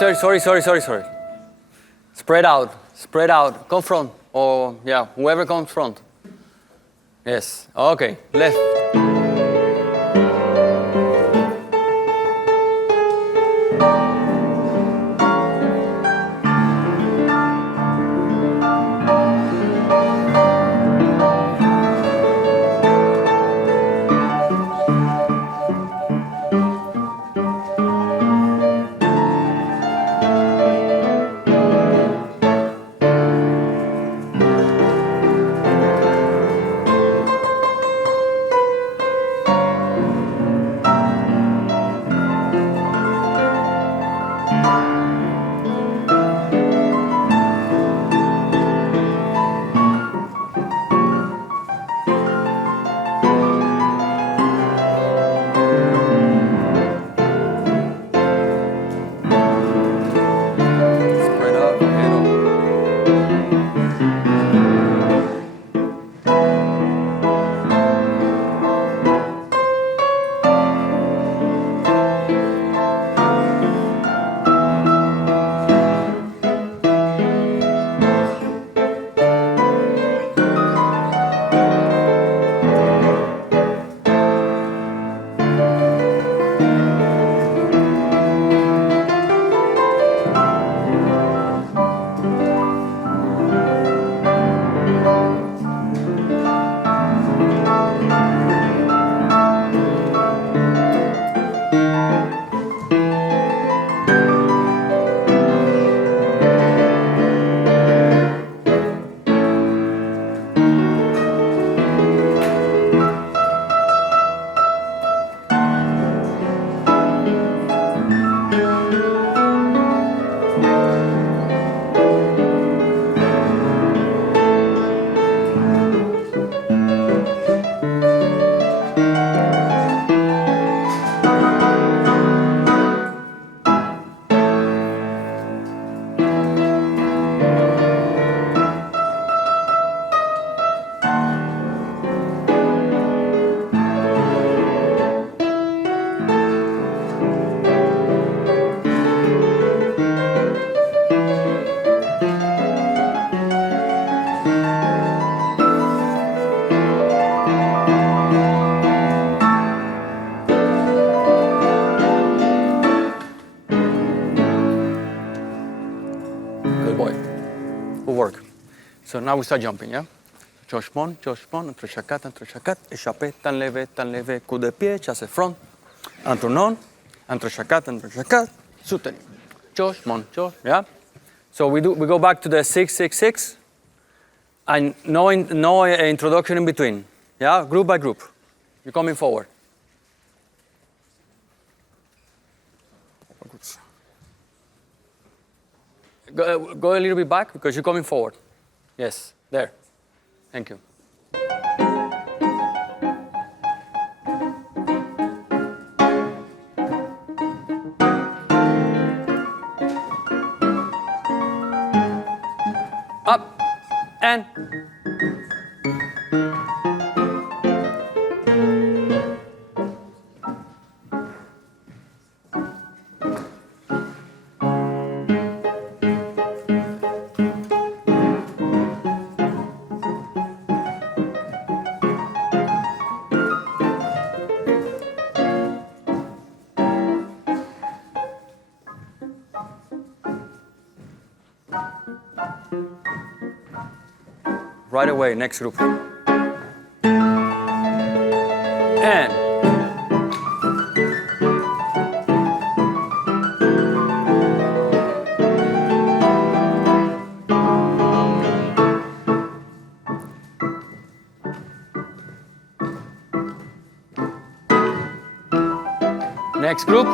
Okay, sorry. Spread out, come front, or yeah, whoever comes front. Yes, okay, left. So now we start jumping, yeah? Joshmon, entre-chacat, échappé, tan levé, coup de pied, chasse front, entre-non, entre-chacat, soutenu. Joshmon, yeah? So we go back to the 6-6-6, and no introduction in between, yeah? Group by group. You're coming forward. Go a little bit back because you're coming forward. Yes, there. Thank you. Up and right away, next group. And next group.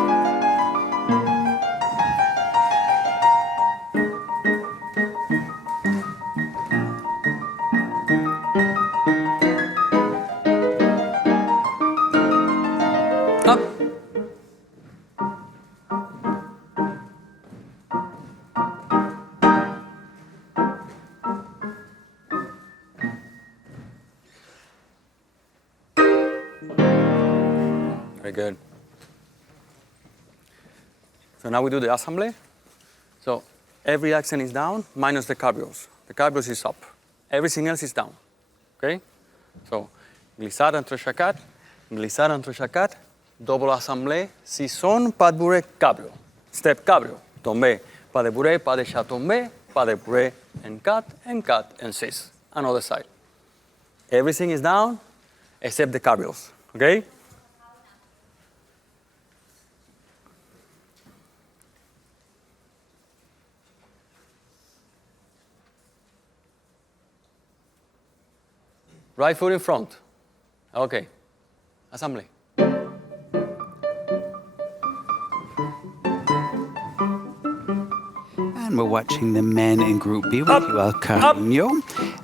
Up. Very good. So now we do the assembly. So every accent is down minus the cabrios. The cabrios is up. Everything else is down. Okay? So glissade entre chacat, double assemblée, si son, pas de bourrée, cabrio. Step cabrio. Tombe, pas de bourrée, pas de chat tombe, pas de bourrée, and cut, and six. Another side. Everything is down except the cabrios. Okay? Right foot in front. Okay. Assembly. And we're watching the men in Group B with you, El Carino.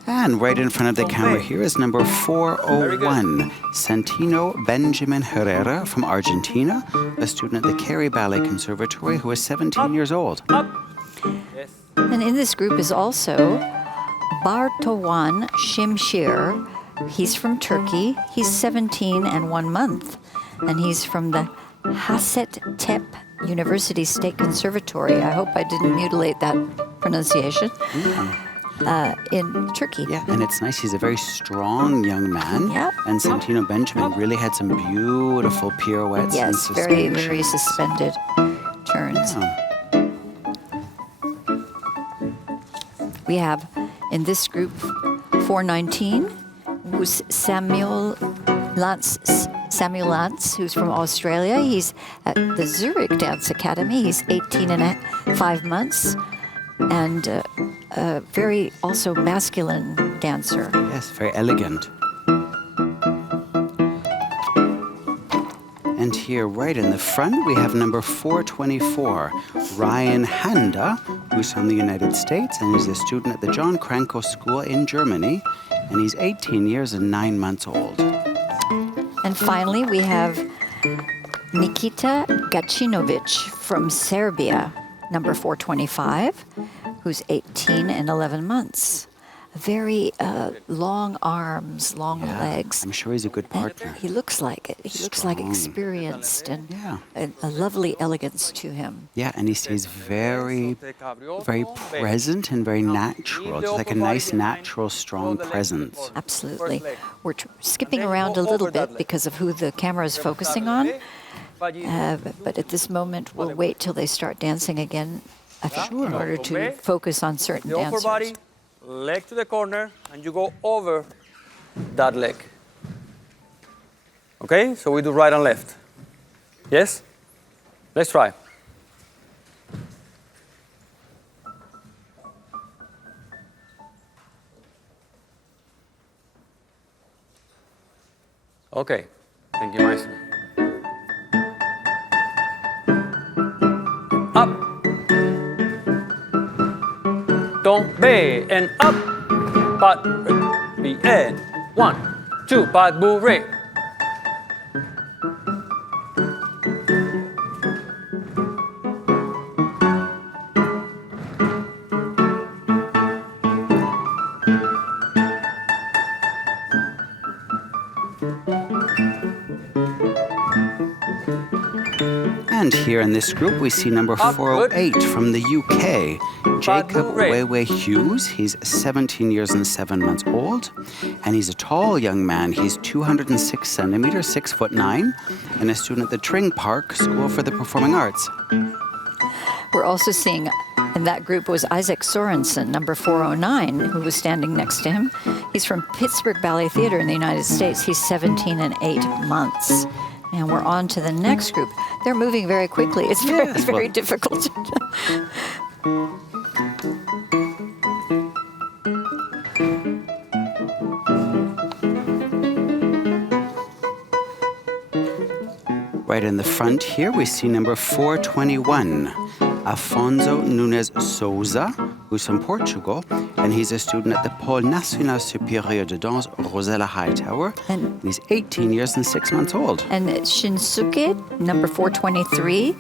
And right in front of the camera here is number 401, Santino Benjamin Herrera from Argentina, a student at the Cary Ballet Conservatory who is 17 years old. And in this group is also Bartawan Şimşir. He's from Turkey. He's 17 and 1 month. And he's from the Hacettepe University State Conservatory. I hope I didn't mutilate that pronunciation. In Turkey. Yeah, and it's nice. He's a very strong young man. Yep. And Santino Benjamin really had some beautiful pirouettes and Yes, very, suspensions. very suspended turns. Yeah. We have in this group 419, who's Samuel Lantz, who's from Australia. He's at the Zurich Dance Academy. He's 18 and 5 months, and a very also masculine dancer. Yes, very elegant. And here, right in the front, we have number 424, Ryan Handa, who's from the United States, and he's a student at the John Cranko School in Germany, and he's 18 years and 9 months old. And finally, we have Nikita Gacinovic from Serbia, number 425, who's 18 and 11 months. Very long arms, long legs. I'm sure he's a good partner. He looks like it. He looks like experienced and a lovely elegance to him. Yeah, and he stays very, very present and very natural. Just like a nice, natural, strong presence. Absolutely. We're skipping around a little bit because of who the camera is focusing on. But at this moment, we'll wait till they start dancing again, I think, in order to focus on certain dancers. leg to the corner, and you go over that leg. Okay, so we do right and left. Yes? Let's try. Okay, thank you, Maestro. Up. Tombe and up. Pas de and 1, 2, pas de bourrée. And here in this group, we see number 408 from the UK, Jacob Weiwei Hughes. He's 17 years and 7 months old, and he's a tall young man. He's 206 centimeters, 6'9", and a student at the Tring Park School for the Performing Arts. We're also seeing in that group was Isaac Sorensen, number 409, who was standing next to him. He's from Pittsburgh Ballet Theater in the United States. He's 17 and 8 months. And we're on to the next group. They're moving very quickly. It's very difficult. Right in the front here, we see number 421, Afonso Nunes Souza, who's from Portugal, and he's a student at the Pôle National Supérieur de Danse Rosella Hightower. And he's 18 years and 6 months old. And Shinsuke, number 423,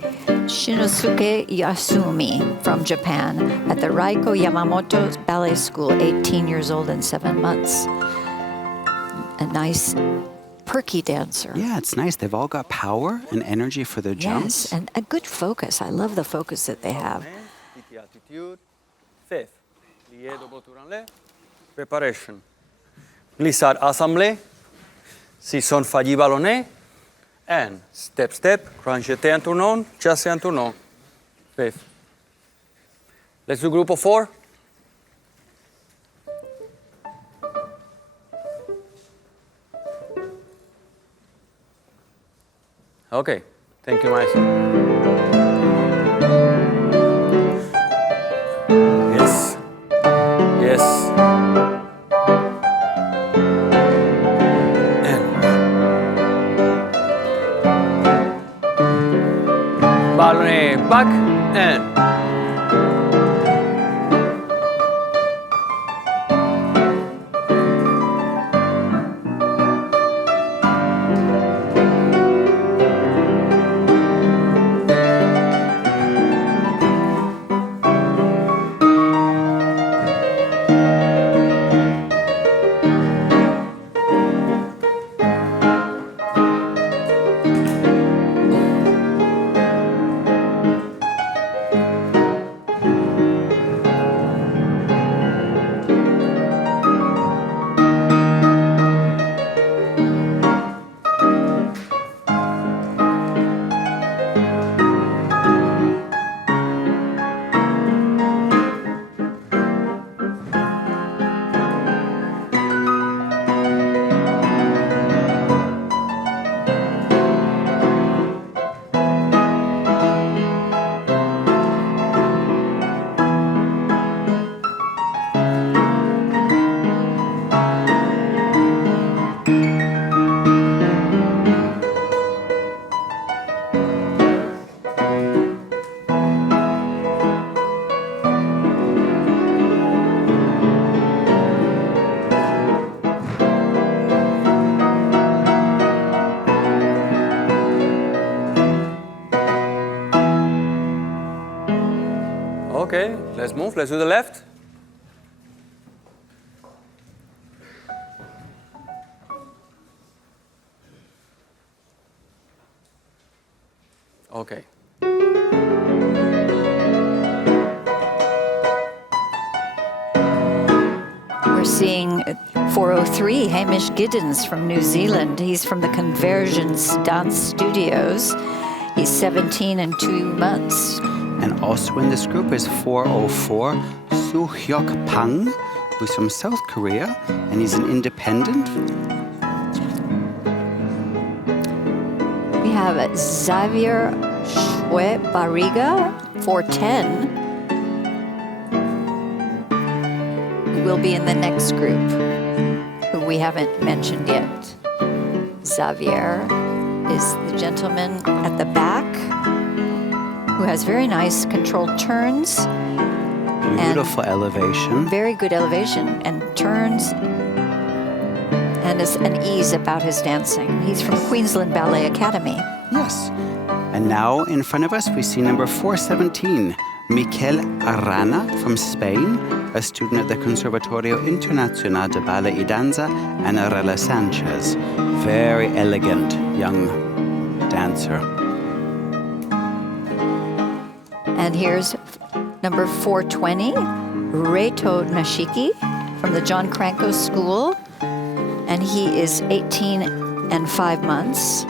Shinosuke Yasumi from Japan at the Raiko Yamamoto Ballet School, 18 years old and 7 months. A nice perky dancer. Yeah, it's nice. They've all got power and energy for their jumps. Yes, and a good focus. I love the focus that they have. Fifth, lié double tour en l'air, préparation. Glissade assemblée, si son failli ballonné, and step, step, crunch jeté en tournon, chassé en tournon. Fifth. Let's do group of 4. Okay, thank you, Maestro. Yes, yes. And ballonné back and. Okay, let's move. Let's do the left. Okay. We're seeing 403, Hamish Giddens from New Zealand. He's from the Convergence Dance Studios. He's 17 and 2 months. And also in this group is 404, Soo Hyuk Pang who's from South Korea, and he's an independent. We have Xavier Shue Barriga, 410, who will be in the next group, who we haven't mentioned yet. Xavier is the gentleman at the back who has very nice controlled turns. Beautiful elevation. Very good elevation and turns, and is an ease about his dancing. He's from Queensland Ballet Academy. Yes. And now in front of us we see number 417, Miquel Arana from Spain, a student at the Conservatorio Internacional de Ballet y Danza, and Arela Sanchez. Very elegant young dancer. And here's number 420, Reito Nashiki from the John Cranko School, and he is 18 and 5 months.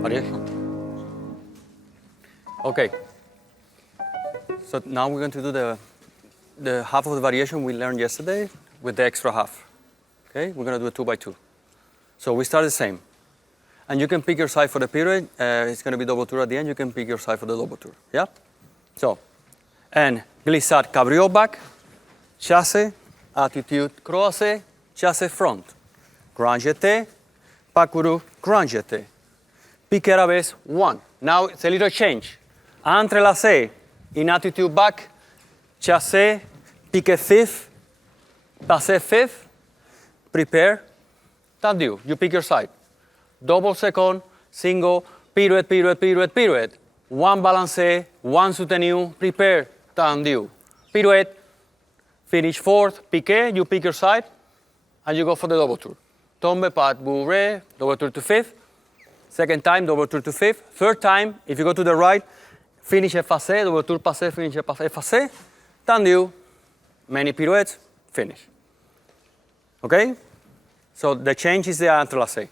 Variation. Okay. So now we're going to do the half of the variation we learned yesterday with the extra half. Okay, we're going to do it 2 by 2. So we start the same. And you can pick your side for the period. It's going to be double tour at the end. You can pick your side for the double tour. Yeah? So, and glissade cabriole back, chasse, attitude croisé, chasse front. Grand jeté, pas couru, grand jeté. Pique arabe 1. Now it's a little change. Entrelacé, in attitude back, chasse, pique fifth, passe fifth, prepare, tendu. You pick your side. Double second, single, pirouette, pirouette, pirouette, pirouette. 1 balancé, 1 soutenu, prepare, tendu. Pirouette, finish fourth, piqué, you pick your side, and you go for the double tour. Tombe, pas, bourré, double tour to fifth. Second time, double tour to fifth. Third time, if you go to the right, finish effacé, double tour passé, finish effacé, tendu, many pirouettes, finish. Okay? So the change is the entrelacé.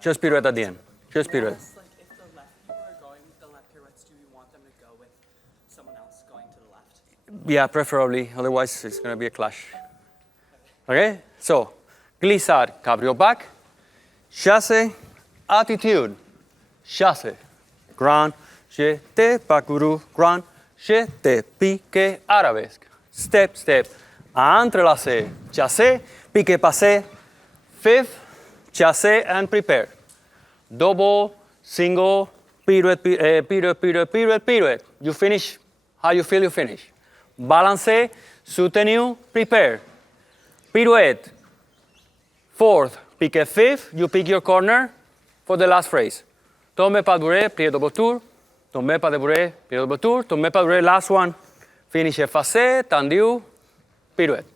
Just pirouette at the end. Just pirouette. Like if the left people are going with the left pirouettes, do you want them to go with someone else going to the left? Yeah, preferably. Otherwise, it's going to be a clash. Okay? So, glissade, cabriole back, chasse, attitude, chasse, grand, jeté, parcouru, grand, jeté, pique, arabesque, step, step, entrelacé, chasse, pique, passé, fifth, chasse, and prepare. Double, single, pirouette, pirouette, pirouette, pirouette, pirouette. You finish how you feel you finish. Balancé, soutenu, prepare. Pirouette, fourth, pique fifth, you pick your corner for the last phrase. Tombe pas bourré, plié double tour. Tombe pas de bourré, plié double tour. Tombe pas bourré, last one. Finish effacé, tendu, pirouette.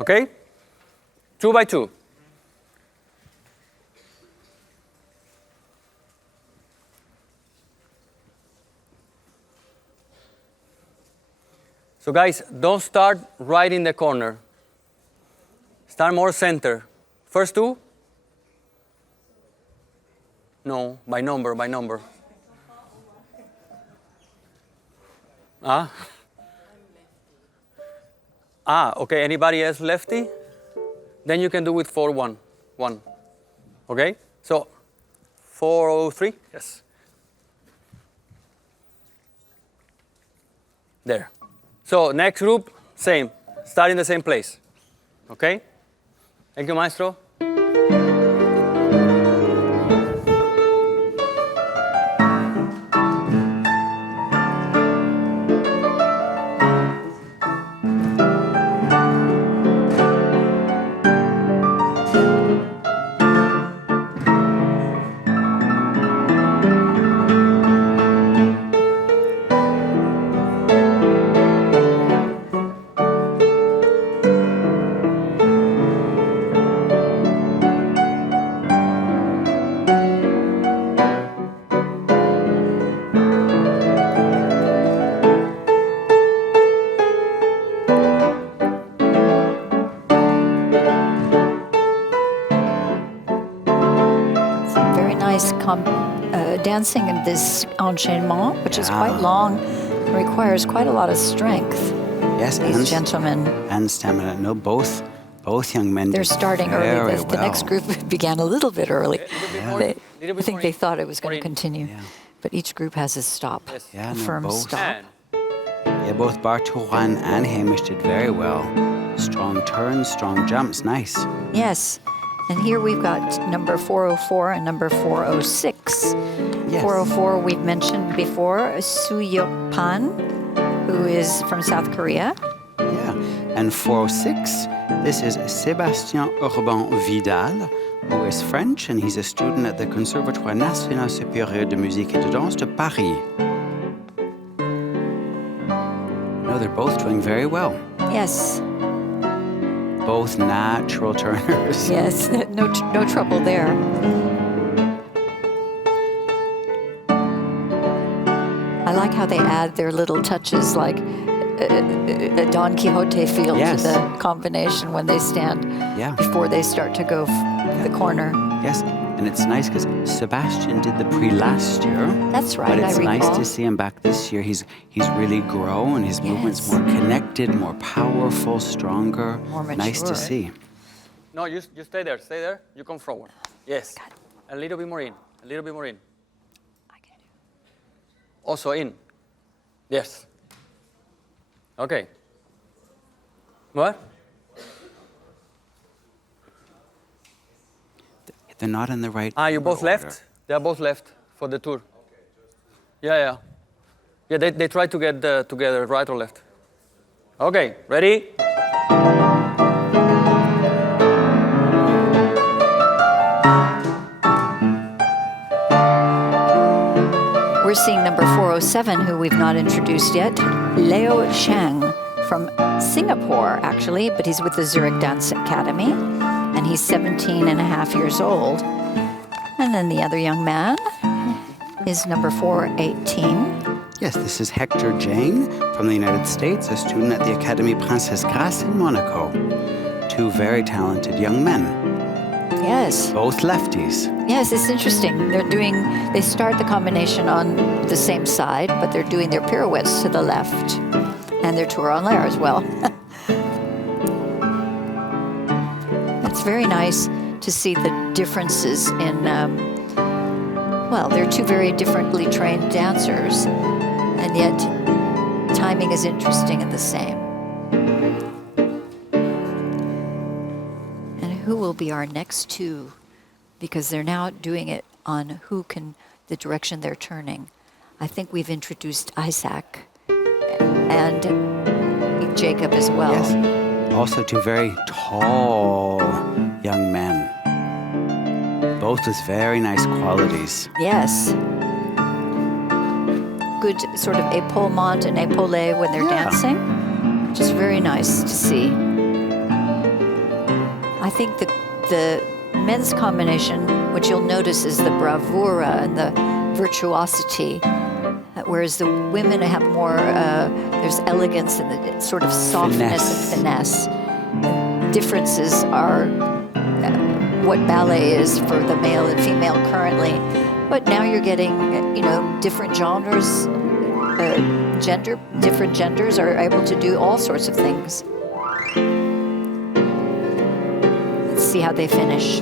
Okay? 2 by 2. So guys, don't start right in the corner. Start more center. First 2? No, by number, by number. Ah? Ah, okay, anybody else lefty? Then you can do with 4-1. 1. Okay? So, 4-0-3? Yes. There. So, next group, same. Start in the same place. Okay? Thank you, maestro. nice dancing in this enchaînement, which is quite long, requires quite a lot of strength. Yes, These gentlemen. And stamina. No, both young men. They're did starting very early. The next well. group began a little bit early. Little bit I think more they in. thought it was going More to in. continue. Yeah. But each group has a stop, Yeah, a no, firm both. stop. And Yeah, both Barturan and Hamish did very well. Strong turns, strong jumps, nice. Yes. And here we've got number 404 and number 406. Yes. 404 we've mentioned before, Suyok Pan, who is from South Korea. Yeah. And 406, this is Sébastien Urban Vidal, who is French, and he's a student at the Conservatoire National Supérieur de Musique et de Danse de Paris. No, they're both doing very well. Yes. Both natural turners. Yes, no trouble there. I like how they add their little touches, like a Don Quixote feel Yes. to the combination when they stand Yeah. before they start to go the corner. Yes, and it's nice because Sebastian did the Prix last year. That's right, But I it's nice recall. to see him back this year. He's really grown. His movement's more connected, more powerful, stronger. More Nice to mature. see. no, you stay there. Stay there. You come forward. Yes. A little bit more in. A little bit more in. Also in. Yes. Okay. What? They're not in the right. You both order. left? They are both left for the tour. Yeah. Yeah, they try to get together, right or left. Okay, ready? We're seeing number 407, who we've not introduced yet, Leo Chang from Singapore, actually, but he's with the Zurich Dance Academy, and he's 17 and a half years old. And then the other young man is number 418. Yes, this is Hector Jang from the United States, a student at the Académie Princesse Grace in Monaco. Two very talented young men, Yes. both lefties. Yes, it's interesting. They start the combination on the same side, but they're doing their pirouettes to the left and their tour en l'air as well. It's very nice to see the differences in, they're two very differently trained dancers, and yet timing is interesting and the same. And who will be our next two? Because they're now doing it on the direction they're turning. I think we've introduced Isaac and Jacob as well. Yes. Also two very tall young men. Both with very nice qualities. Yes. Good sort of épaulement and épaulé when they're dancing. Just very nice to see. I think the men's combination, which you'll notice is the bravura and the virtuosity, whereas the women have more, there's elegance and the sort of softness and finesse. Differences are what ballet is for the male and female currently, but now you're getting, different genres, different genders are able to do all sorts of things. Let's see how they finish.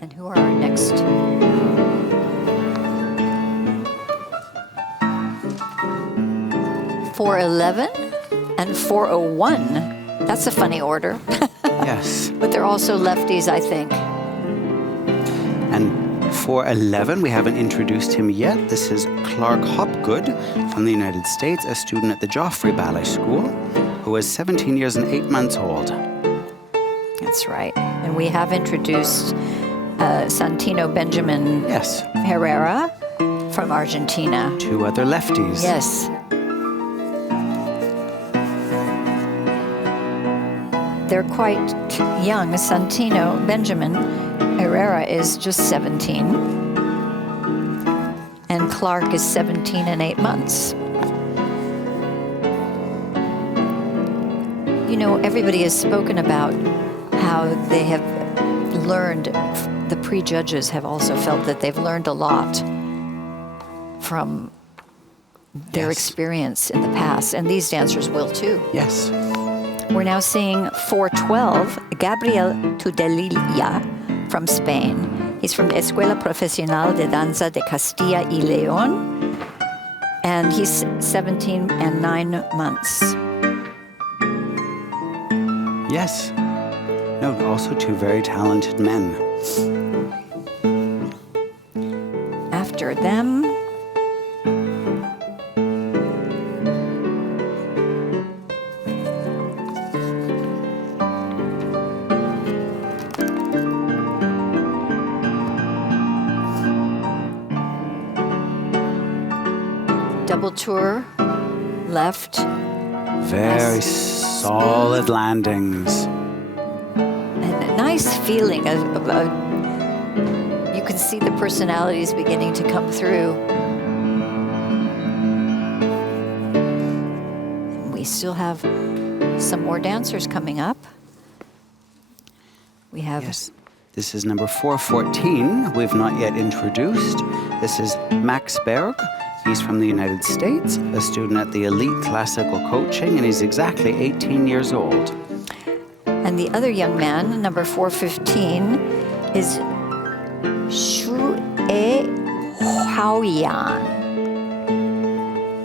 And who are our next? .411 and 401. That's a funny order. Yes. But they're also lefties, I think. And 411, we haven't introduced him yet. This is Clark Hopgood from the United States, a student at the Joffrey Ballet School, who is 17 years and 8 months old. That's right. And we have introduced Santino Benjamin Yes. Herrera from Argentina. Two other lefties. Yes. They're quite young. Santino Benjamin Herrera is just 17. And Clark is 17 and 8 months. You know, everybody has spoken about how they have learned, the pre-judges have also felt that they've learned a lot from their Yes. experience in the past, and these dancers will too. Yes. We're now seeing 412, Gabriel Tudela from Spain. He's from the Escuela Profesional de Danza de Castilla y León, and he's 17 and 9 months. Yes. No, also two very talented men. After them, double tour, left, Very Nice. solid landings. and a nice feeling of you can see the personalities beginning to come through. We still have some more dancers coming up. We have Yes. This is number 414, we've not yet introduced. This is Max Berg. He's from the United States, a student at the Elite Classical Coaching, and he's exactly 18 years old. and the other young man, number 415, is Shu E Haoyan.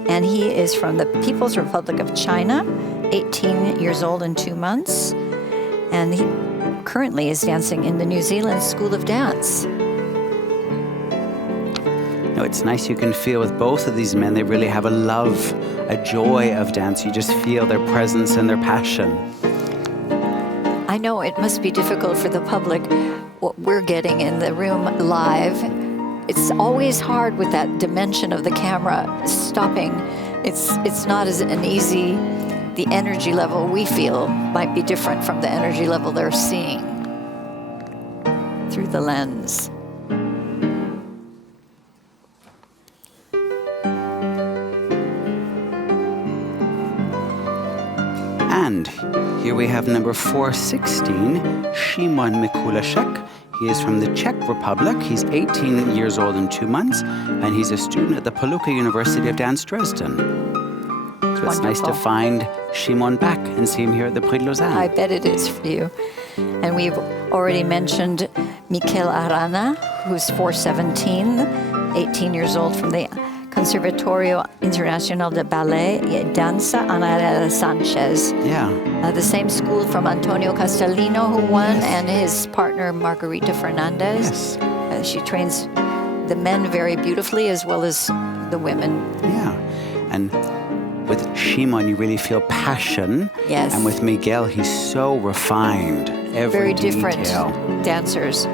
And he is from the People's Republic of China, 18 years old and 2 months. And he currently is dancing in the New Zealand School of Dance. No, it's nice you can feel with both of these men, they really have a love, a joy of dance. You just feel their presence and their passion. I know it must be difficult for the public, what we're getting in the room live. It's always hard with that dimension of the camera stopping. It's not as an easy, the energy level we feel might be different from the energy level they're seeing through the lens. And here we have number 416, Szymon Mikulaszek. He is from the Czech Republic. He's 18 years old and 2 months, and he's a student at the Paluca University of Dance Dresden. So it's nice to Wonderful. find Szymon back and see him here at the Prix de Lausanne. I bet it is for you. And we've already mentioned Miquel Arana, who's 417, 18 years old from the Conservatorio Internacional de Ballet y Danza Ana Sanchez. Yeah. The same school from Antonio Castellino, who won, Yes. and his partner Margarita Fernandez. Yes. She trains the men very beautifully as well as the women. Yeah. And with Szymon, you really feel passion. Yes. And with Miguel, he's so refined. Every Very detail. different dancers.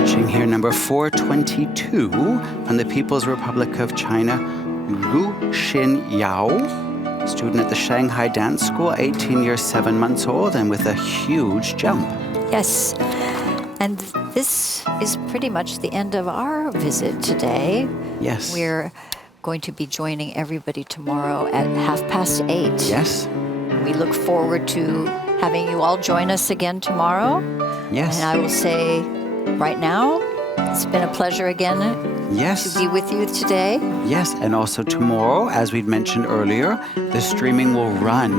watching here number 422 from the People's Republic of China, Lu Xin Yao, student at the Shanghai Dance School, 18 years, 7 months old, and with a huge jump. Yes. And this is pretty much the end of our visit today. Yes. We're going to be joining everybody tomorrow at 8:30. Yes. We look forward to having you all join us again tomorrow. Yes. And I will say right now, it's been a pleasure again Yes. to be with you today. Yes, and also tomorrow, as we'd mentioned earlier, the streaming will run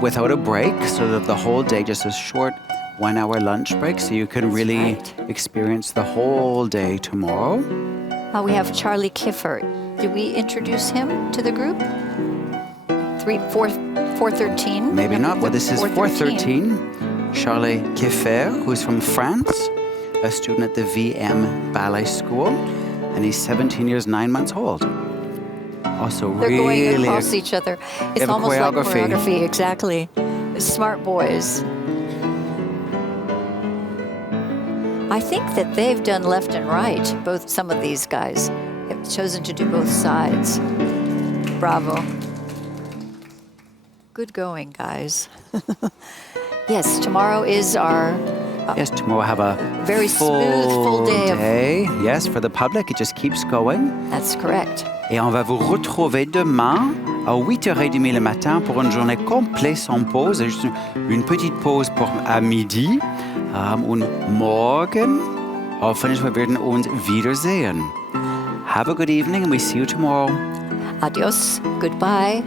without a break, so that the whole day, just a short 1 hour lunch break, so you can really experience the whole day tomorrow. We have Charlie Kiffer. Did we introduce him to the group? 413? Maybe not. Well, this is 413. Charlie Kiffer, who's from France, a student at the VM Ballet School, and he's 17 years, 9 months old. Also, They're really going across each other. It's have almost like choreography. choreography, exactly. Smart boys. I think that they've done left and right. Some of these guys have chosen to do both sides. Bravo. Good going, guys. Yes, tomorrow is our Yes, tomorrow we'll have a very smooth, full day. Yes, for the public, it just keeps going. That's correct. Et on va vous retrouver demain à 8h30 le matin pour une journée complète sans pause. Juste une petite pause à midi. Und morgen hoffentlich wir werden uns wiedersehen. Have a good evening and we see you tomorrow. Adios. Goodbye.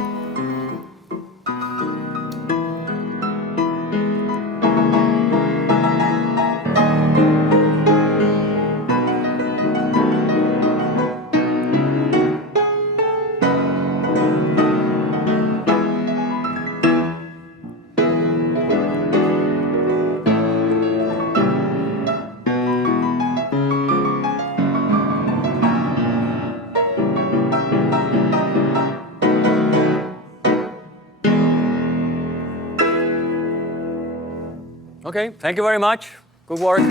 Okay, thank you very much. Good work.